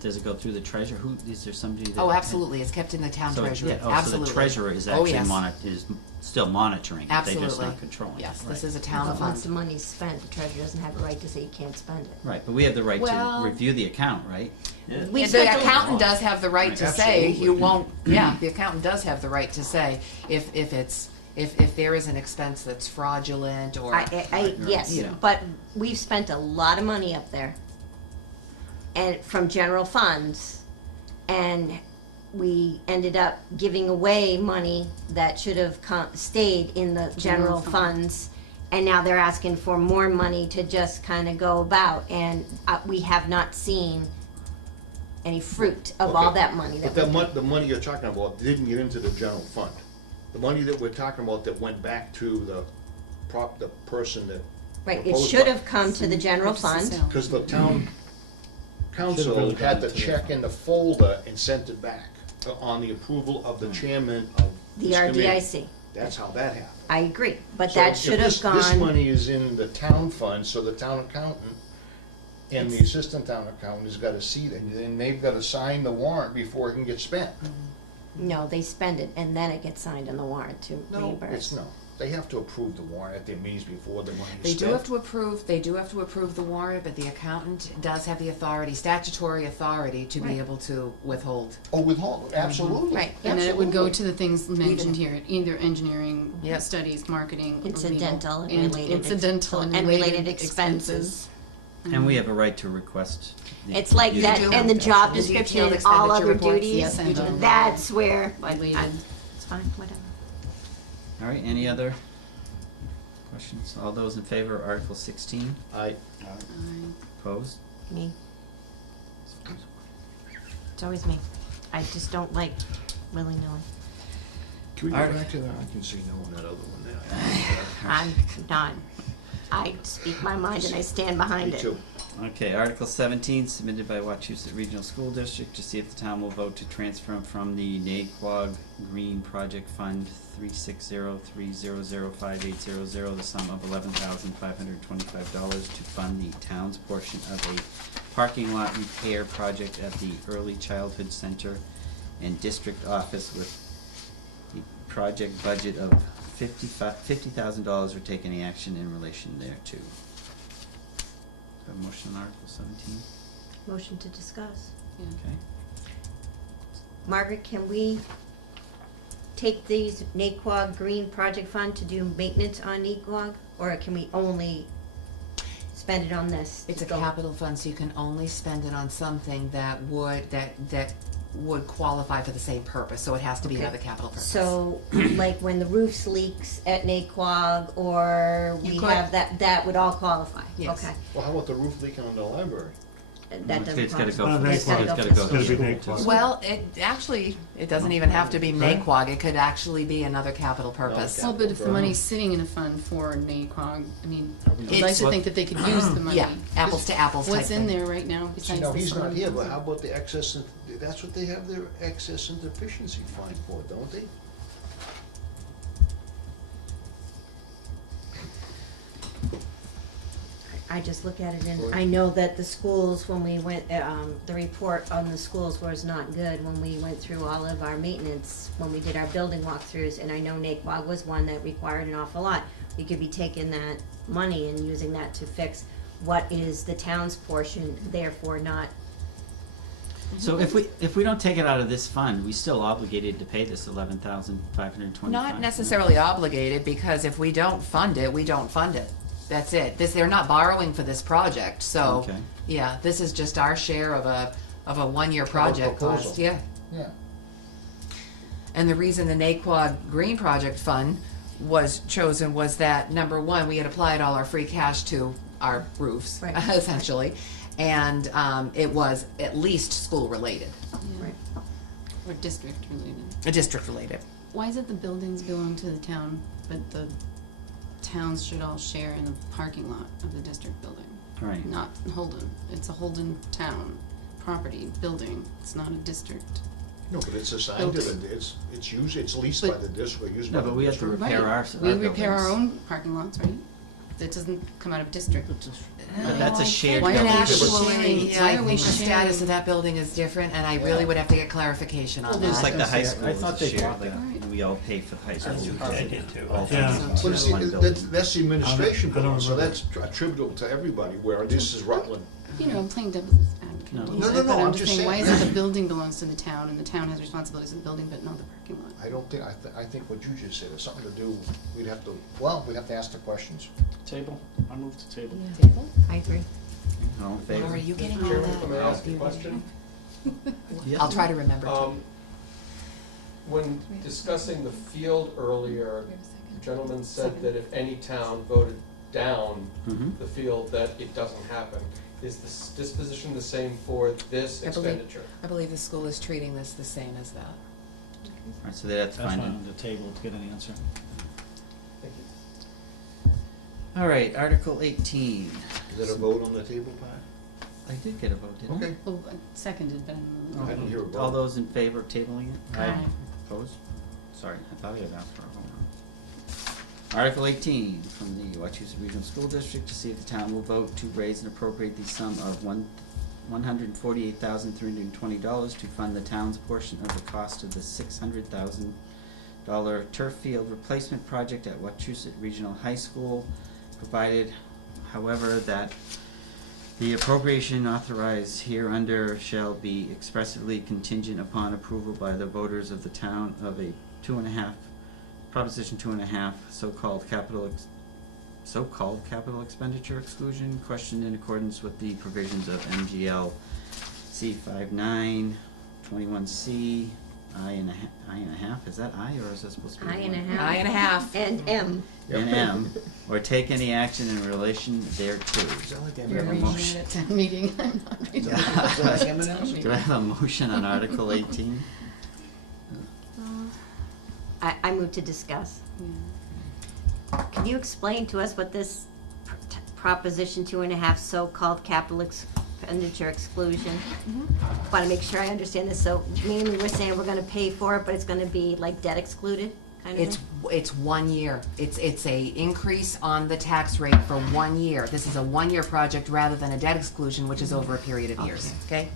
does it go through the treasurer? Who, is there somebody that? Oh, absolutely. It's kept in the town So, treasury. yeah, oh, Absolutely. so the treasurer is Oh, actually yes. is still monitoring it, they're just Absolutely. not controlling it. Yes, Right. this is a town But once the fund. money's spent, the treasurer doesn't have a right to say you can't spend it. Right, but we have the right to Well- review the account, right? We The spent a- accountant does have the right to say, Absolutely. you won't, yeah, the accountant does have the right to say if there is an expense that's fraudulent or. Yes, You know. but we've spent a lot of money up there. And from general funds, and we ended up giving away money that should have stayed in the general General fund. funds. And now they're asking for more money to just kind of go about, and we have not seen any fruit of all Okay. that money that But we the money you're talking about didn't get into the general fund. The money that we're talking about that went back to the person that. Right, it proposed should it. have come to the general Purchase and fund. sale. Because the town Should've council really had gone the to the check fund. in the folder and sent it back on the approval of the chairman of The this committee. RDIC. That's how that happened. I agree, but So that if should have This gone, money is in the town fund, so the town accountant and the assistant town accountant has got to see that, and then they've got to sign the warrant before it can get spent. no, they spend it, and then it gets signed on the warrant to No, reimburse. it's no. They have to approve the warrant at their meetings before the money is They spent. do have to approve the warrant, but the accountant does have the authority, statutory authority, to Right. be able to withhold. Oh, withhold, absolutely. Right. And then it would go Absolutely. to the things mentioned here, either engineering, Yep. studies, marketing, or legal, Incidental and related incidental and and related related expenses. And we have a right to request. the- It's like use that, the and the account. job The description detailed and all expenditure other reports, duties, yes, and, that's where, but related. it's fine, whatever. All right, any other questions? All those in favor of Article 16? Opposed? Me. It's always me. I just don't like willy-nilly. Can we go Alright. back to that? I can say no on that other one there. I'm not. I speak my mind and I stand behind Me it. too. Okay, Article 17, submitted by Wachusett Regional School District to see if the town will vote to transfer from the Naquag Green Project Fund 360300580 the sum of $11,525 to fund the town's portion of a parking lot repair project at the Early Childhood Center and District Office with the project budget of $50,000 or take any action in relation thereto. A motion on Article 17. Motion to discuss. Yeah. Okay. Margaret, can we take these Naquag Green Project Fund to do maintenance on Naquag? Or can we only spend it on this? It's a Go- capital fund, so you can only spend it on something that would qualify for the same purpose, so it has to be Okay. another capital purpose. So, like when the roofs leaks at Naquag, or You we could- have that would all qualify? Yes. Okay. Well, how about the roof leaking on the library? That doesn't It's gotta qualify. go, Well, it's Naquag. gotta go. It's It's gotta be through. Naquag. Well, it doesn't even have to be Naquag, it could actually be another capital purpose. Okay. Well, but if the money's sitting in a fund for NAQUAG, I mean, I'd like It's- to think that they could use the money. Yeah, apples to apples type What's in thing. there right now See, besides no, the he's not here, but 11,000? how about the excess, that's what they have their excess and deficiency fund for, don't they? I just look at it and I know that the schools, when we went, the report on the schools was not good when we went through all of our maintenance, when we did our building walkthroughs, and I know Naquag was one that required an awful lot. We could be taking that money and using that to fix what is the town's portion, therefore not. So if we don't take it out of this fund, we still obligated to pay this $11,525? Not necessarily obligated, because if we don't fund it, we don't fund it. That's it. They're not borrowing for this project, so, Okay. yeah, this is just our share of a one-year project proposal. cost, yeah. Yeah. And the reason the Naquag Green Project Fund was chosen was that, number one, we had applied all our free cash to our roofs, Right. essentially, and it was at least school-related, Yeah. Or district related. district-related. Why is it the buildings belong to the town, but the towns should all share in the parking lot of the district building? Right. Not Holden. It's a Holden town property, building. It's not a district. No, but it's assigned to the, it's used, it's leased by But- the district, used No, by the but we have to district. repair our We repair our buildings. own parking lots, right? That doesn't come out of district. But that's a shared Why building. are we Actually, sharing? yeah, Why I are we think the status sharing? of that building is different, and I really would have to get clarification on It's that. like the high I school is thought a they shared bought thing, that. and we all pay for the high school. That's what I did too. All Yeah. funds Well, to see, one that's, building. that's the administration I don't building, so remember. that's attributable to everybody, where this is Rutland. You know, I'm playing devil's advocate. No. a little No, bit, no, no, but I'm I'm just just saying, why saying- is it the building belongs to the town and the town has responsibilities for the building but not the parking lot? I don't think, I think what you just said has something to do, we'd have to ask the questions. Table, I move to table. Table? I agree. All in favor? Laura, are you getting all Chairman, may I that? ask a question? Yeah. I'll try to remember to. When discussing the field earlier, the gentleman said that if any town voted down Mhm. the field, that it doesn't happen. Is this disposition the same for this I believe- expenditure? I believe the school is treating this the same as that. All right, so they have to That's find why it. on the table to get an answer. Thank you. All right, Article 18. Is that a vote on the table, Pat? I did get a vote, didn't I? Okay. Oh, seconded, but I didn't hear a vote. All those in favor of tabling it? Aye. Opposed? Sorry, I thought we had asked for a hold on. Article 18, from the Wachusett Regional School District to see if the town will vote to raise and appropriate the sum of $148,320 to fund the town's portion of the cost of the $600,000 turf field replacement project at Wachusett Regional High School, provided, however, that the appropriation authorized hereunder shall be expressly contingent upon approval by the voters of the town of a Proposition 2.5, so-called capital expenditure exclusion, questioned in accordance with the provisions of MGL C59, 21C, I and a half, is that I, or is that supposed to be I and a one? half. I and a half. And M. And M, or take any action in relation thereto. Is that like Do I you're have a reading motion? it at town meeting. I'm not reading it. Is that M&Ms? Do I have a motion on Article 18? I move to discuss. Yeah. Can you explain to us what this Proposition 2.5, so-called capital expenditure exclusion. Want to make sure I understand this, so mainly we're saying we're gonna pay for it, but it's gonna be like debt excluded, kind of thing? It's 1 year. It's a increase on the tax rate for 1 year. This is a 1-year project rather than a debt exclusion, which is over a period of years, okay?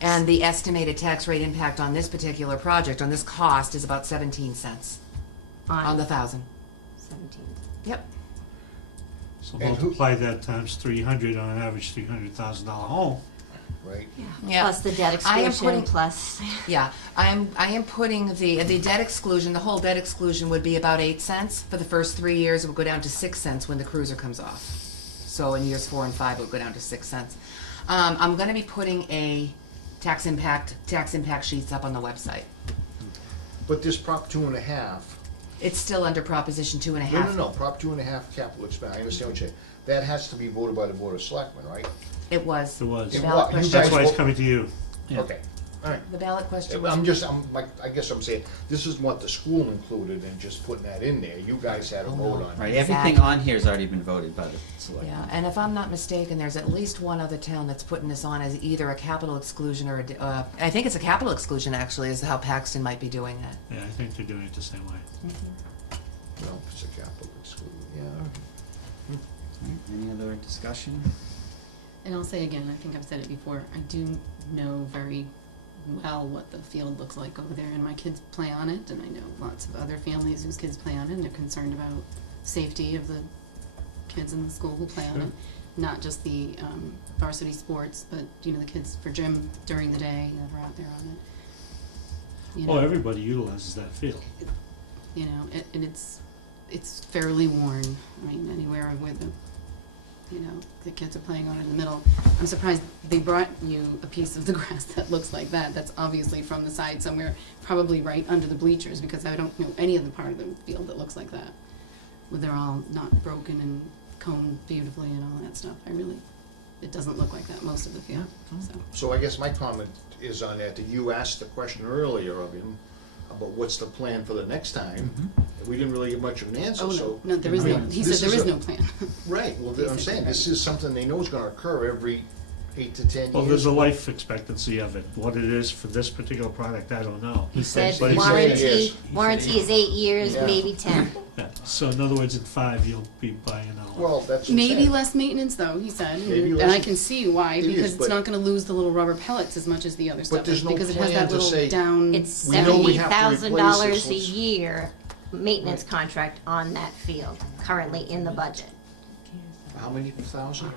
And the estimated tax rate impact on this particular project, on this cost, is about 17 cents on the 1,000. 17. Yep. So And who- multiply that times 300 on an average $300,000 home. Right? Yeah. Plus the debt I am exclusion, putting- plus, Yeah, I am putting the debt exclusion, the whole debt exclusion would be about 8 cents. For the first 3 years, it would go down to 6 cents when the cruiser comes off. So in years 4 and 5, it would go down to 6 cents. I'm gonna be putting a tax impact sheets up on the website. But this Prop 2.5, It's still under Proposition 2.5. no, Prop 2.5 capital expense, I understand what you're saying. That has to be voted by the Board of Selectmen, right? It was. It was. The It ballot was. question. That's guys why it's vote- coming to you. Yeah. Okay, all right. The ballot question was. I guess I'm saying, this is what the school included and just putting that in there. You guys had a vote on it. Right, everything Exactly. on here has already been voted by the select. Yeah, and if I'm not mistaken, there's at least one other town that's putting this on as either a capital exclusion or I think it's a capital exclusion, actually, is how Paxton might be doing it. Yeah, I think they're doing it the same way. No, it's a capital exclusion, yeah. Alright, any other discussion? And I'll say again, I think I've said it before, I do know very well what the field looks like over there, and my kids play on it, and I know lots of other families whose kids play on it, and they're concerned about safety of the kids in the school who play on it. Not just the varsity sports, but, you know, the kids for gym during the day, that are out there on it. You know, Everybody utilizes that field. you know, and it's fairly worn, I mean, anywhere where the kids are playing on it in the middle. I'm surprised they brought you a piece of the grass that looks like that. That's obviously from the side somewhere, probably right under the bleachers, because I don't know any other part of the field that looks like that. Where they're all not broken and combed beautifully and all that stuff. It doesn't look like that most of the field, so. So I guess my comment is on that you asked the question earlier of him about what's the plan for the next time. We didn't really get much of an answer, Oh, so. no, there is no, he said This there is a- no plan. Right, well, He I'm said saying, that. this is something they know is gonna occur every 8 to 10 years. Well, there's a life expectancy of it. What it is for this particular product, I don't know. he said But it's- warranty is 8 years, Yeah. maybe 10. Yeah. So in other words, in 5, you'll be buying a Well, that's what I'm Maybe saying. less maintenance though, he said, Maybe and less- I can see why, It is, because it's but- not gonna lose the little rubber pellets as much as the other stuff. there's no because it has plan that to little say- down. It's We know we have to $70,000 a replace this. year maintenance contract on that field, currently in the budget. How many thousand?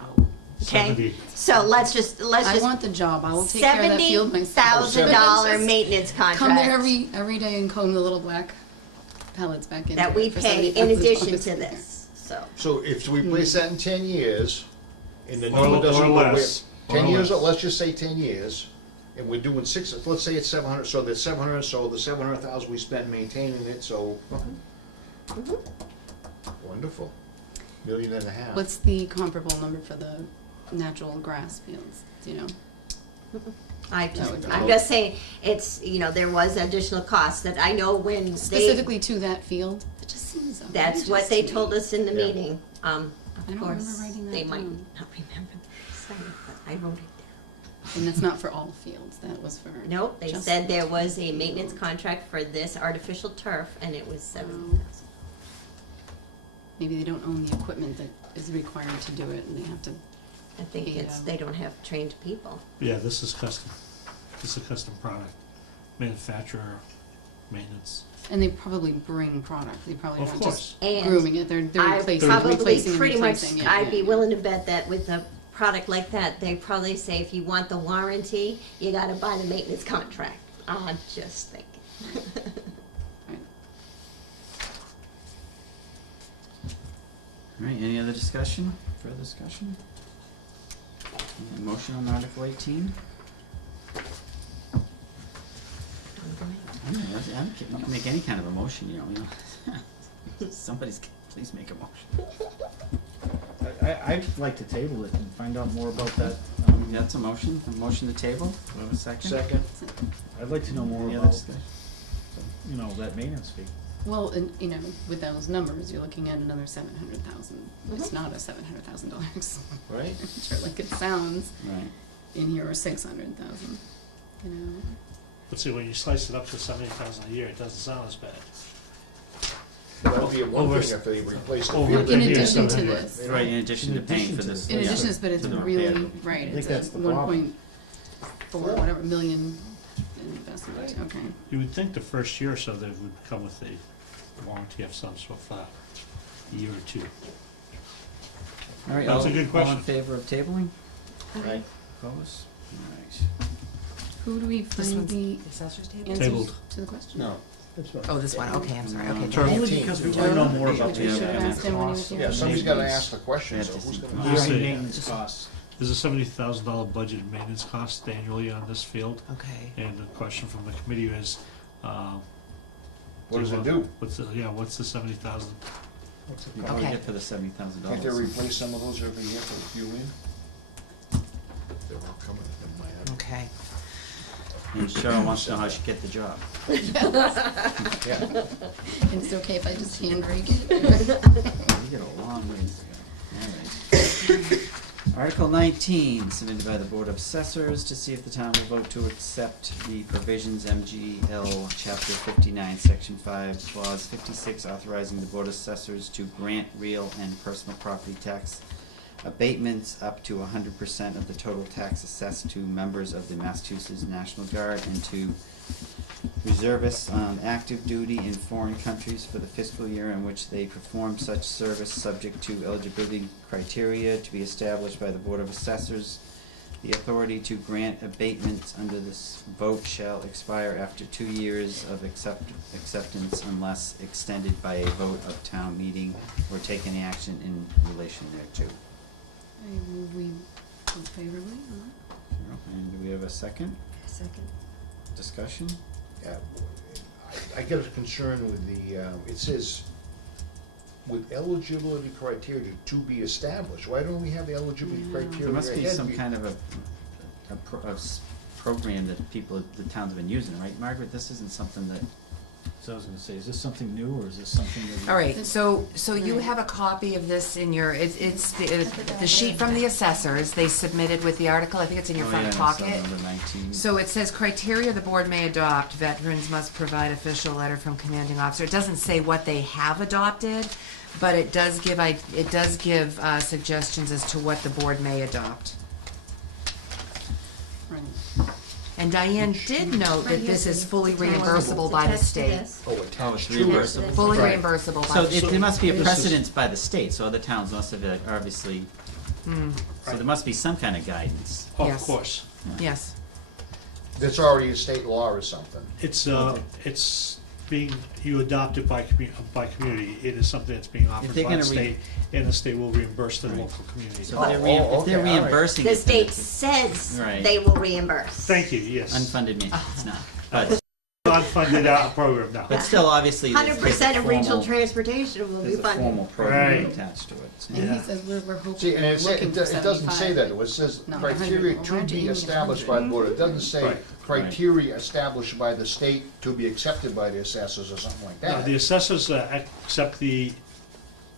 Okay, 70. so let's just I want the job, I will take care of that field myself. $70,000 maintenance contract. Come there every day and comb the little black pellets back into that we it for pay in $70,000. addition to this, so. So if we place that in 10 years, and the Or- number doesn't or go away. less. 10 Or years, less. let's just say 10 years, and we're doing let's say it's 700, so that's 700, so the 700,000 we spent maintaining it, so. Wonderful. $1.5 million. What's the comparable number for the natural grass fields, do you know? I'm just saying, it's, there was additional costs that I know when they, Specifically to that field? It just seems that's outrageous what they to me. told us in the Yeah. meeting. I Of don't course, remember writing that they might down. not remember what they said, but I wrote it And that's not for all fields, that was for. down. Nope, they just- said there was a maintenance contract for this artificial turf, and it was 70,000. Maybe they don't own the equipment that is required to do it, and they have to. I think it's, they don't have trained people. Yeah, this is custom. This is a custom product. Manufacturer, maintenance. And they probably bring product, they probably Of aren't course. just And grooming it, they're I replacing, probably replacing and pretty much, replacing, yeah, I'd be yeah. willing to bet that with a product like that, they probably say if you want the warranty, you gotta buy the maintenance contract. I'm just thinking. All right, any other discussion, further discussion? Any motion on Article 18? I don't know, you can make any kind of a motion, you know. Somebody's, please make a motion. I'd like to table it and find out more about that. That's a motion to table, do I have a second? Second. I'd like to know more Any other about, discussion? that maintenance fee. Well, and, you know, with those numbers, you're looking at another 700,000. It's not a $700,000 Right? expenditure like it sounds Right. in here, or 600,000, you know. But see, when you slice it up to 70,000 a year, it doesn't sound as bad. That would be one Over- thing if they replace the over field. In 10 years, addition to 700. this. Right, in addition to paying for this. In addition to this, but it's to the really, repair. right, think it's that's a the problem. 1.4, whatever, million investment, okay. You would think the first year or so they would come with a warranty of some sort for a year or two. All right, That's a good all question. in favor of tabling? Right. Opposed? All right. Who do we This find one's the assessor's table? answers Tabled. to the question? No. Oh, this one, okay, I'm sorry, okay. Sure. Only because we want to know more about We the should have asked him when he was here. Yeah, somebody's gotta ask the question, Yeah, so just who's in- gonna? Yearly yearly Yeah. maintenance costs. There's a $70,000 budget in maintenance cost annually on this field, Okay. and the question from the committee is, What does it do? what's the 70,000? You probably Okay. get for the $70,000. Can't they replace some of those every year for you in? They're all coming in my head. Okay. And Cheryl wants to know how she get the job. Yeah. And it's okay if I just hand rake it? You get a long ways to go. All right. Article 19, submitted by the Board of Assessors to see if the town will vote to accept the provisions MGL Chapter 59, Section 5, Clause 56, authorizing the Board of Assessors to grant real and personal property tax abatements up to 100% of the total tax assessed to members of the Massachusetts National Guard and to reservists on active duty in foreign countries for the fiscal year in which they perform such service, subject to eligibility criteria to be established by the Board of Assessors. The authority to grant abatements under this vote shall expire after 2 years of acceptance unless extended by a vote of town meeting or take any action in relation thereto. I move we vote favorably on And do we have a second Second. discussion? Yeah, I get a concern with the, it says, with eligibility criteria to be established, why don't we have the eligibility criteria There must be ahead? some kind of a program that people, the towns have been using, right, Margaret? This isn't something that, So I was gonna say, is this something new, or is this something that? All right, so you have a copy of this in your, it's the sheet from the assessors, they submitted with the article, I think it's in your oh front yeah, pocket. it's number 19. So it says criteria the board may adopt, veterans must provide official letter from commanding officer. It doesn't say what they have adopted, but it does give suggestions as to what the board may adopt. it. Right. And Diane did note that this is fully reimbursable by the state. Oh, attached to it. reimbursable. Fully Right. reimbursable by So the state. there must be a This is- precedence by the state, so other towns must have obviously, so there must be some kind of guidance. Of Yes. course. Yes. That's already a state law or something. It's being, you adopt it by community. It is something that's being offered they're by the gonna state, and the state will reimburse the Right. local community. So if they're, if they're okay, all right. reimbursing The it, then state it's says Right. they will reimburse. Thank you, yes. unfunded maintenance, it's not. But, Non-funded program now. but still, obviously, there's a 100% of regional formal- transportation will be there's a funded. formal program Right. attached to it. so. And Yeah. he says we're hoping, See, and it looking for it doesn't say 75. that, it says No, criteria 100. to We're be aiming at established 100. by the board, it doesn't say Right. criteria established by the state to be accepted by the assessors or something like No, that. the assessors accept the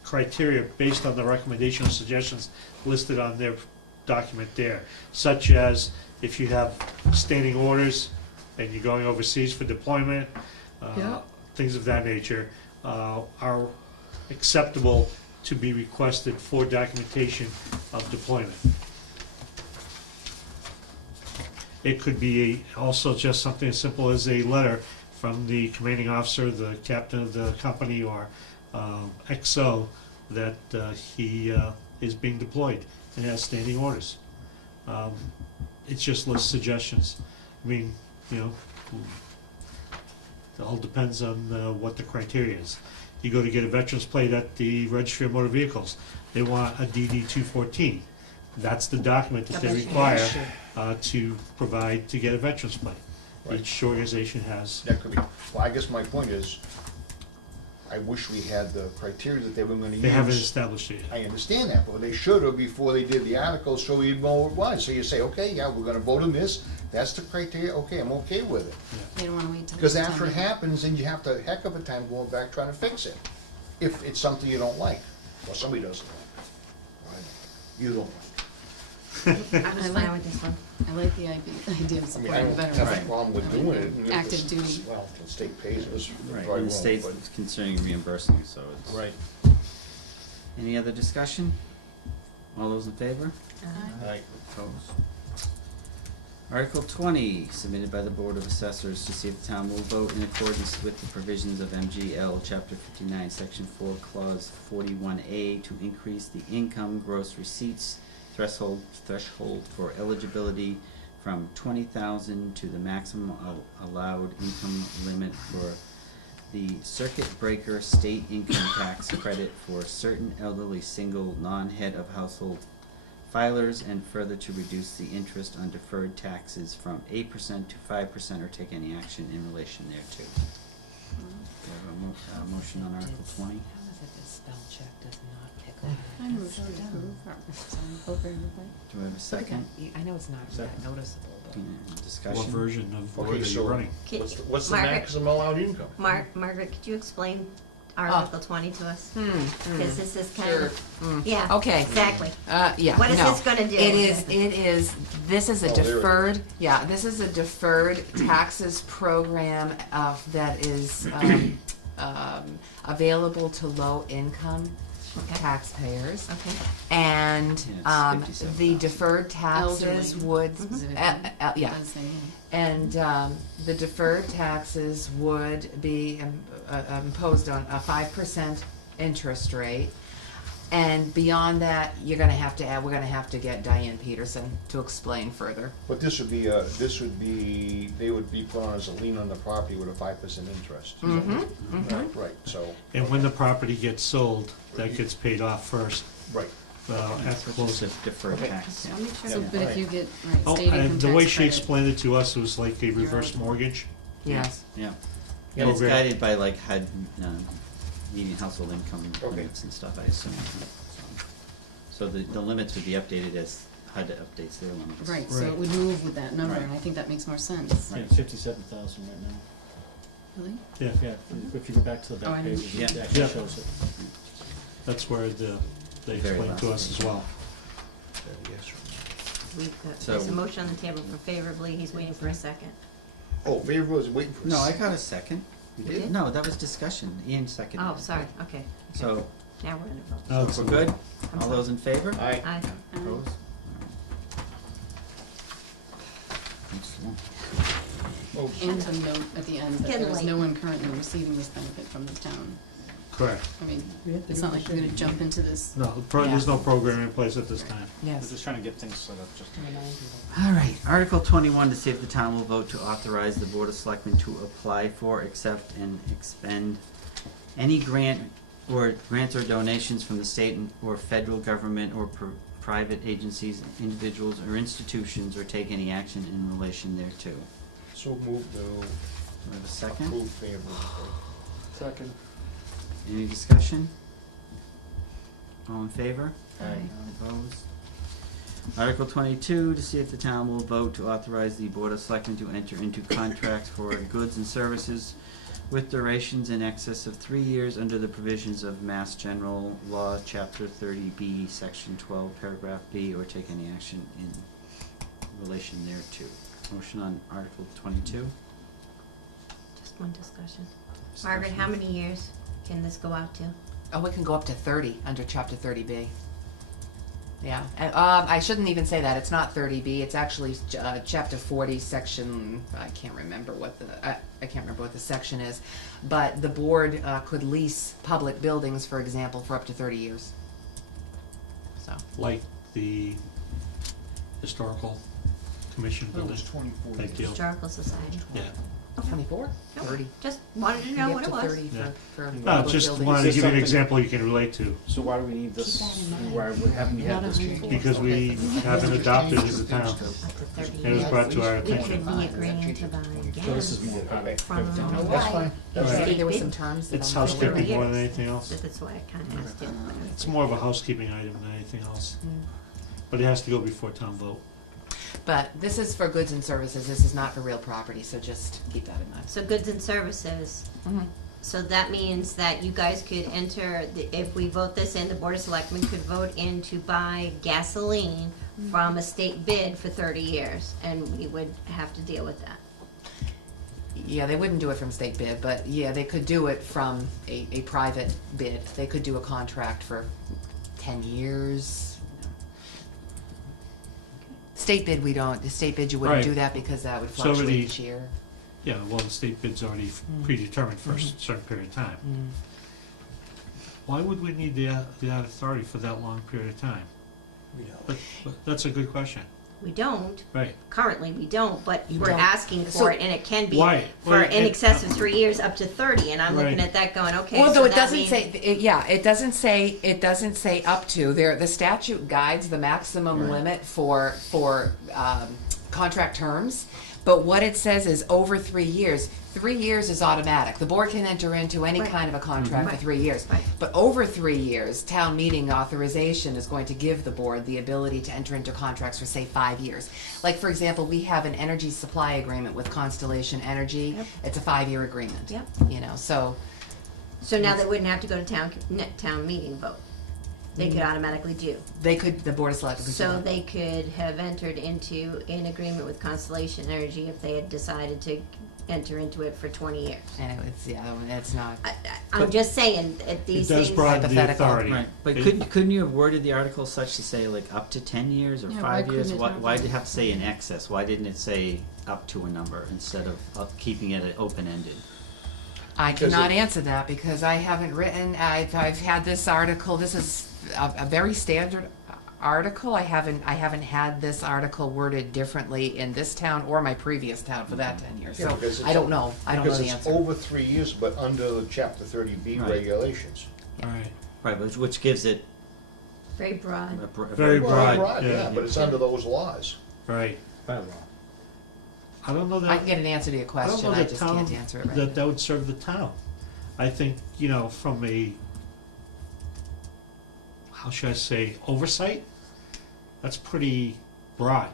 criteria based on the recommendation or suggestions listed on their document there, such as if you have standing orders and you're going overseas for deployment, Yeah. things of that nature, are acceptable to be requested for documentation of deployment. It could be also just something as simple as a letter from the commanding officer, the captain of the company, or XO, that he is being deployed and has standing orders. It just lists suggestions. I mean, you know, it all depends on what the criteria is. You go to get a veteran's plate at the Registry of Motor Vehicles, they want a DD 214. That's the document that they require to provide to get a veteran's plate. Right. Each organization has. That could be, well, I guess my point is, I wish we had the criteria that they were gonna use. They haven't established it yet. I understand that, but they should have before they did the article, so we'd know what it was. So you say, okay, yeah, we're gonna vote on this, that's the criteria, okay, I'm okay with it. They don't wanna wait till. Because the after time it meeting. happens, then you have to heck of a time going back trying to fix it. If it's something you don't like, or somebody doesn't like. Right? You don't like. I was I fine like- with this one. I like the idea of I mean, I supporting don't veterans. have a problem with I mean, doing it. and if active the- duty. Well, the state pays us, we Right, probably and the won't, state's but. considering reimbursing, so it's. Right. Any other discussion? All those in favor? Right. Opposed? Article 20, submitted by the Board of Assessors to see if the town will vote in accordance with the provisions of MGL Chapter 59, Section 4, Clause 41A to increase the income gross receipts threshold for eligibility from $20,000 to the maximum allowed income limit for the circuit breaker state income tax credit for certain elderly single non-head of household filers, and further to reduce the interest on deferred taxes from 8% to 5% or take any action in relation thereto. Do I have a motion on Article 20? How is it that spell check does not pick over? I move to approve. Sorry, over everybody. Do I have a second? I know it's not that Second. noticeable, but. Any discussion? What version of Okay, word are so- you running? What's the Margaret. maximum allowed income? Margaret, could you explain Article 20 to us? Because this is kind Sure. of, yeah. Okay. Exactly. Yeah, What is no. this gonna do? This is a Oh, there it is. deferred, this is a deferred taxes program, that is, available to low-income Okay. taxpayers. Okay. And, Yeah, it's the 57,000. deferred taxes Elderly. would, Mhm. yeah. Does say, yeah. And the deferred taxes would be imposed on a 5% interest rate. And beyond that, we're gonna have to get Diane Peterson to explain further. But this would be, they would be put on as a lien on the property with a 5% interest. Right, so, And when the property gets sold, that gets paid off first, right. at the Which is closing. a deferred tax, yeah. So, Yeah. but if you get, right, Oh, state income and the tax way she credit. explained it to us, it was like a reverse eligible. mortgage. Yes. Yeah. And it's Program. guided by like HUD, median household income Okay. limits and stuff, I assume. So the limits would be updated as HUD updates their limits. Right, so it Right. would move with that number, Right. and I think that makes more sense. Yeah, Right. 57,000 right now. Really? Yeah, if you go back to the Oh, I back didn't- page, Yeah. it actually Yeah. shows it. That's where they Very explained to last us as page. well. There's So- a motion on the table for favorably, he's waiting for a second. Oh, favorable is waiting for. No, I got a second. You You did? No, that was discussion. Ian seconded. Oh, it. sorry, okay. So, Now we're gonna vote. Oh, it's we're good? I'm All sorry. those in favor? Aye. Aye. Opposed? Excellent. Oh, And to note at the end that Getting there is late. no one currently receiving this benefit from the town. Correct. I mean, it's not like you're gonna jump into this. No, there's no program in place at this time. Yes. We're just trying to get things set up just. All right, Article 21, to see if the town will vote to authorize the Board of Selectmen to apply for, accept, and expend any grants or donations from the state or federal government or private agencies, individuals, or institutions, or take any action in relation thereto. So move to Do I have a second? approve favorable. Second. Any discussion? All in favor? Aye. Opposed? Article 22, to see if the town will vote to authorize the Board of Selectmen to enter into contracts for goods and services with durations in excess of 3 years under the provisions of Mass General Law, Chapter 30B, Section 12, Paragraph B, or take any action in relation thereto. Motion on Article 22? Just one discussion. Margaret, how many years can this go out to? Oh, it can go up to 30 under Chapter 30B. Yeah, and, I shouldn't even say that, it's not 30B, it's actually, Chapter 40, Section, I can't remember what the section is, but the board, could lease public buildings, for example, for up to 30 years. So, Like the historical commission It building was 24 type years. deal. Historical Society. Yeah. 24? 30. Just wanted to know what it Up to was. 30 Yeah. for No, public just buildings. wanted to Is this give you an something- example you can relate to, So why do we need this, Keep that in mind. why haven't we had Not this 100. before? because we haven't adopted as a town. Up to 30 It was years. brought to our We attention. could be agreeing to buy So this is gas more kind of. from Don't know Hawaii. why. fine. That's Maybe fine. there were some terms that It's I'm not aware of. housekeeping more than years. anything else. So that's why I kind of asked you. It's more of a housekeeping item than anything else. Mm. But it has to go before town vote. But this is for goods and services, this is not for real property, so just keep that in mind. So goods and services, Mhm. so that means that you guys could enter, if we vote this in, the Board of Selectmen could vote in to buy gasoline from a state bid for 30 years, and we would have to deal with that. Yeah, they wouldn't do it from state bid, but yeah, they could do it from a private bid. They could do a contract for 10 years. State bid, we don't, the state bid, you wouldn't Right. do that because that would It's already- fluctuate each year. Yeah, well, the state bid's already predetermined for a certain period of time. Mm. Why would we need the authority for that long period of time? We don't. But that's a good question. We don't, Right. currently we don't, but You we're don't. asking So- for it, and it can be Why? for Well, in it- excess of 3 years, up to 30, and I'm looking Right. at that going, okay, Well, so though it that doesn't means. say, it doesn't say up to. There, the statute guides the maximum Right. limit for contract terms. But what it says is over 3 years. 3 years is automatic. The board can enter into any Right. kind of a contract for Right. 3 years. Right. But over 3 years, town meeting authorization is going to give the board the ability to enter into contracts for, say, 5 years. Like, for example, we have an energy supply agreement with Constellation Energy. Yep. It's a 5-year agreement. Yep. You know, so. So now they wouldn't have to go to town meeting vote. They Mm. could automatically do. They could, the Board of Selectmen could do So that. they could have entered into an agreement with Constellation Energy if they had decided to enter into it for 20 years. And it's not. I'm just saying, at It these does things. broaden the Hypothetical. authority. Right, but It- couldn't you have worded the article such to say like up to 10 years or Yeah, why 5 years? couldn't it have Why been? did it have to say in excess? Why didn't it say up to a number instead of keeping it open-ended? I Because cannot it- answer that because I haven't written, I've had this article, this is a very standard article. I haven't had this article worded differently in this town or my previous town for that 10 years. Yeah, So because it's I don't know, I don't know the Because it's answer. over 3 years, but under the chapter 30B Right. regulations. Right. Right, which gives it Very broad. a Very Well, broad, yeah, yeah. but it's under those laws. Right. By law. I don't know that. I can get an answer to your I don't question, know I that just town, can't answer it right that now. that would serve the town. I think, from a, how should I say, oversight, that's pretty broad.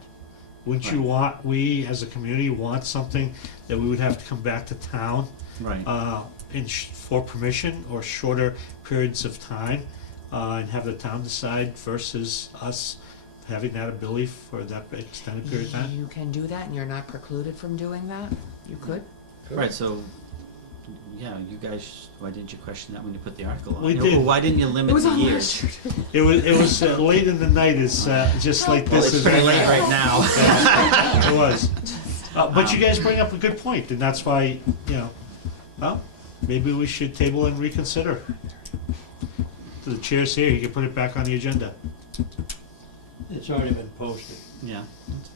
Wouldn't you want, we as a community want something that we would have to come back to town right. for permission or shorter periods of time, and have the town decide versus us having that ability for that extended period of time? You can do that and you're not precluded from doing that, you could. Right, so, yeah, you guys, why didn't you question that when you put the article on? We Or did. why didn't you limit the years? It was late in the night, it's just like Well, this it's is. very late right now. It was. But you guys bring up a good point, and that's why, well, maybe we should table and reconsider. The chair's here, you can put it back on the agenda. It's already been posted. Yeah, that's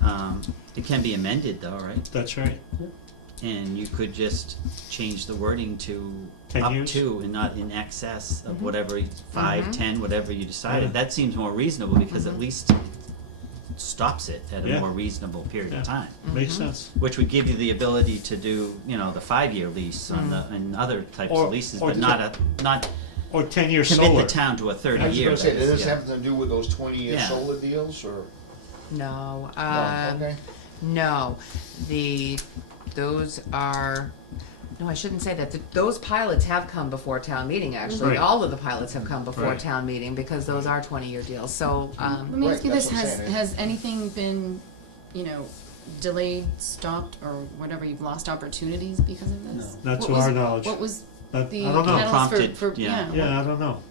fine. It can be amended though, right? That's right. And you could just change the wording to 10 up years? to and not in excess of Mhm. whatever, 5, Mhm. 10, whatever you decided. Yeah. That seems more reasonable because at least it stops it at a Yeah. more reasonable period Yeah. of time. Makes Mhm. sense. Which would give you the ability to do, the 5-year lease on the, and other types Or- of leases, or but not Or 10-year commit solar. the town to a I 30-year. was gonna say, does this yeah. have to do with those 20-year Yeah. solar deals, or? No, No, okay. no, those are, no, I shouldn't say that. Those pilots have come before town meeting, actually. Right. All of the pilots have come before Right. town meeting because those are 20-year deals, so, Let me ask you Right, this, that's what I'm saying. has anything been, delayed, stopped, or whatever, you've lost opportunities because of this? Not What to was- our knowledge. What was I the don't know. catalyst Prompted, for, yeah. Yeah, I don't know.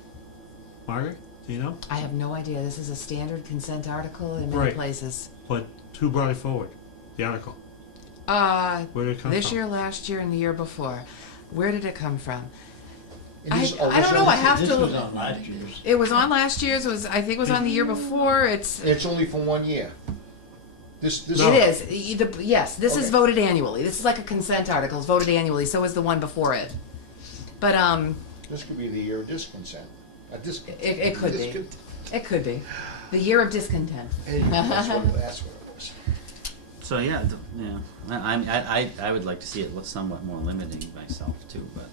Margaret, do you know? I have no idea. This is a standard consent article in many Right. places. But who brought it forward? The article? Where did it come This from? year, last year, and the year before. Where did it come from? It I is don't know, I have This to. was on last year's. It was on last year's, I think it was on the year before, it's, It's only for 1 year. This It is. Yes, this is Okay. voted annually. This is like a consent article. It's voted annually. So is the one before it. But This could be the year of discontent. it could be. It could be. The year of discontent. That's what it was. So yeah, I would like to see it look somewhat more limiting myself too, but.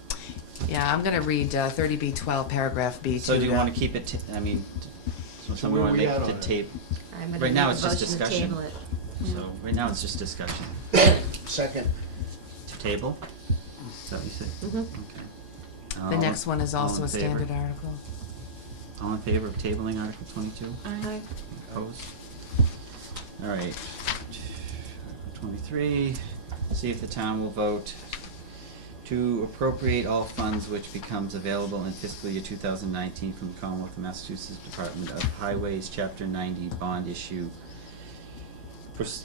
Yeah, I'm gonna read 30B12 paragraph B2. So do you want to keep it, so somebody where want we to make at it on to it? tape? I'm gonna Right now make it's a just motion to discussion. table it. So right now it's just discussion. Second. To table? Is that what you said? Mhm. Okay. The next one is all also in a favor? standard article. All in favor of tabling Article 22? Aye. Opposed? All right. 23, see if the town will vote to appropriate all funds which becomes available in fiscal year 2019 from the Commonwealth of Massachusetts Department of Highways, Chapter 90 bond issue.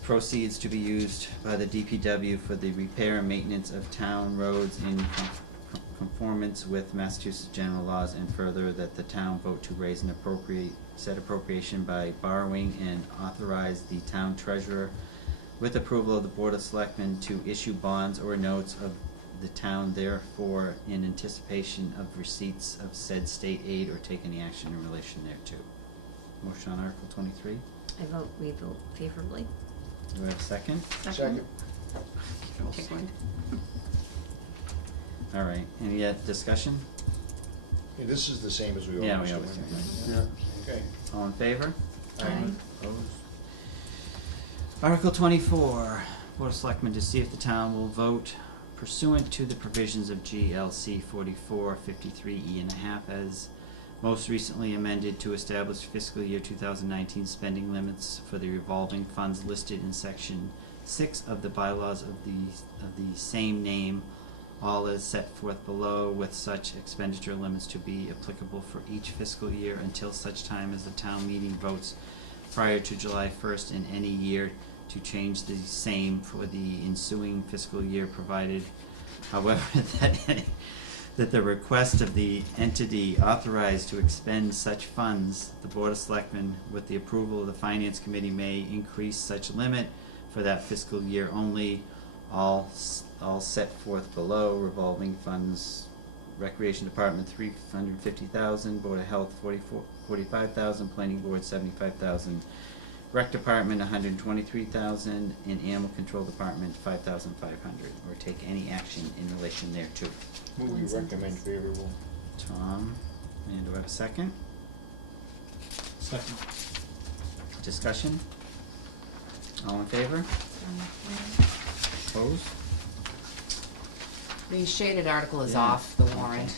Proceeds to be used by the DPW for the repair and maintenance of town roads in conformance with Massachusetts general laws, and further that the town vote to raise an said appropriation by borrowing and authorize the town treasurer with approval of the Board of Selectmen to issue bonds or notes of the town therefore in anticipation of receipts of said state aid or take any action in relation thereto. Motion on Article 23. We vote favorably. Do we have a second? Second. Pick one. All right, any discussion? Yeah, this is the same as we always do. Yeah, we always do, Yeah, okay. All in favor? Aye. Opposed? Article 24, Board of Selectmen to see if the town will vote pursuant to the provisions of GLC 4453E and a half as most recently amended to establish fiscal year 2019 spending limits for the revolving funds listed in section 6 of the bylaws of the same name, all as set forth below, with such expenditure limits to be applicable for each fiscal year until such time as the town meeting votes prior to July 1st in any year to change the same for the ensuing fiscal year, provided, however, that the request of the entity authorized to expend such funds, the Board of Selectmen, with the approval of the Finance Committee, may increase such limit for that fiscal year only, all set forth below. Revolving funds, Recreation Department 350,000, Board of Health 45,000, Planning Board 75,000, Rec Department 123,000, and Animal Control Department 5,500, or take any action in relation thereto. Move we recommend favorable. Tom, and do I have a second? Second. Discussion? All in favor? Opposed? The shaded article is Yeah. off the warrant.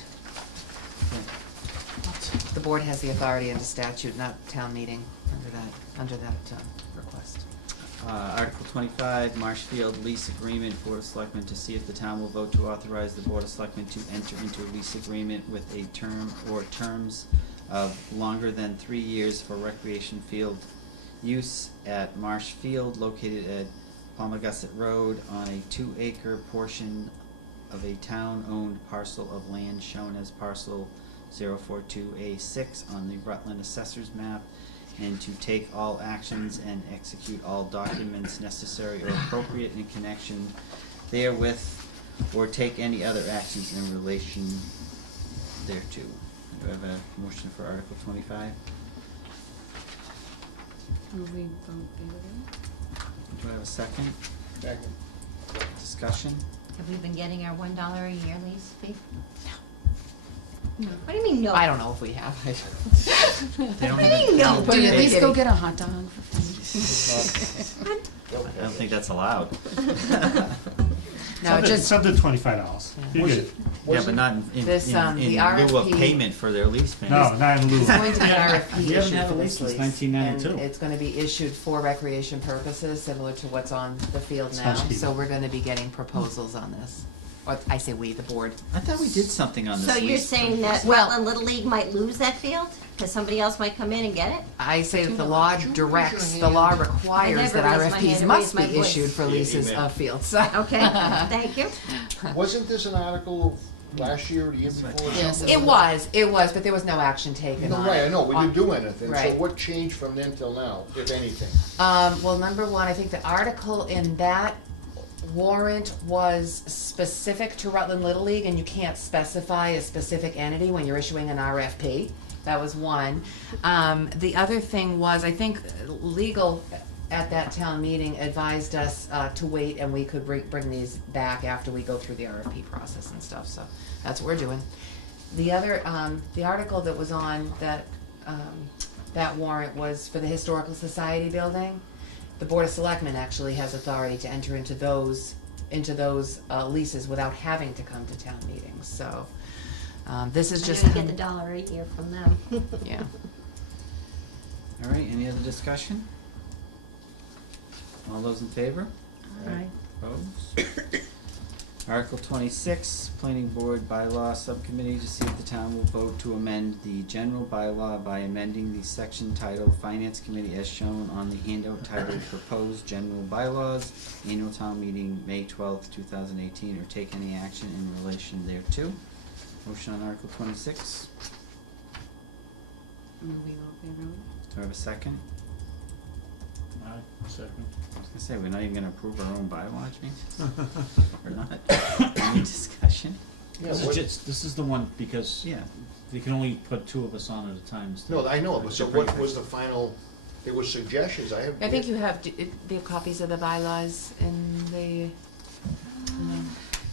The board has the authority under statute, not town meeting, under that request. Article 25, Marshfield lease agreement, Board of Selectmen to see if the town will vote to authorize the Board of Selectmen to enter into a lease agreement with a term or terms of longer than 3 years for recreation field use at Marshfield located at Wachusett Road on a 2-acre portion of a town-owned parcel of land shown as parcel 042A6 on the Rutland Assessor's Map, and to take all actions and execute all documents necessary or appropriate in connection therewith, or take any other actions in relation thereto. Do I have a motion for Article 25? Move we vote favorably. Do I have a second? Second. Discussion? Have we been getting our $1 a year lease fee? No. What do you mean, no? I don't know if we have. They don't What do you even- know? Do you at least go kidding. get a hot dog for free? I don't think that's allowed. No, it just, Something $25. You're Was good. it- Yeah, was but it- not in This, lieu of the RFP payment for their lease No, payment. not in lieu it's of. going to be an RFP We haven't issued had a for lease this since lease. 1992. And it's gonna be issued for recreation purposes, similar to what's on the field now. Housekeeping. So we're gonna be getting proposals on this. Or, I say we, the board. I thought we did something on this So you're lease saying that Well- Rutland Little League might lose that field? Because somebody else might come in and get it? I say that the law directs, the law requires I that never raised my RFPs hand, must raised my be voice. issued for Yeah, leases amen. of fields. Okay, thank you. Wasn't this an article last year or the year before? or Yes. something? It was, but there was no action taken No, on right, it. I know, we didn't do anything, so Right. what changed from then till now, if anything? Well, number one, I think the article in that warrant was specific to Rutland Little League, and you can't specify a specific entity when you're issuing an RFP. That was one. The other thing was, I think legal at that town meeting advised us to wait, and we could bring these back after we go through the RFP process and stuff, so that's what we're doing. The other, the article that was on that warrant was for the Historical Society building. The Board of Selectmen actually has authority to enter into those leases without having to come to town meetings, so, this is I just. know you get the $1 a year from them. Yeah. All right, any other discussion? All those in favor? Right. Opposed? Article 26, Planning Board Bylaw Subcommittee to see if the town will vote to amend the general bylaw by amending the section titled Finance Committee as shown on the handout titled Proposed General Bylaws, Annual Town Meeting, May 12th, 2018, or take any action in relation thereto. Motion on Article 26. Moving all favor? Do I have a second? Second. I was gonna say, we're not even gonna approve our own bylaw changes? Or not? Any discussion? Yeah, This is what- just, this is the one because Yeah. they can only put 2 of us on at a time. No, I know, but so what was the final, there were suggestions, I have. I think you have, the copies of the bylaws in the,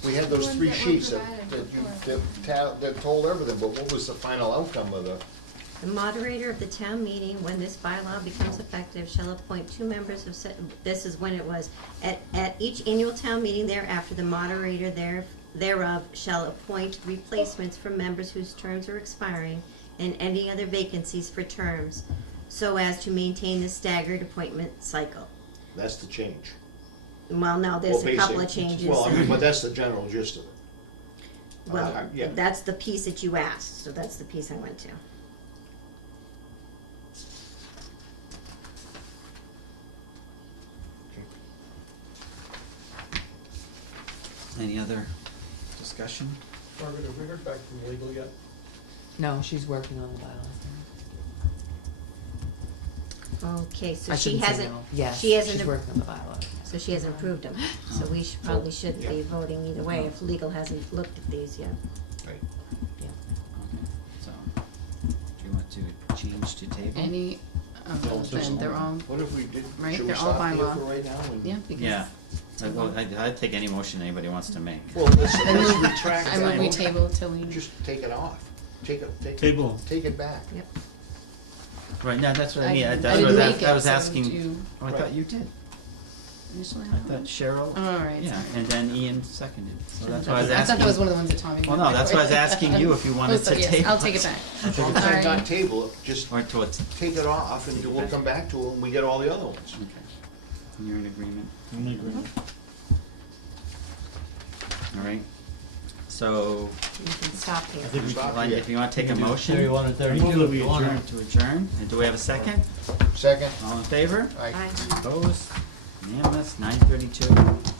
We had those 3 sheets that told everything, but what was the final outcome of the? The moderator of the town meeting, when this bylaw becomes effective, shall appoint 2 members of this is when it was, at each annual town meeting thereafter, the moderator thereof shall appoint replacements for members whose terms are expiring and any other vacancies for terms, so as to maintain the staggered appointment cycle. That's the change. Well, no, there's Well, a couple of basic- changes. Well, I mean, but that's the general gist of it. Well, yeah. that's the piece that you asked, so that's the piece I went to. Any other discussion? Margaret, have we heard back from legal yet? no, she's working on the bylaws. Okay, so I she shouldn't say hasn't, no. Yes, she hasn't, she's working on the bylaws. so she hasn't approved them, so we should, probably shouldn't be voting either way if legal hasn't looked at these yet. Right. Okay, so, do you want to change to table? Any of those, then they're all, What if we did, Right, should we they're all stop here bylaw. for right now? and- yeah, because. Yeah, well, I'd take any motion anybody wants to make. Well, let's I move, retract I that. move we table till we. Just take it off. Take it. Table. Take it back. Yep. Right, now, that's what I mean, that's didn't what make I was it, so asking, do you oh, I thought you did. initially I have thought one? Cheryl, All right, yeah, sorry. and then Ian seconded, so that's why I was I asking. thought that was one of the ones that Tommy. Well, no, that's why I was asking you if you wanted Oh, so to yes, table I'll take it. it back. So All let's right. not table it, just Or towards, take it off and we'll come back to it when we get all the other ones. okay, and you're in agreement, I'm in agreement. all right? So, You can stop here. I think we Stop Len, here. if you wanna take a Do motion 31 and I 32 move that if we you want. adjourn. to adjourn, and do we have a second? Second? All in favor? Aye. Aye. Opposed? Unanimous, 9:32.